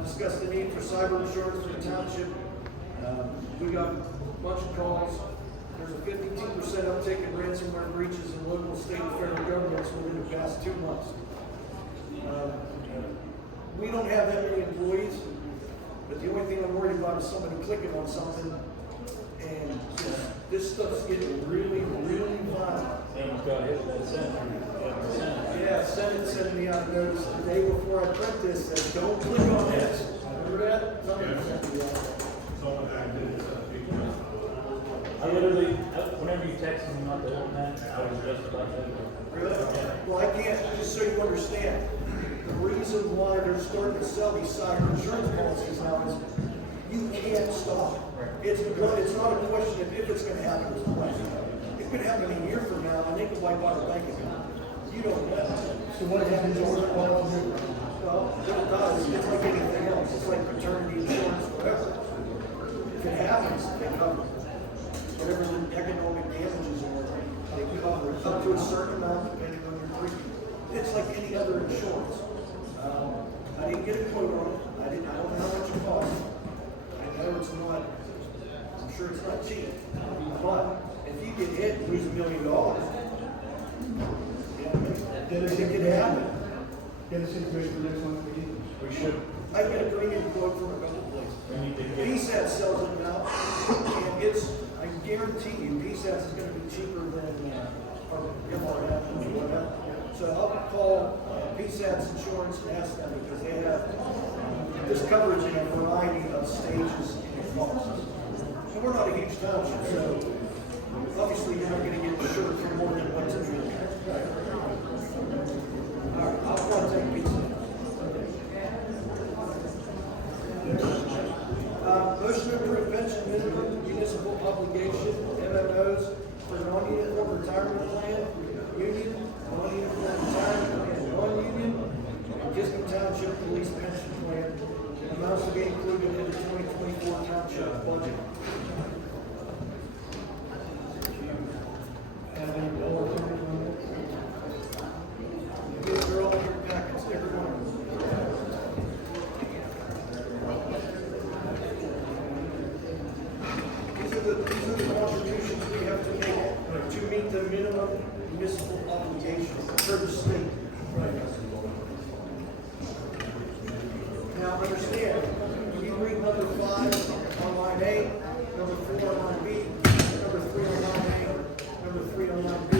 Discuss the need for cyber insurance for the township. We got a bunch of calls. There's a 52% uptick in ransomware breaches in local, state, and federal governments within the past 2 months. We don't have that many employees, but the only thing I'm worried about is somebody clicking on something, and this stuff's getting really, really violent. Yeah, Senate sent me out a notice the day before I print this that don't click on this. Remember that? Somebody sent me that. I literally, whenever you texted me about the ordinance, I was just about to. Really? Well, I can't, just so you understand, the reason why they're starting to sell these cyber insurance policies now is you can't stop. It's not a question of if it's gonna happen, it's when. It could happen a year from now and they could wipe out a bank account. You don't know. So what happens over all of it? Well, it does. It's like anything else. It's like paternity insurance, whatever. If it happens, they cover it. Whatever the economic damages are, they cover it up to a certain amount depending on your premium. It's like any other insurance. I didn't get a quote on it. I don't know how much it costs. I know it's not, I'm sure it's not cheap. But if you get hit and lose $1 million, it could happen. Get us into it for next one, please. We should. I get a premium quote from a couple places. PSAT sells it now, and I guarantee you, PSAT is going to be cheaper than our MRF or whatever. So I'll call PSAT's insurance and ask them because they have this coverage in a variety of stages and costs. So we're not a huge township, so obviously you're not going to get insured for more than what's in your account. All right, I'll contact PSAT. Motion to approve pension minimum municipal obligation, MMOs, for non-uniform retirement plan, union, non-uniform retirement plan, non-union, and Kiski Township Police Pension Plan, amounts to be included in the 2024 township budget. Have any dollar figures on it? These are all in your packets, every one of them. These are the contributions we have to make to meet the minimum municipal obligation per the state. Now understand, when you read number 5 on line A, number 4 on line B, number 3 on line A, number 3 on line B,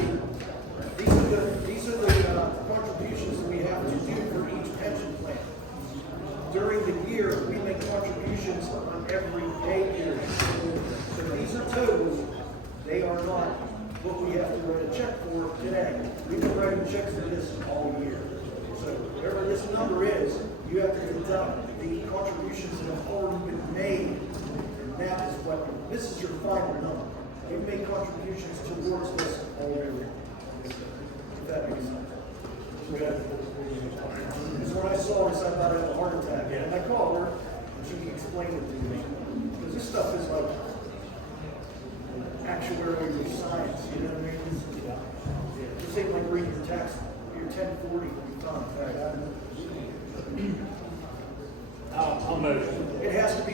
these are the contributions that we have to do for each pension plan. During the year, we make contributions on every day period. So these are totals. They are not what we have to write a check for today. We've been writing checks for this all year. So whatever this number is, you have to deduct the contributions that have already been made. And that is what, this is your final number. We've made contributions towards this all year. If that makes sense. Okay. Because when I saw this, I thought I had a heart attack. And I called her, and she explained it to me. Because this stuff is like actuarial science, you know what I mean? This ain't like reading your tax, your 1040 when you're done. I'll move. It has to be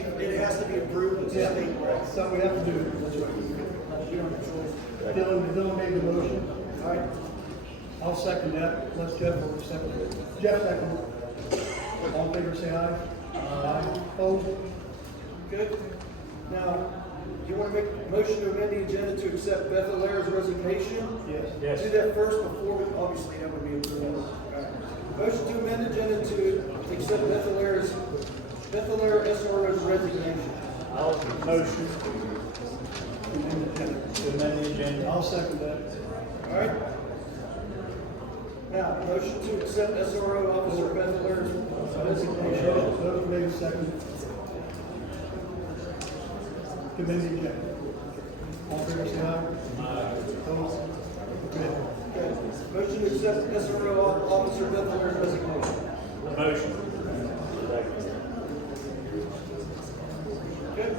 approved with the state. That's something we have to do. That's right. We don't have a choice. Dylan made the motion. All right. I'll second that. Let's Jeff over second. Jeff second. All in favor, say aye. Aye. Opposed? Good. Now, do you want to make a motion to amend the agenda to accept Beth Allaire's resignation? Yes. Do that first before we, obviously that would be approved. Right. Motion to amend the agenda to accept accept Beth Alaire's SRO's resignation. Motion. To amend the agenda. I'll second that. All right. Now, motion to accept SRO Officer Beth Alaire's resignation. Motion made second. To amend the agenda. All in favor, say aye. Opposed? Good. Okay. Motion to accept SRO Officer Beth Alaire's resignation. Motion. Okay.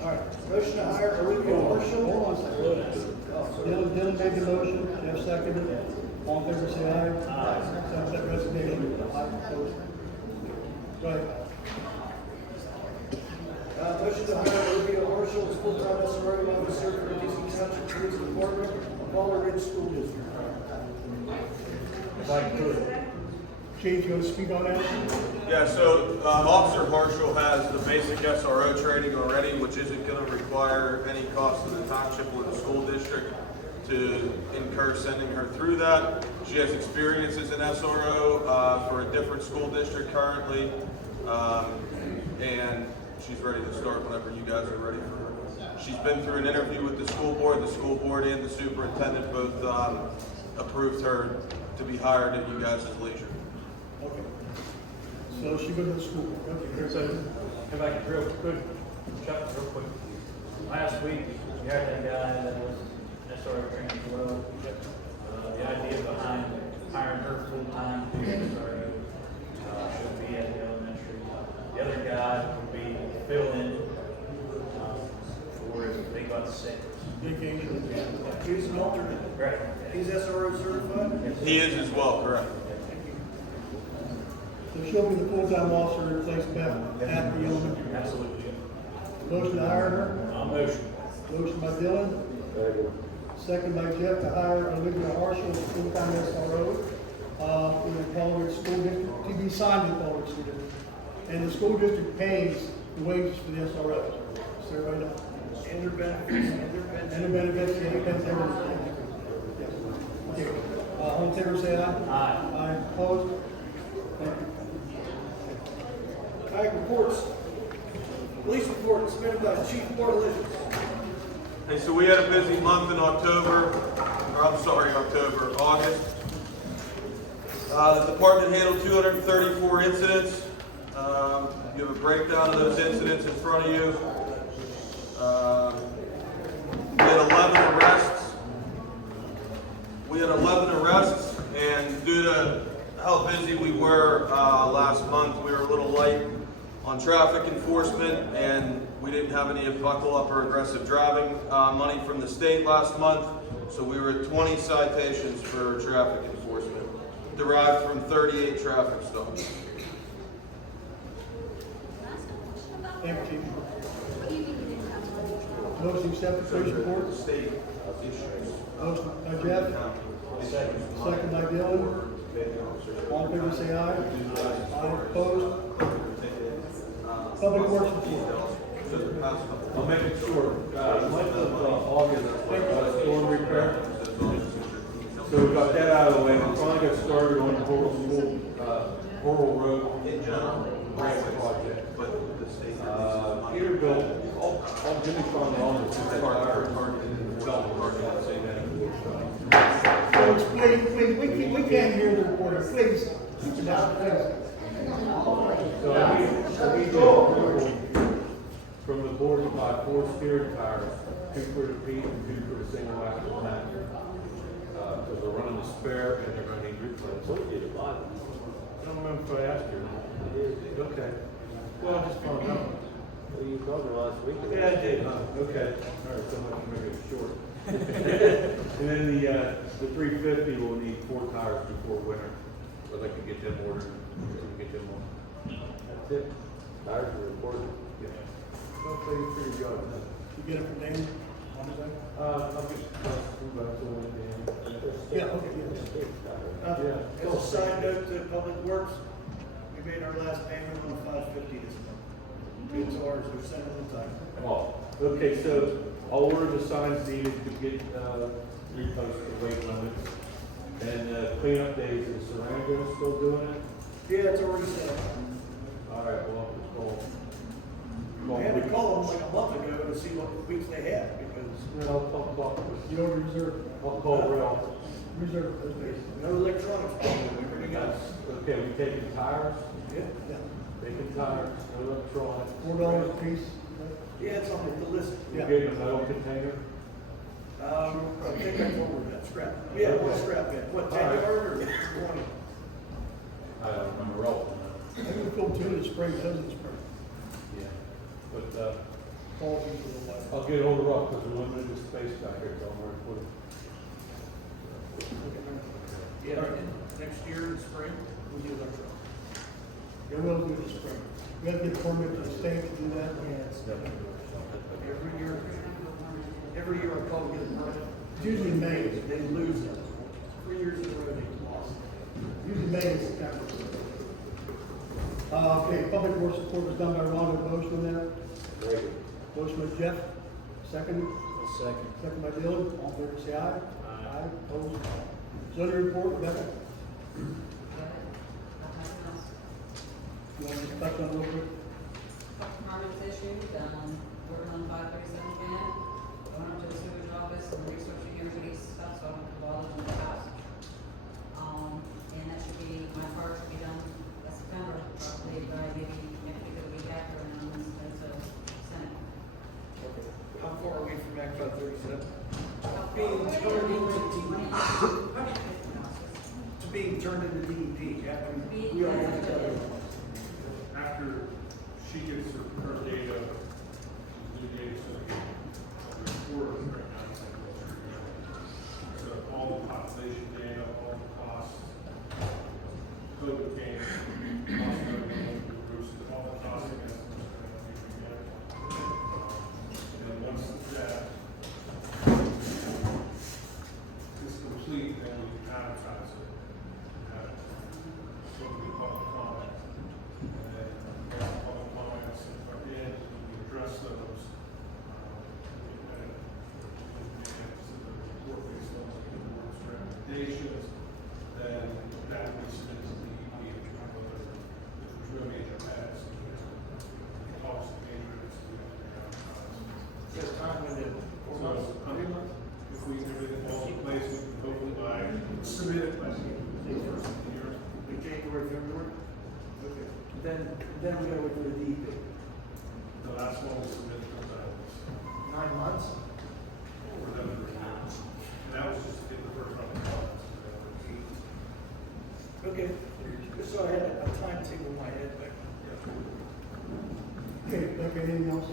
All right. Motion to hire Olivia Marshall. Hold on a second. Dylan made the motion, Jeff seconded it. All in favor, say aye. Aye. Accept that resignation. Opposed? Right. Motion to hire Olivia Marshall as full-time SRO officer for the Kiski Township Police Department, Waller Ridge School District. If I could. Chief, you want to speak on that? Yeah, so Officer Marshall has the basic SRO training already, which isn't going to require any cost to the township or the school district to incur sending her through that. She has experience as an SRO for a different school district currently, and she's ready to start whenever you guys are ready for her. She's been through an interview with the school board and the superintendent both approved her to be hired at you guys' leisure. Okay. So she goes to the school. Okay. So, if I could real quick, Chuck, real quick. Last week, we had that guy that was SRO training as well. The idea behind hiring her full-time to be SRO should be at the elementary. The other guy would be fill-in for if they got sick. He's an alternate. Right. He's SRO certified? He is as well, correct. So she'll be the full-time officer in place of Beth at the elementary. Absolutely. Motion to hire her. I'll motion. Motion by Dylan. Second by Jeff to hire Olivia Marshall as full-time SRO in the Waller School District, to be signed with the Waller School District. And the school district pays the wages for the SROs. So everybody knows. And their benefits, And the benefits, yeah, it depends everything. Okay. All in favor, say aye. Aye. Aye. Opposed? Thank you. All right, reports. Police report submitted by Chief Bordelicious. Hey, so we had a busy month in October. August. The department handled 234 incidents. You have a breakdown of those incidents in front of you. We had 11 arrests, and due to how busy we were last month, we were a little light on traffic enforcement, and we didn't have any buckle up or aggressive driving money from the state last month, so we were at 20 citations for traffic enforcement, derived from 38 traffic stops. Thank you, Chief. Motion to accept the police report. State issues. Motion by Jeff. Second by Dylan. All in favor, say aye. Aye. Opposed? Public Works report. I'll make it short. Month of August, storm repair. So we got that out of the way. We finally got started on the Coral Road In general, grant project. but the state. Peterbilt, all Jimmy found on the So explain, please, we can't hear the reporter, please. Keep it down, please. So I need approval from the board to buy 4 steering tires, 2 for the Pete and 2 for the single axle tank. Because they're running the spare and they're gonna need replaced. What did you buy them? I don't remember if I asked you. Okay. Well, I just found out. Well, you told me last week. Yeah, I did, huh? Okay. All right, so much to make it short. And then the 350 will need 4 tires before winter. But I can get them ordered, so we can get them on. That's it. Tires are important. Yeah. Don't say you're pretty good. You get it from Dan? I'll get two bucks on it, Dan. Yeah, okay, yeah. Yeah. As a side note to Public Works, we made our last payment on 550 this month. It's ours, we're sending them time. Oh, okay, so I'll order the signs needed to get, repost the weight limits. And cleanup days, is Sarango still doing it? Yeah, it's already set. All right, well, I'll just call. I had to call them like a month ago to see what weeks they had, because. I'll talk with. You know, reserve. I'll call Ralph. Reserve those days. No electronics, everything else. Okay, we taking tires, Yeah. taking tires, no electronics. $4 a piece. Yeah, it's on the list. You getting a metal container? I think I told her that, scrap. Yeah, one scrap bin. What, 10 yard or 20? I don't remember all. Maybe we fill 2 in the spring, 10 in the spring. Yeah, but, Fall into the light. I'll get hold of Rob because we're limited to space back here, so I'm gonna put it. Yeah, next year in the spring, we'll do electronics. Yeah, we'll do the spring. We have to get a permit to the state to do that. Every year I probably get a permit. It's usually May. They lose it. 3 years in a row they lost. Usually May and September. Okay, public works report was done by Ron, a motion on that. Motion by Jeff, second. Second. Second by Dylan, all in favor say aye. Aye. Opposed? Zoning report, Rebecca. You want to touch on it real quick? Couple permits issued, working on 537 Ken, going up to the sewage office and researching everybody's stuff, so I don't have to bother them in the house. And that should be, my part should be done by September, probably by maybe next week or the week after, and then it's a Senate. How far are we from Act 537? Being turned into DEP. To being turned into DEP after we all get together. After she gets her data, new data, so report right now. So all the population data, all the costs, COVID came, cost of Bruce, all the costs against and once that is complete, then we can advertise it. So we public comment. And then public comments are in, we address those. Report based on the board's recommendations, then that will be submitted to the DEP, if there's no major pass. Talks to majors, Is there a time when it, 4 months? if we have it all in place, we can hopefully submit it by the first of the year. Like January, February? Okay. Then we gotta wait for the DEP. The last one was submitted for that. 9 months? Or that was, and that was just to get the first round of comments. Okay. Just so I had a timetable in my head, but. Okay, Rebecca, anything else?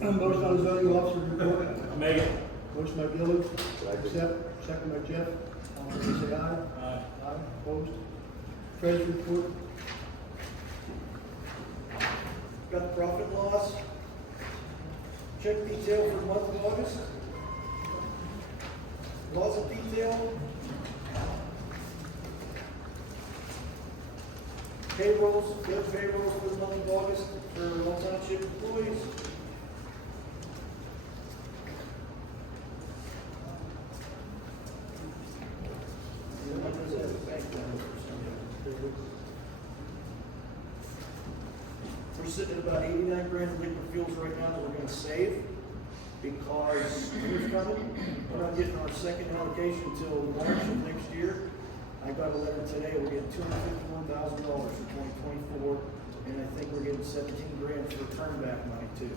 Motion on the zoning officer report. Make it. Motion by Dylan. Accept. Second by Jeff. All in favor say aye. Aye. Aye. Opposed? Treasury report. Got the profit loss. Check detail for the month of August. Loss of detail. Payrolls, good payrolls for the month of August for all township employees. We're sitting at about 89 grand in liquid fuels right now that we're gonna save because winter's coming. We're not getting our second allocation until March of next year. I got a letter today, we're getting $251,000 for 2024, and I think we're getting 17 grand for turn back money too.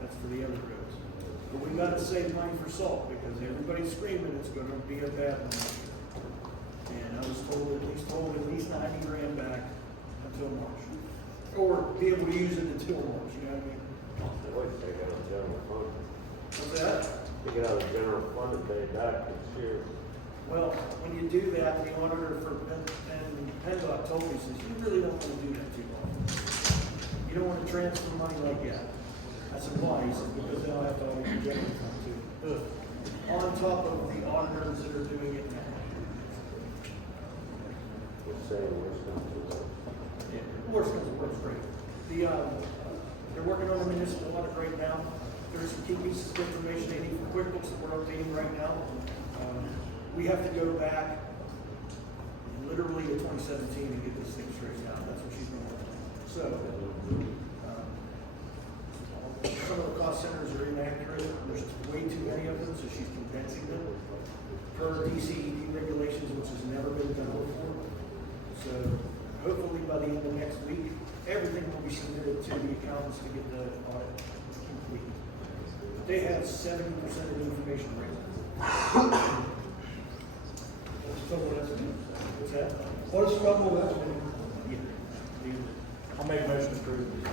That's for the other roads. But we gotta save money for salt because everybody's screaming it's gonna be a bad one. And I was told at least 90 grand back until March. Or be able to use it until March, you know what I mean? Take it out of general fund. What's that? Take it out of general fund and pay it back this year. Well, when you do that, the auditor for PennDOT told me, says, you really don't want to do that too long. You don't want to transfer money like that. I said, why? He said, because then I'll have to audit the general fund too. On top of the auditors that are doing it now. Yeah, worst comes to worst, great. They're working on a municipal audit right now. There's some key pieces of information they need for QuickBooks that we're updating right now. We have to go back and literally to 2017 to get this thing straightened out. That's what she's been working on. So, some of the cost centers are inaccurate. There's way too many of them, so she's condensing them per DCED regulations, which has never been done before. So, hopefully by the end of next week, everything will be submitted to the accountants to get the audit complete. They have 70% of the information right now. What's that? What is trouble with that? I'll make a motion to approve this.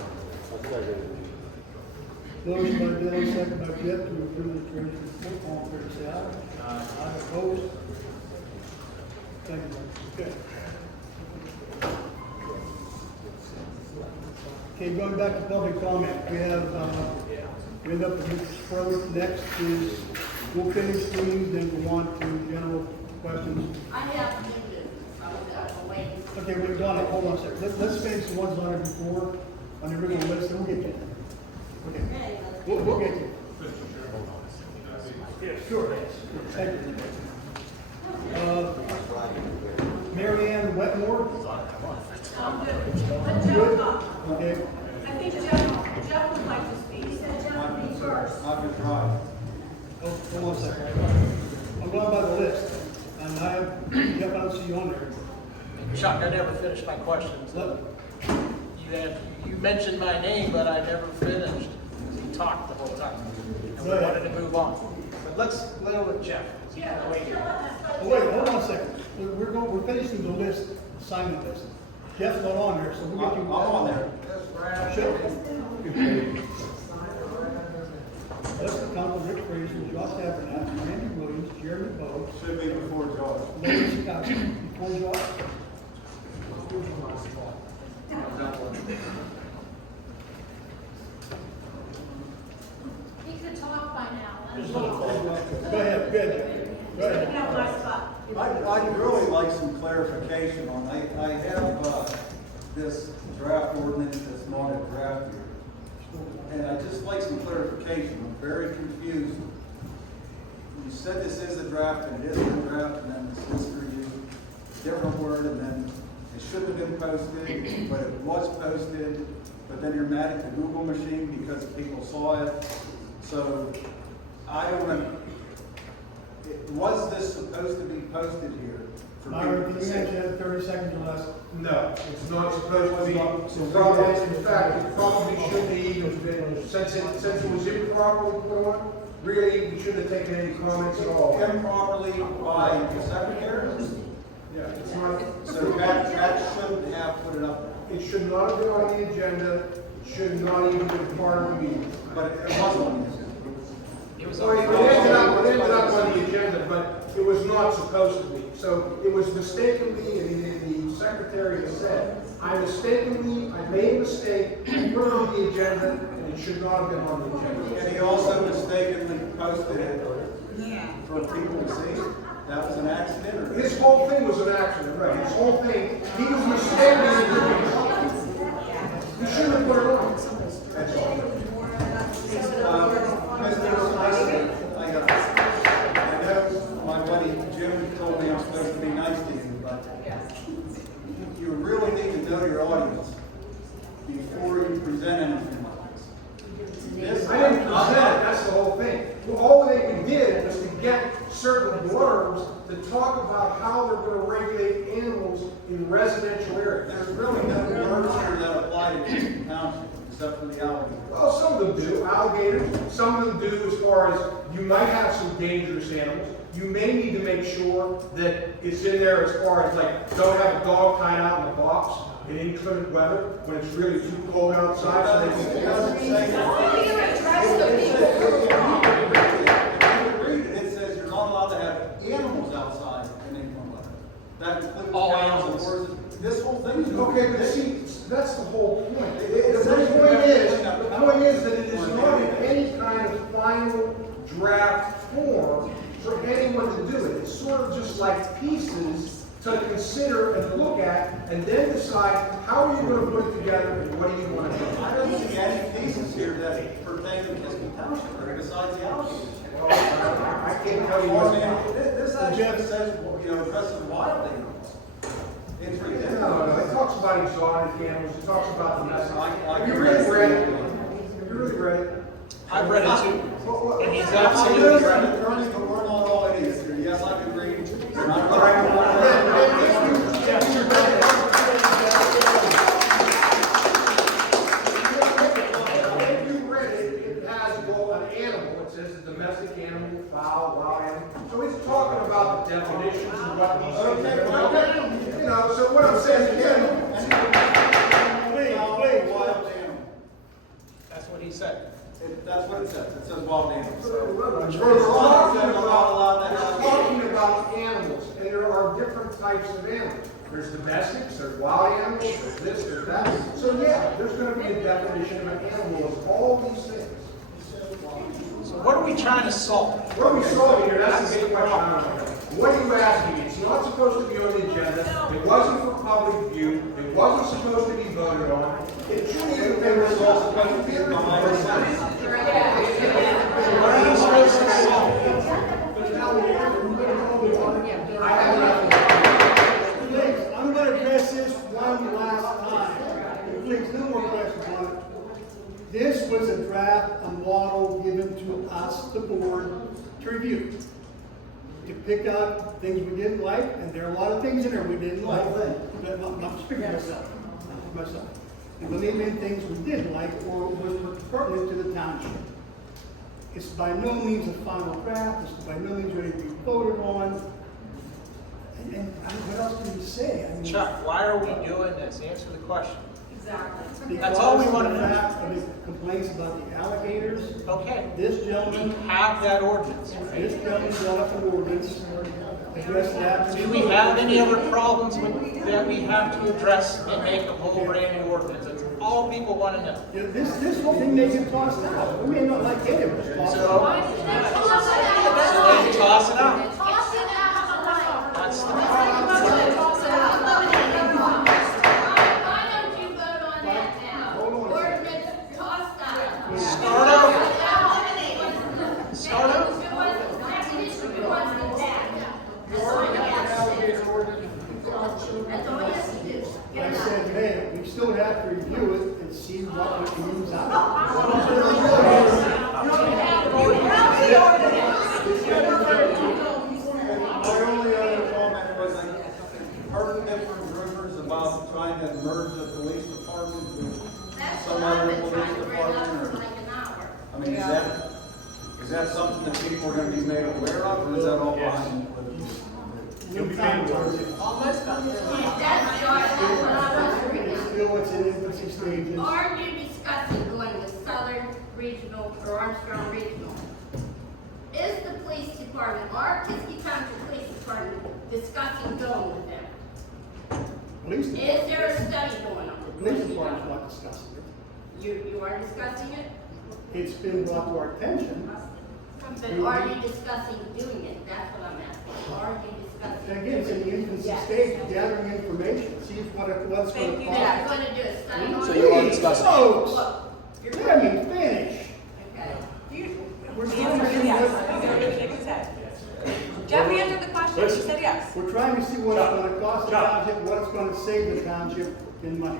Motion by Dennis, second by Jeff to approve the treasurer's report. All in favor, say aye. Aye. Opposed? Thank you. Okay. Okay, going back to public comment, we have, we end up with Mr. Sproat. Next is, we'll finish these, then we'll on to general questions. I have minutes, I was waiting. Okay, we've done it, hold on a second. Let's finish the ones on it before, on the original list, then we'll get to that. Okay, we'll get to it. Yeah, sure. Thank you. Mary Ann Wetmore? I'm good. But Jeff, Okay. I think Jeff would like to speak. He said Jeff would be first. Hold on a second. I'm going by the list, and I have, Jeff, I don't see you on there. Chuck, I never finished my questions. You mentioned my name, but I never finished. He talked the whole time. And we wanted to move on. But let's go with Jeff. Oh, wait, hold on a second. We're finishing the list, assignment list. Jeff's not on there, so we'll get you. I'm on there. Sure. List council, Rick Fraser, Josh Abernathy, Randy Williams, Jeremy Bowe. Should be before George. Larry Scott, before Josh. He could talk by now. Go ahead, Jeff. Go ahead. I'd really like some clarification on, I have, this draft ordinance that's not a draft here. And I'd just like some clarification. I'm very confused. You said this is a draft and it isn't a draft, and then the solicitor used a different word, and then it shouldn't have been posted, but it was posted, but then you're mad at the Google machine because people saw it. So I don't know. Was this supposed to be posted here? For Myron, people can to you see? mention 30 seconds or less? No, it's not supposed to be. The problem is, in fact, it probably shouldn't have even been, since it was improperly put on, really, we shouldn't have taken any comments at all. Improperly by the secretary? Yeah, it's not. So that shouldn't have put it up there. It should not have been on the agenda, it should not even been part of the meeting. But it was on the agenda. Well, it ended up on the agenda, but it was not supposed to be. So it was mistakenly, and the secretary has said, I made a mistake, I put it on the agenda, and it should not have been on the agenda. And he also mistakenly posted it for people to see. That was an accident, or? His whole thing was an accident, right? His whole thing, he was mistaken. He shouldn't have put it on. That's all. I know my buddy Jim told me I'm supposed to be nice to you, but you really need to know your audience before you present anything like this. I didn't present it, that's the whole thing. Well, all they did was to get certain blurbs to talk about how they're going to regulate animals in residential areas. There's really no words here that apply to Kiski Township, except for the alligator. Well, some of them do, alligators. Some of them do as far as you might have some dangerous animals. You may need to make sure that it's in there as far as like, don't have a dog tied out in a box in inclement weather when it's really too cold outside. So they It says you're not allowed to have animals outside in inclement weather. That includes all cows and animals. horses. This whole thing is okay, but see, that's the whole point. The point is that it is not in any kind of final draft form for anyone to do it. It's sort of just like pieces to consider and look at, and then decide how are you going to put it together and what do you want to do. I don't see any cases here that pertain to Kiski Township or besides the alligators. I can't tell you what. This actually says, addresses wild animals. It's No, ridiculous. it talks about exotic animals, it talks about domestic. I Have you really read it? Have you really read it? I've read it too. And he's I'm absolutely just right. an attorney, but we're not all idiots here. Yes, I can read. And I'm not- If you read it, it has, well, an animal, it says a domestic animal, fowl, wild animal. So it's talking about the definitions of what these things are. You know, so what I'm saying again, Wild animal. That's what he said. That's what it says. It says wild animals. We're Further on, it says we're not allowed to have. talking about animals, and there are different types of animals. There's domestics, there's wild animals, there's this, there's that. So yeah, there's gonna be a definition of an animal of all these things. So what are we trying to solve? What are we solving here? That's the big question. I don't know. What are you asking? It's not supposed to be on the agenda. It wasn't for public view. It wasn't supposed to be voted on. It shouldn't even been all supposed to be behind the scenes. What are you supposed to solve? I have nothing. Please, I'm gonna address this one last time. Please, no more questions on it. This was a draft, a model given to us, the board, to review. To pick out things we didn't like, and there are a lot of things in there we didn't like. But I'm speaking for myself. And believe me, things we didn't like or was pertinent to the township. It's by no means a final draft, it's by no means ready to be voted on. And what else can you say? I mean, Chuck, why are we doing this? Answer the question. Exactly. That's all we want to because of the know. fact of the complaints about the alligators. Okay. This We gentleman, have that ordinance. this gentleman brought up an ordinance, addressed that. Do we have any other problems that we have to address and make a whole brand new ordinance? That's all people want to know. Yeah, this whole thing may get tossed out. We may not like any of it. Toss it So, out. so then toss it out. That's the problem. Why don't you vote on that now? Ordinance tossed out. Start over. Start over. Who wants it back? That's all you have to do. That's all you have to do. I said, hey, we still have to review it and see what we can use out of My only other comment was I heard different rumors about trying to merge the police department with That's some what I've other been police trying to bring up for department. like an hour. I mean, is that something that people are gonna be made aware of, or is that all behind? You'll be made aware. Almost done. That's what I was bringing It's up. still, it's in infancy stages. Are you discussing going with Southern Regional or Armstrong Regional? Is the police department, our Kiski Township Police Department, discussing going with them? Police Is department. there a study going on? The police department's not discussing it. You are discussing it? It's been brought to our attention. But are you discussing doing it? That's what I'm asking. Are you discussing? And again, it's in the infancy Yes. stage, gathering information, see what it's going to Thank you, cost. Dad. You're going to do a study on it? So you are discussing. Folks, Look, you're let going me to, finish. okay. We're The trying answer to is see yes. what, He's gonna shake his head. Jeff answered the question, he said yes. we're trying to see what it's going to cost the township, what it's going to save the township in money.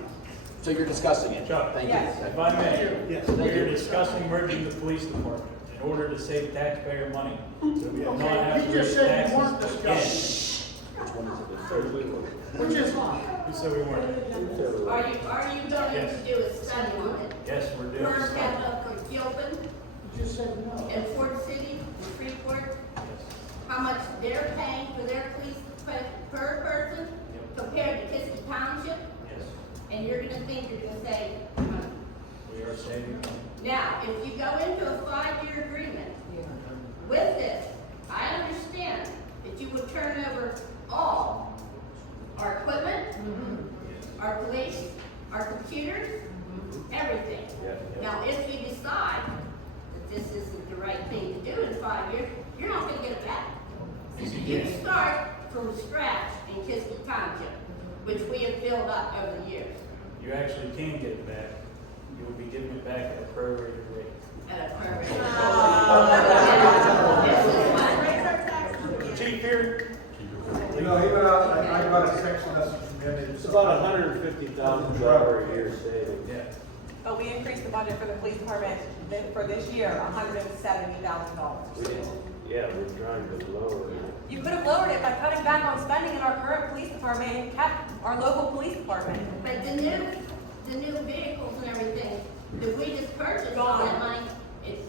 So you're discussing it? Chuck, Thank Yes. if I may, Yes. we're discussing merging the police department in order to save taxpayer money. So we do not have you to just raise said you weren't taxes discussing. Which one is it? Which is, Who said we weren't? Are you going Yes. to do a study on it? Yes, we're doing First this. half of Gilpin and Fort City and Freeport, how much they're paying for their police per person compared to Kiski Township, Yes, and you're gonna think you're gonna save money. we are saving money. Now, if you go into a 5-year agreement with this, I understand that you would turn over all our equipment, our police, our computers, everything. Now, if you decide that this isn't the right thing to do in 5 years, you're not gonna get it back. You start from scratch in Kiski Township, which we have built up over the years You actually can get it back. You will be giving it back at a prorated rate. at a prairie. Chief here? you know, even I got a text message from him It's about $150,000 a year savings. Yeah. But we increased the budget for the police department for this year, $170,000. We didn't, yeah, we're trying to lower it. You could have lowered it by cutting back on spending in our current police department and kept our local police department. But the new vehicles and everything that we just purchased Gone. on that money, it's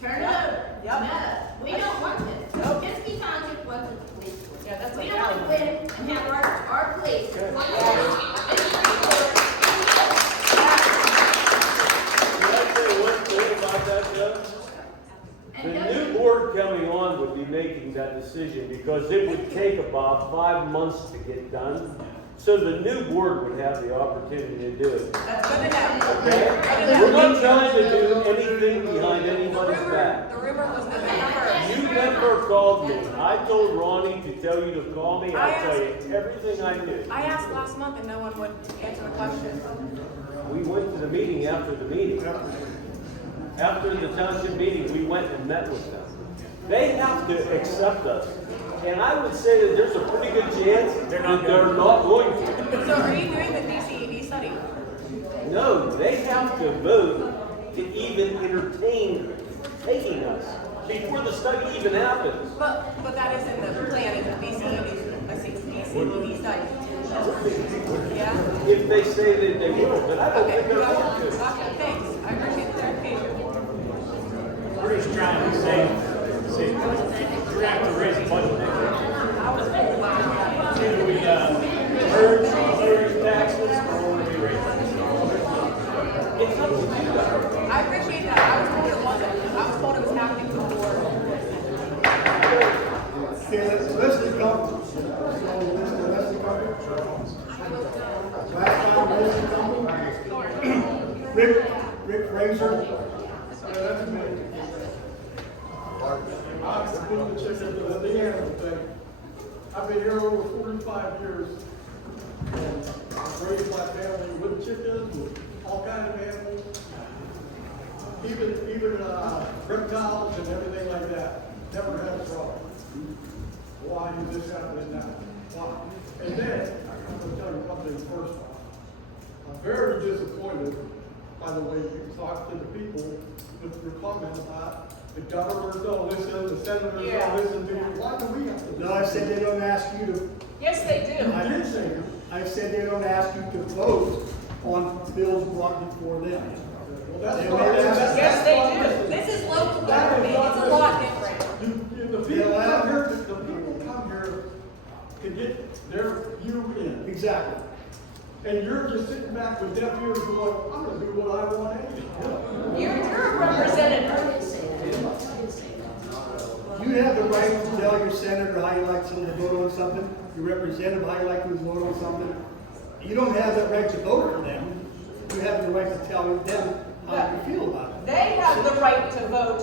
turned Yep. over. Yep. No, we don't want this. Nope. Kiski Township wasn't the police force. Yeah, that's We like don't want to that. win and have our police. Can I say one thing about that, Joe? The new board coming on would be making that decision because it would take about 5 months to get done. So the new board would have the opportunity to do it. That's good to know. Okay? We're not trying to do anything behind anybody's back. The rumor was November. You never called me. I told Ronnie to tell you to call me. I'll tell you everything I knew. I asked last month and no one would answer the question. We went to the meeting after the meeting. After the township meeting, we went and met with them. They have to accept us. And I would say that there's a pretty good chance that they're not going to. So are you doing the DCED study? No, they have to vote to even entertain taking us before the study even happens. But that is in the plan, is the DCED study. Yeah? If they say that they will, but I don't Okay, think they're going to. okay, thanks. I appreciate the clarification. We're just trying to say, we're gonna have to raise the budget next year. Either we merge voters' taxes or we raise it. It's up to you guys. I appreciate that. I was told it wasn't. I was told it was happening before. Okay, let's come. So, let's come. Last time, let's come. Rick Fraser. I've been here over 45 years and raised my family with chickens, with all kinds of animals, even reptiles and everything like that. Never had a problem. Why is this happening now? Why? And then, I'm going to tell you something first off. I'm very disappointed by the way you talk to the people with your comment about the governors don't listen, the senators don't listen to you. Why do we have to listen? No, I said they don't ask you to. Yes, they do. I did say that. I said they don't ask you to vote on bills brought before them. Well, that's They not- don't ask- Yes, they do. This is local government. It's a lot different. The people come here, to get their view in. Exactly. And you're just sitting back with deaf ears going, I'm gonna do what I want anyway. You're a representative. You have the right to tell your senator how you like someone to vote on something, your representative how you like them to vote on something. You don't have that right to vote for them. You have the right to tell them how you feel about it. They have the right to vote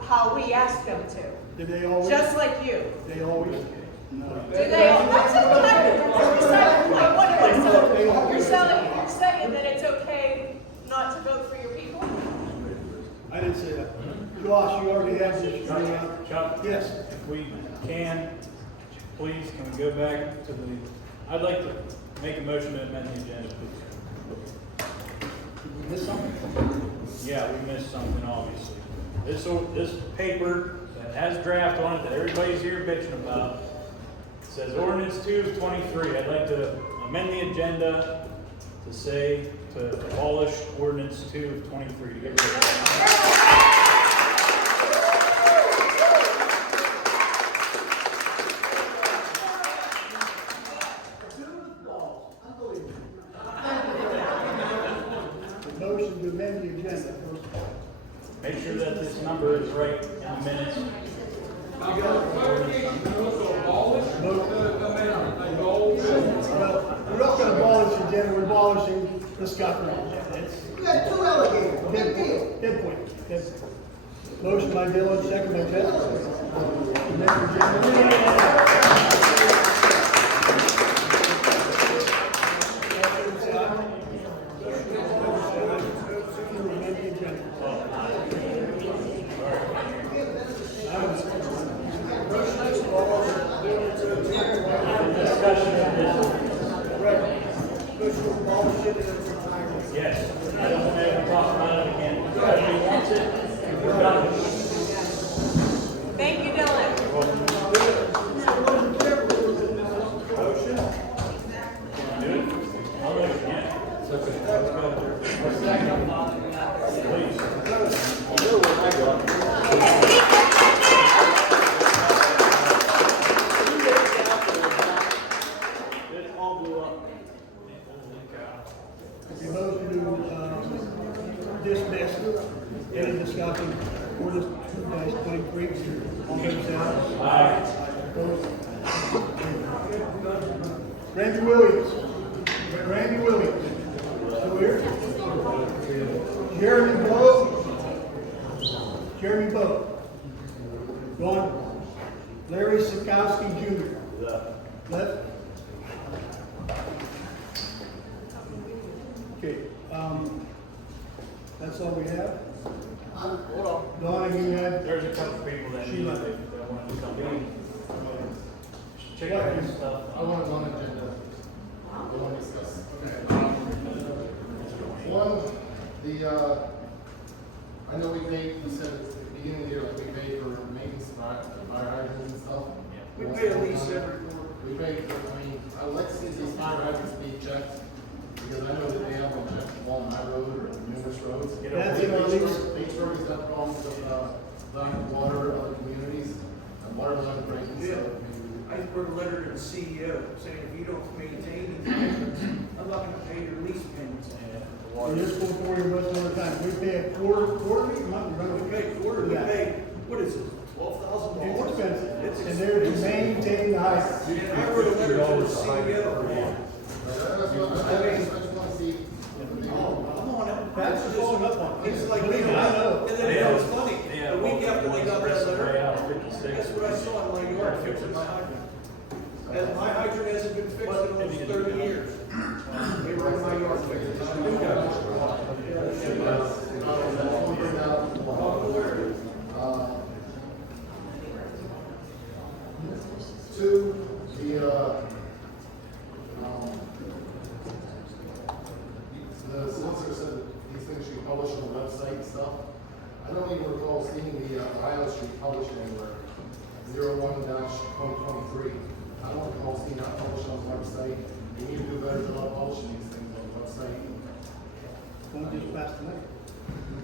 how we ask them to. Did they always? Just like you. They always. Do they? That's just what I'm saying. Like, what am I saying? You're saying that it's okay not to vote for your people? I didn't say that. Josh, you already have this. Chuck? Yes. If we can, please, can we go back to the, I'd like to make a motion to amend the agenda, please. Did we miss something? Yeah, we missed something, obviously. This paper that has draft on it that everybody's here bitching about, says ordinance 2 of 23. I'd like to amend the agenda to say to abolish ordinance 2 of 23. To get rid of it. Motion to amend the agenda. Make sure that this number is right in the minutes. We're not going to abolish the agenda, we're abolishing the Scotland agenda. You got two alligators, big deal. Dead point. Dead point. Motion by Dillon, second by Ted. Amend the agenda. Discussion of this. Yes, I don't want to ever talk about it again. If he wants it, we're done. Thank you, Dylan. Motion? Do it? I'll do it again. Let's go. This all blew up. You vote to dismiss any discussion for this 2-23. All those say aye. Opposed? Randy Williams. Randy Williams. Still here? Jeremy Bowe. Jeremy Bowe. Gone. Larry Sikowski Jr. Left. Okay, that's all we have. Hold on. Donna, you had. There's a couple people that Sheila. that want to come in. Check What out is- this stuff. I want one agenda. I want to discuss. One, I know we paid, you said at the beginning of the year, like we paid for maintenance, fire hydrants and stuff. We pay at least every quarter. We paid, I mean, I would like to see these fire hydrants be checked, because I know that they have them checked along my road or numerous roads. That's in our lease. Each road has got problems with, lack of water, other communities, and water line breaking, so. I wrote a letter to the CEO saying if you don't maintain these hydrants, I'm not gonna pay your lease payments. We just go for your most of the time. We pay a quarterly, monthly. We pay quarter, we pay, what is it, $12,000? It's expensive. It's And they're to maintain the hydrants. And I wrote a letter to the CEO. I just want to see. I'm on it. That's It's following up on it. It's like, Believe me, I know. and then it was funny, the week after they got that letter, guess what I saw in my yard fixing my hydrant? And my hydrant hasn't been fixed in almost 30 years. They were in my yard fixing. Two, the solicitor said that these things should be published on the website and stuff. I don't even recall seeing the Ohio Street published anywhere, 01-2023. I don't recall seeing that published on the website. We need to do a better job publishing these things on the website. One just passed tonight.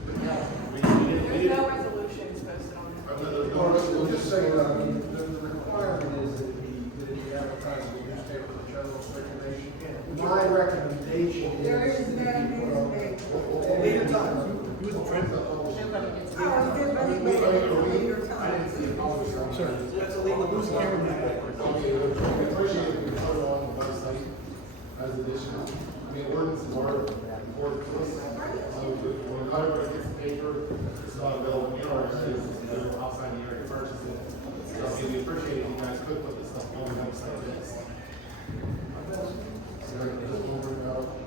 There's no resolutions posted on it. We'll just say, the requirement is that it be advertised in the newspaper for general circulation. My recommendation is. There is no newspaper. Leader Times. Who's the trend? Oh, everybody made it Leader Times. Sir. That's a legal Who's the cameraman? Okay, we appreciate it if you put it on the website as additional. I mean, ordinances are important to us. When not everybody gets the paper, it's not available in our areas, it's available outside the area to purchase it. So I mean, we appreciate it if you guys could put this stuff on the website.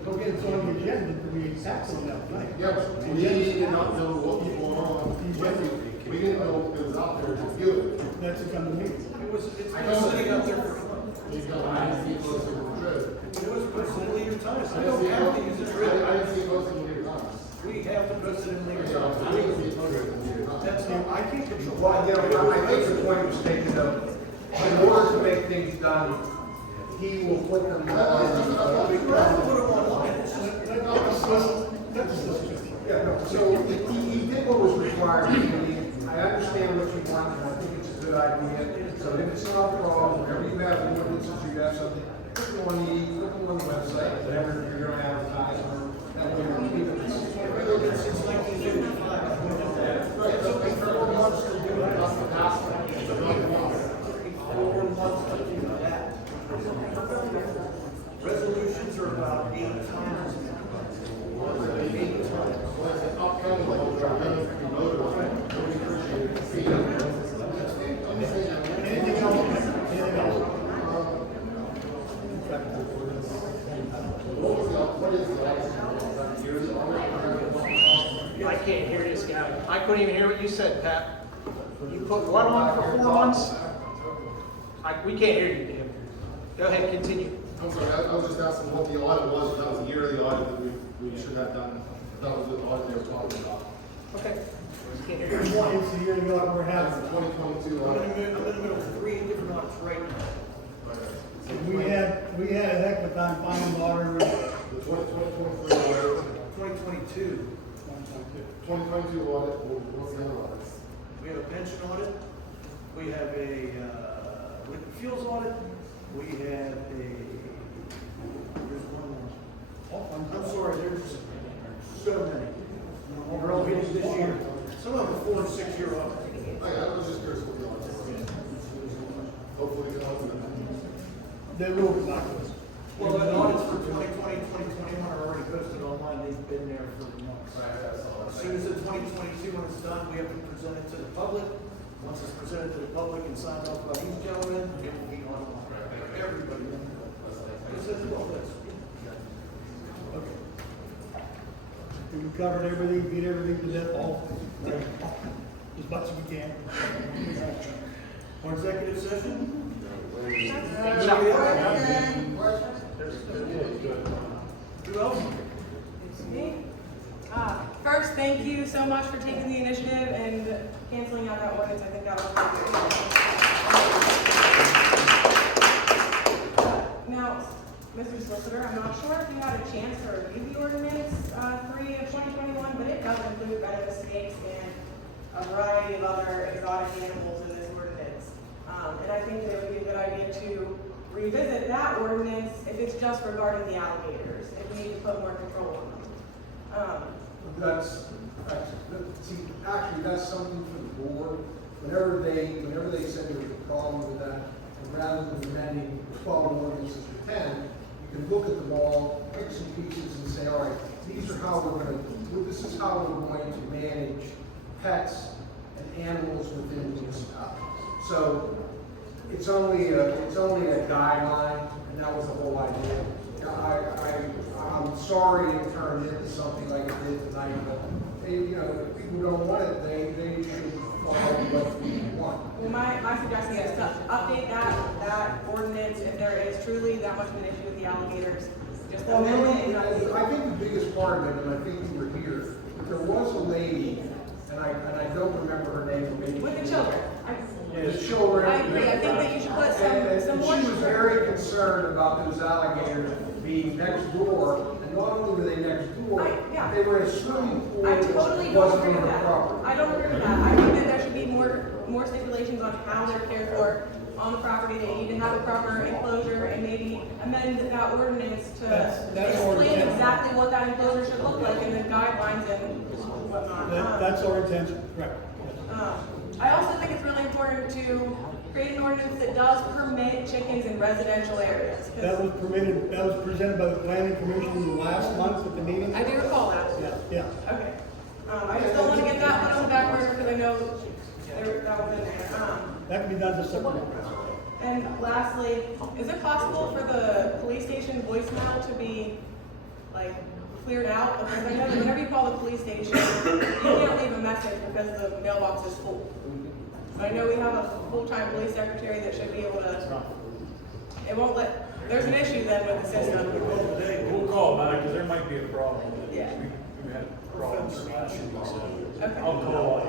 Don't get it on the agenda to be taxed on that tonight. Yeah, but we did not know what was going on. We didn't know it was out there to view it. That's to come to me. It's been I know. sitting out there for, You know, I didn't see it posted in the trip. it was posted in Leader Times. I I didn't don't see it have to posted- use the I trip. didn't see it posted in the Times. We have to post it in Leader Yeah, I Times. didn't see it posted in the Times. That's not, I can't control. Well, you know, I think the point was taken of, in order to make things done, he will put them on. We have to put them online. It's just- Yeah, no, so he did what was required. I mean, I understand what you want, and I think it's a good idea. So if it's not a problem, whenever you have ordinances, you have something, put them on the website, whatever you're gonna advertise on. That way you're keeping it. Since 1955. Right, it took me 4 months to do it. 4 months to do that. Resolutions are about 8 times. Upcoming, like, we're going to be voted on. We appreciate it. See you. Anything else? Anything else? What is the I can't hear this guy. I couldn't even hear what you said, Pat. You put what on for 4 months? We can't hear you, Dan. Go ahead, continue. I'm sorry, I was just asking what the audit was, if that was a yearly audit that we should have done, if that was the audit they were talking about. Okay. It's the yearly audit we're having. 2022 I'm audit. in the middle of 3 different audits right now. We had a heck of a time finding water. The 2023 audit, 2022. 2022 audit, what's the other audits? We have a pension audit. We have a liquid fuels audit. We have a, there's one more. I'm sorry, there's so many. They're all hitting this year. Some of them are 4 and 6 year audits. Oh, yeah, I was just curious what the audits were. Hopefully we can help them. They will be not good. Well, the audits for 2020, 2021 are already posted online. They've been there for months. As soon as the 2022 one is done, we have to present it to the public. Once it's presented to the public and signed off by these gentlemen, it will be online. Everybody. This is all this. Okay. We covered everything, beat everything to death, all, as much as we can. For executive session? Who else? Me? First, thank you so much for taking the initiative and canceling out that ordinance. I think that was good. Now, Mr. Solicitor, I'm not sure if you had a chance to review the ordinance 3 of 2021, but it does include venomous snakes and a variety of other exotic animals in this ordinance. And I think that it would be a good idea to revisit that ordinance if it's just regarding the alligators, if we need to put more control on them. Actually, that's something for the board. Whenever they said there was a problem with that, and rather than amending 12 ordinances to 10, you can look at them all, pick some pieces and say, all right, these are how this is how we're going to manage pets and animals within municipalities. So it's only a guideline, and that was the whole idea. I'm sorry it turned into something like it did tonight, but if people don't want it, they should follow what we want. Well, my suggestion is to update that ordinance if there is truly that much of an issue with the alligators. Just amend it. I think the biggest part of it, and I think you were here, there was a lady, and I don't remember her name. Maybe With the children. The children. I agree. I think that you should put some more. She was very concerned about those alligators being next door, and not only were they next door, they were in a swimming pool. I totally don't agree with that. I don't agree with that. I think that there should be more stipulations on how they're cared for on the property. They need to have a proper enclosure and maybe amend that ordinance to explain exactly what that enclosure should look like and the guidelines and whatnot. That's our intention, correct. I also think it's really important to create an ordinance that does permit chickens in residential areas. That was presented by the planning commission last month at the meeting. I do recall that. Yeah. Okay. I just don't want to get that put on the back burner because I know that was in there. That can be done just separately. And lastly, is it possible for the police station voicemail to be cleared out? Because I know that whenever you call the police station, you can't leave a message because the mailbox is full. But I know we have a full-time police secretary that should be able to, it won't let, there's an issue then with the system. We'll call back, because there might be a problem. Yeah. We had problems last week, so Okay. I'll call on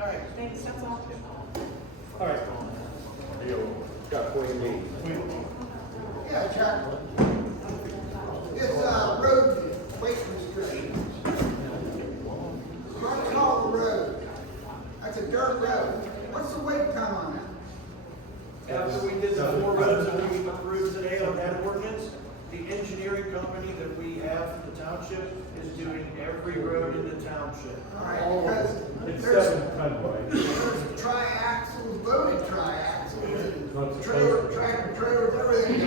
All right, thanks, that's all. All right. Got Queen Bee. Yeah, Jack. It's road weight restriction. Right call the road. That's a dirt road. What's the weight time on that? After we did the 4 roads that we approved today on that ordinance, the engineering company that we have for the township is doing every road in the township. All right, because there's tri-axles, loaded tri-axles, and tractor trailers, everything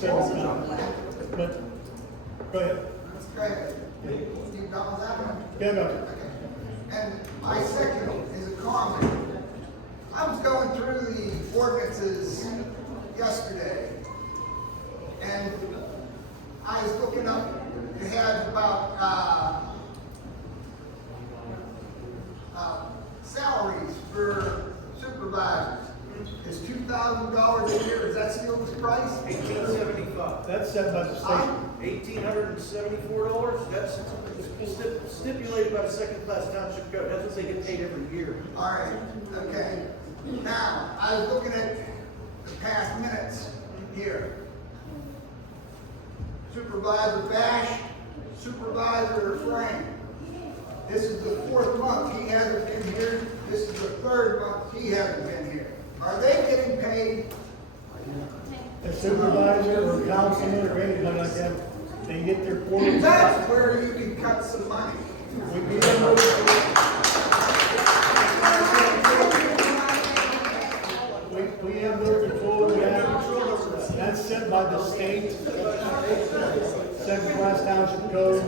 going on. But, go ahead. Go ahead. You done with that one? Yeah, go. Okay. And my second is a comment. I was going through the ordinances yesterday, and I was looking up, it had about salaries for supervisors. Is $2,000 a year, is that still the price? set by the state. $1,874, that's stipulated by the second-class township code, that's what they get paid every year. All right, okay. Now, I was looking at the past minutes here. Supervisor Bash, Supervisor Frank. This is the 4th month he hasn't been here. This is the 3rd month he hasn't been here. Are they getting paid? A supervisor or councilman or anybody like that, they get their quarterly. That's where you can cut some money. We have no control over that. That's set by the state, second-class township code.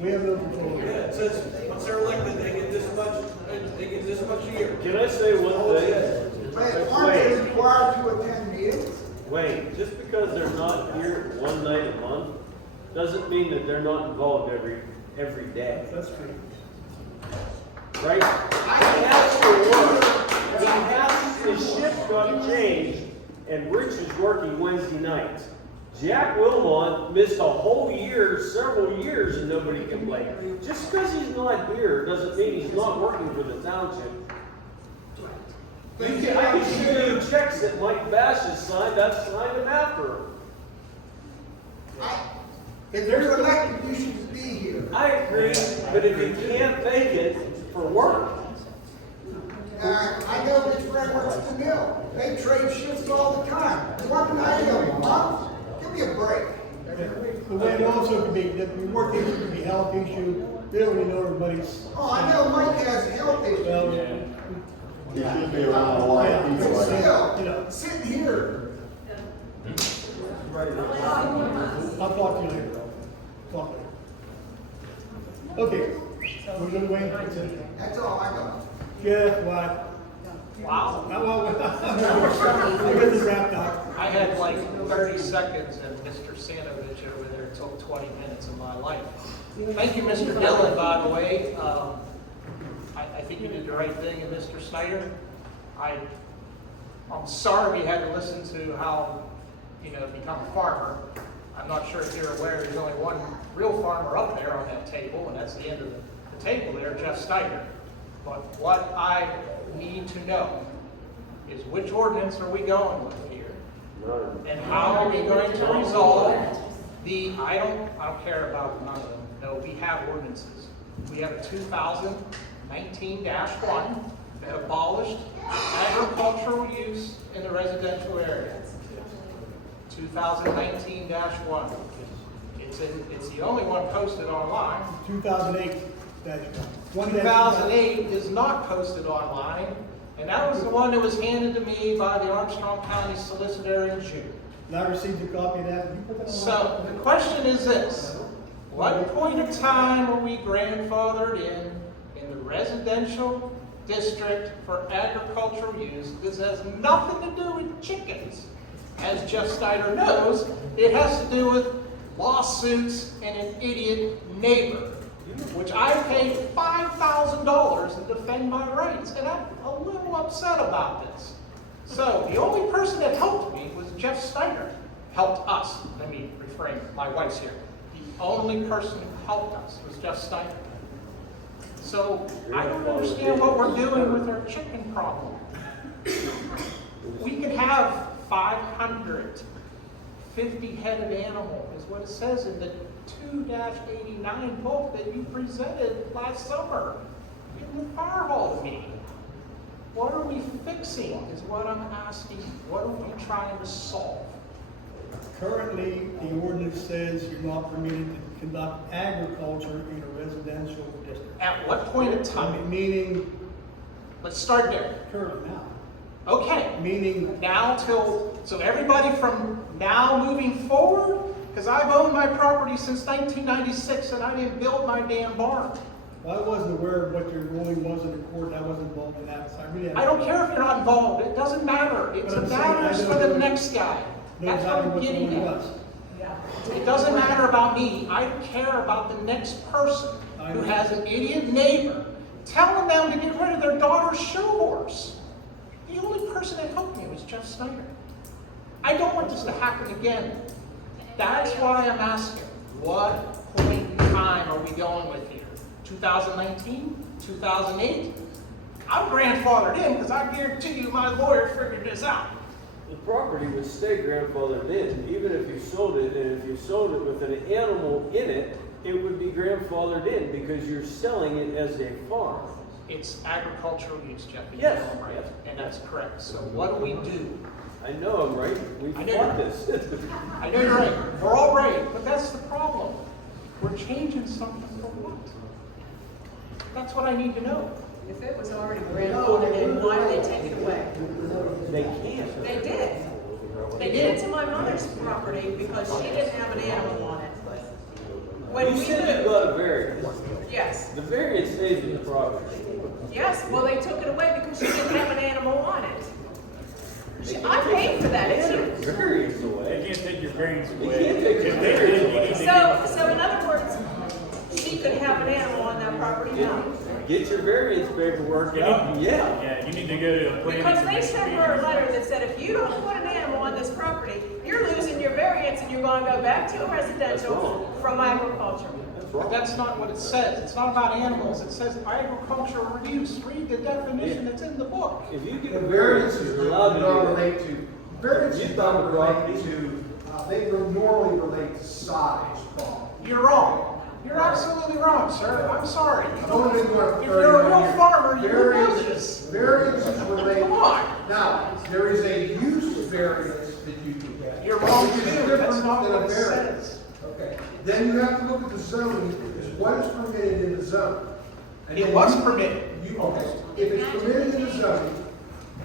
We have no control over Yeah, that. it says, once they're elected, they get this much a year. Can I say one thing? But aren't they required to attend meetings? Wait, just because they're not here one night a month, doesn't mean that they're not involved every day. That's true. Right? He has to work. His shift got changed, and Rich is working Wednesday nights. Jack Wilmot missed a whole year, several years, and nobody complained. Just because he's not here doesn't mean he's not working for the township. I can show you checks that Mike Bash has signed. I've signed them after him. If you're elected, you should be here. I agree, but if you can't make it for work. I know this friend works at the mill. They trade shifts all the time. One night a month? Give me a break. The way it also could be, that the work issue could be health issue. They don't really know everybody's. Oh, I know Mike has health issues. Well, He should be around a lot of people. But you still, know. sitting here, I'll talk to you later. Talk later. Okay, we're gonna wait. that's all I got. Jeff, what? Wow. We'll get this wrapped up. I had like 30 seconds and Mr. Sanovich over there took 20 minutes of my life. Thank you, Mr. Dillon, by the way. I think you did the right thing, and Mr. Snyder, I'm sorry we had to listen to how, become a farmer. I'm not sure if you're aware, there's only one real farmer up there on that table, and that's the end of the table there, Jeff Snyder. But what I need to know is which ordinance are we going with here? And how are we going to resolve I don't care about none of them. No, we have ordinances. We have a 2019-1 that abolished agricultural use in the residential area. 2019-1. It's the only one posted online. 2008. 2008 is not posted online, and that was the one that was handed to me by the Armstrong County Solicitor in June. And I received a copy of that. So the question is this: what point of time are we grandfathered in the residential district for agricultural use? This has nothing to do with chickens. As Jeff Snyder knows, it has to do with lawsuits and an idiot neighbor, which I paid $5,000 to defend my rights, and I'm a little upset about this. So the only person that helped me was Jeff Snyder. Helped us. Let me reframe. My wife's here. The only person who helped us was Jeff Snyder. So I don't understand what we're doing with our chicken problem. We could have 550 headed animal, is what it says in the 2-89 book that you presented last summer in the fire hall meeting. What are we fixing is what I'm asking. What are we trying to solve? Currently, the ordinance says you're not permitted to conduct agriculture in a residential district. At what point in time? Meaning. Let's start there. Currently now. Okay. Meaning. Now so everybody from now moving forward? Because I've owned my property since 1996 and I didn't build my damn barn. Well, I wasn't aware of what your ruling was in the court. I wasn't involved in that. So I don't care if you're not involved. It doesn't matter. It's a matter for the next guy. That's what I'm getting at. It doesn't matter about me. I care about the next person who has an idiot neighbor telling them to get rid of their daughter's show horse. The only person that helped me was Jeff Snyder. I don't want this to happen again. That's why I'm asking, what point in time are we going with here? 2019? 2008? I'm grandfathered in because I guarantee you my lawyer figured this out. The property would stay grandfathered in, even if you sold it, and if you sold it with an animal in it, it would be grandfathered in because you're selling it as a farm. It's agricultural use, Jeff. Yes, You're right, yes. and that's correct. So what do we do? I know I'm right. We've I know fought you're this. I know you're right. We're all right, but that's the problem. We're changing something for what? That's what I need to know. If it was already grandfathered in, why did they take it away? They can't. They did. They did it to my mother's property because she didn't have an animal on it. When You we said you moved, got a variance. yes, The variance stays in the property. yes, well, they took it away because she didn't have an animal on it. I paid for that, it's yours. Variance away. You can't take your variance You away. can't take your If they did, variance you need away. to get- So in other words, she could have an animal on that property now. Get your variance paperwork You out. need- Yeah. Yeah, you need to go to a planning. Because they commission sent meeting. her a letter that said, if you don't put an animal on this property, you're losing your variance and you're gonna go back to residential from agriculture. That's But wrong. that's not what it says. It's not about animals. It says agricultural use. Read the definition that's in the book. If you get The a variance, variances you're do allowed to not do that. relate to, variances You don't found the relate property. to, they normally relate to size problem. You're wrong. You're absolutely wrong, sir. I'm sorry. I've only been going for If you're a 31 real years. farmer, you would know this. Variances relate. Come on. Now, there is a use variance that you can get. You're wrong which is too. different That's not than what a it variance. says. Okay, then you have to look at the zoning, is what is permitted in the zone. And It then was you- permitted. Okay, if it's permitted in the zoning,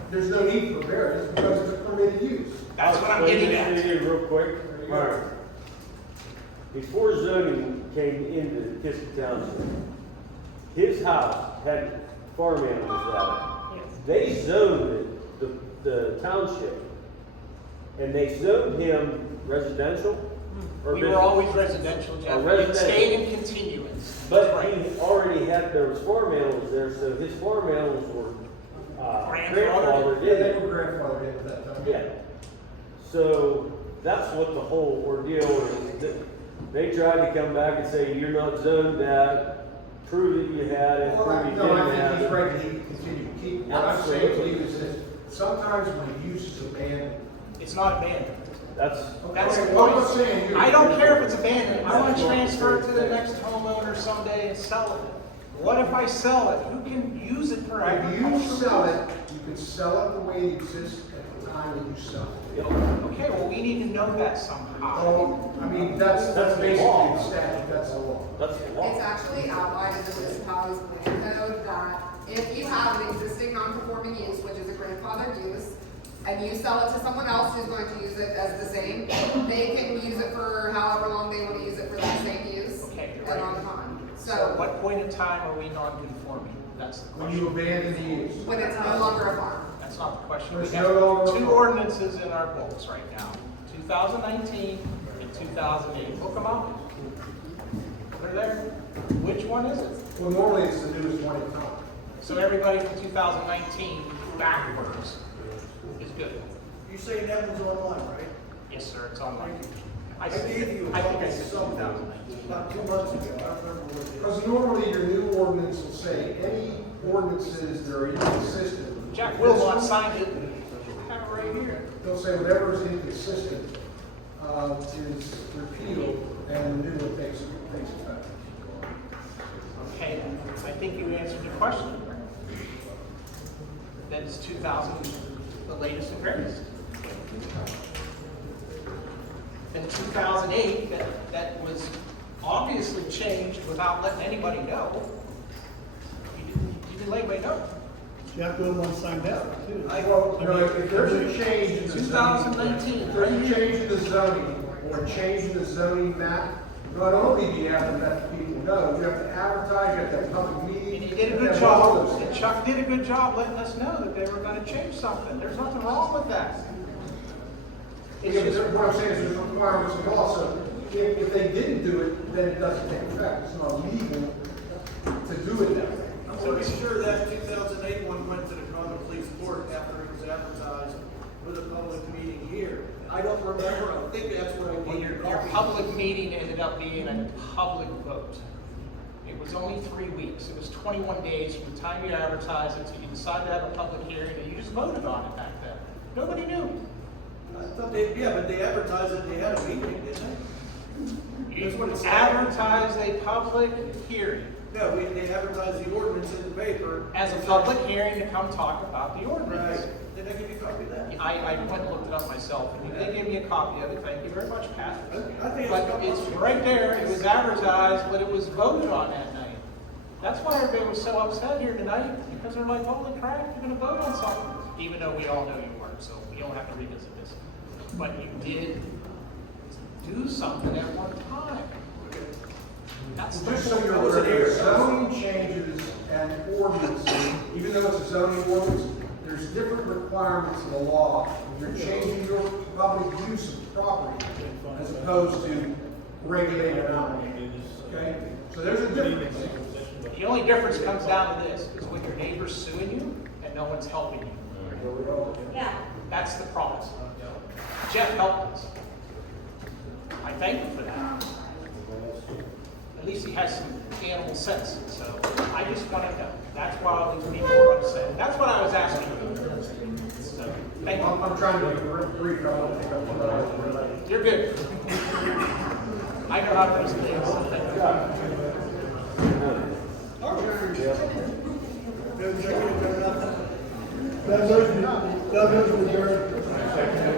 there's no need for variance because it's a permitted use. That's what I'm Explain getting this at. to you real quick. All right. Before zoning came into Kiski Township, his house had farm animals at it. They zoned it, the township, and they zoned him residential or We were business? always residential, Jeff. It residential. stayed in continuance. But Right. he already had, there was farm animals there, so his farm animals were grandfathered Yeah, in. they were grandfathered in at that time. Yeah. So that's what the whole ordeal is. They tried to come back and say, you're not zoned that, prove that you had it, Well, prove you no, I didn't think have he's it. right, that he can continue to keep. What I'm saying to you is that sometimes when a use is abandoned. It's not abandoned. That's, That's the Okay, well, I'm not point. saying you. I don't care if it's abandoned. I want to transfer it to the next homeowner someday and sell it. What if I sell it? Who can use it for If you agriculture? sell it, you can sell it the way it exists at the time that you sell it. Okay, well, we need to know that somehow. Oh, I mean, that's the basically law. the statute, that's the law. that's the law. It's actually outlined in the municipality's plan code that if you have an existing non-conforming use, which is a grandfathered use, and you sell it to someone else who's going to use it as the same, they can use it for however long they want to use it for that same use, Okay, you're and right. on and on. So So, what point in time are we non-conforming? That's the When you question. abandon the use. when it's no longer a farm. That's not the question. There's We no longer- have two ordinances in our books right now, 2019 and 2008. Look them up. They're there. Which one is it? Well, normally it's the newest one in town. So everybody from 2019 backwards is good. You say that one's online, right? Yes, sir, it's online. I gave you a I think copy I of said something 2019. about 2 months ago, I don't remember what it is. Because normally your new ordinance will say any ordinances that are inconsistent. Jack Wilmot signed it. I have it right here. They'll say whatever is inconsistent is repealed and the new one takes effect. Okay, I think you answered your question. That is 2000, the latest and greatest. In 2008, that was obviously changed without letting anybody know. You didn't let anybody know. Jeff Wilmot signed out too. Well, you know, if there's a change in the zoning, 2019, if there's a change in the zoning or a change in the zoning map, not only do you have to let people know, you have to advertise, you have to have public meetings. And you did a you good have all job, those and things. Chuck did a good job letting us know that they were gonna change something. There's nothing wrong with that. It's Yeah, but just- what I'm saying is there's requirements of law, so if they didn't do it, then it doesn't take effect. It's not legal to do it that way. I'm pretty sure that 2008 one went to the common police court after it was advertised with a public meeting here. I don't remember, I think that's what I Well, did. your public meeting ended up being a public vote. It was only 3 weeks. It was 21 days from the time you advertised it to you decided to have a public hearing, and you just voted on it back then. Nobody knew. I thought they, yeah, but they advertised that they had a meeting, didn't they? That's what it You said. advertised a public hearing No, they advertised the ordinance in the paper. as a public hearing to come talk about the ordinance. Right, did I give you a copy of that? I went and looked it up myself, and they gave me a copy of it. Thank you very much, Pat. I think But it's right there. It was advertised, but it was voted on that night. That's why everybody was so upset here tonight, because they're like, holy crap, you're gonna vote on something. Even though we all know you weren't, so we don't have to revisit this. But you did do something at one time. That's the Just so you're aware, zoning changes and ordinances, even though it's a zoning ordinance, there's different requirements in the law. When you're changing your public use of property as opposed to regulated out. Okay? So there's a difference. The only difference comes down to this, is when your neighbor's suing you and no one's helping you. Yeah. That's the problem. Jeff helped us. I thank him for that. At least he has some animal sense, so I just want to know. That's why these people are upset. That's what I was asking you. So, thank you. I'm trying to be brief, I don't think I'm gonna. You're good. I know how to do things. So thank you. No executive, no nothing. That motion, adjourned.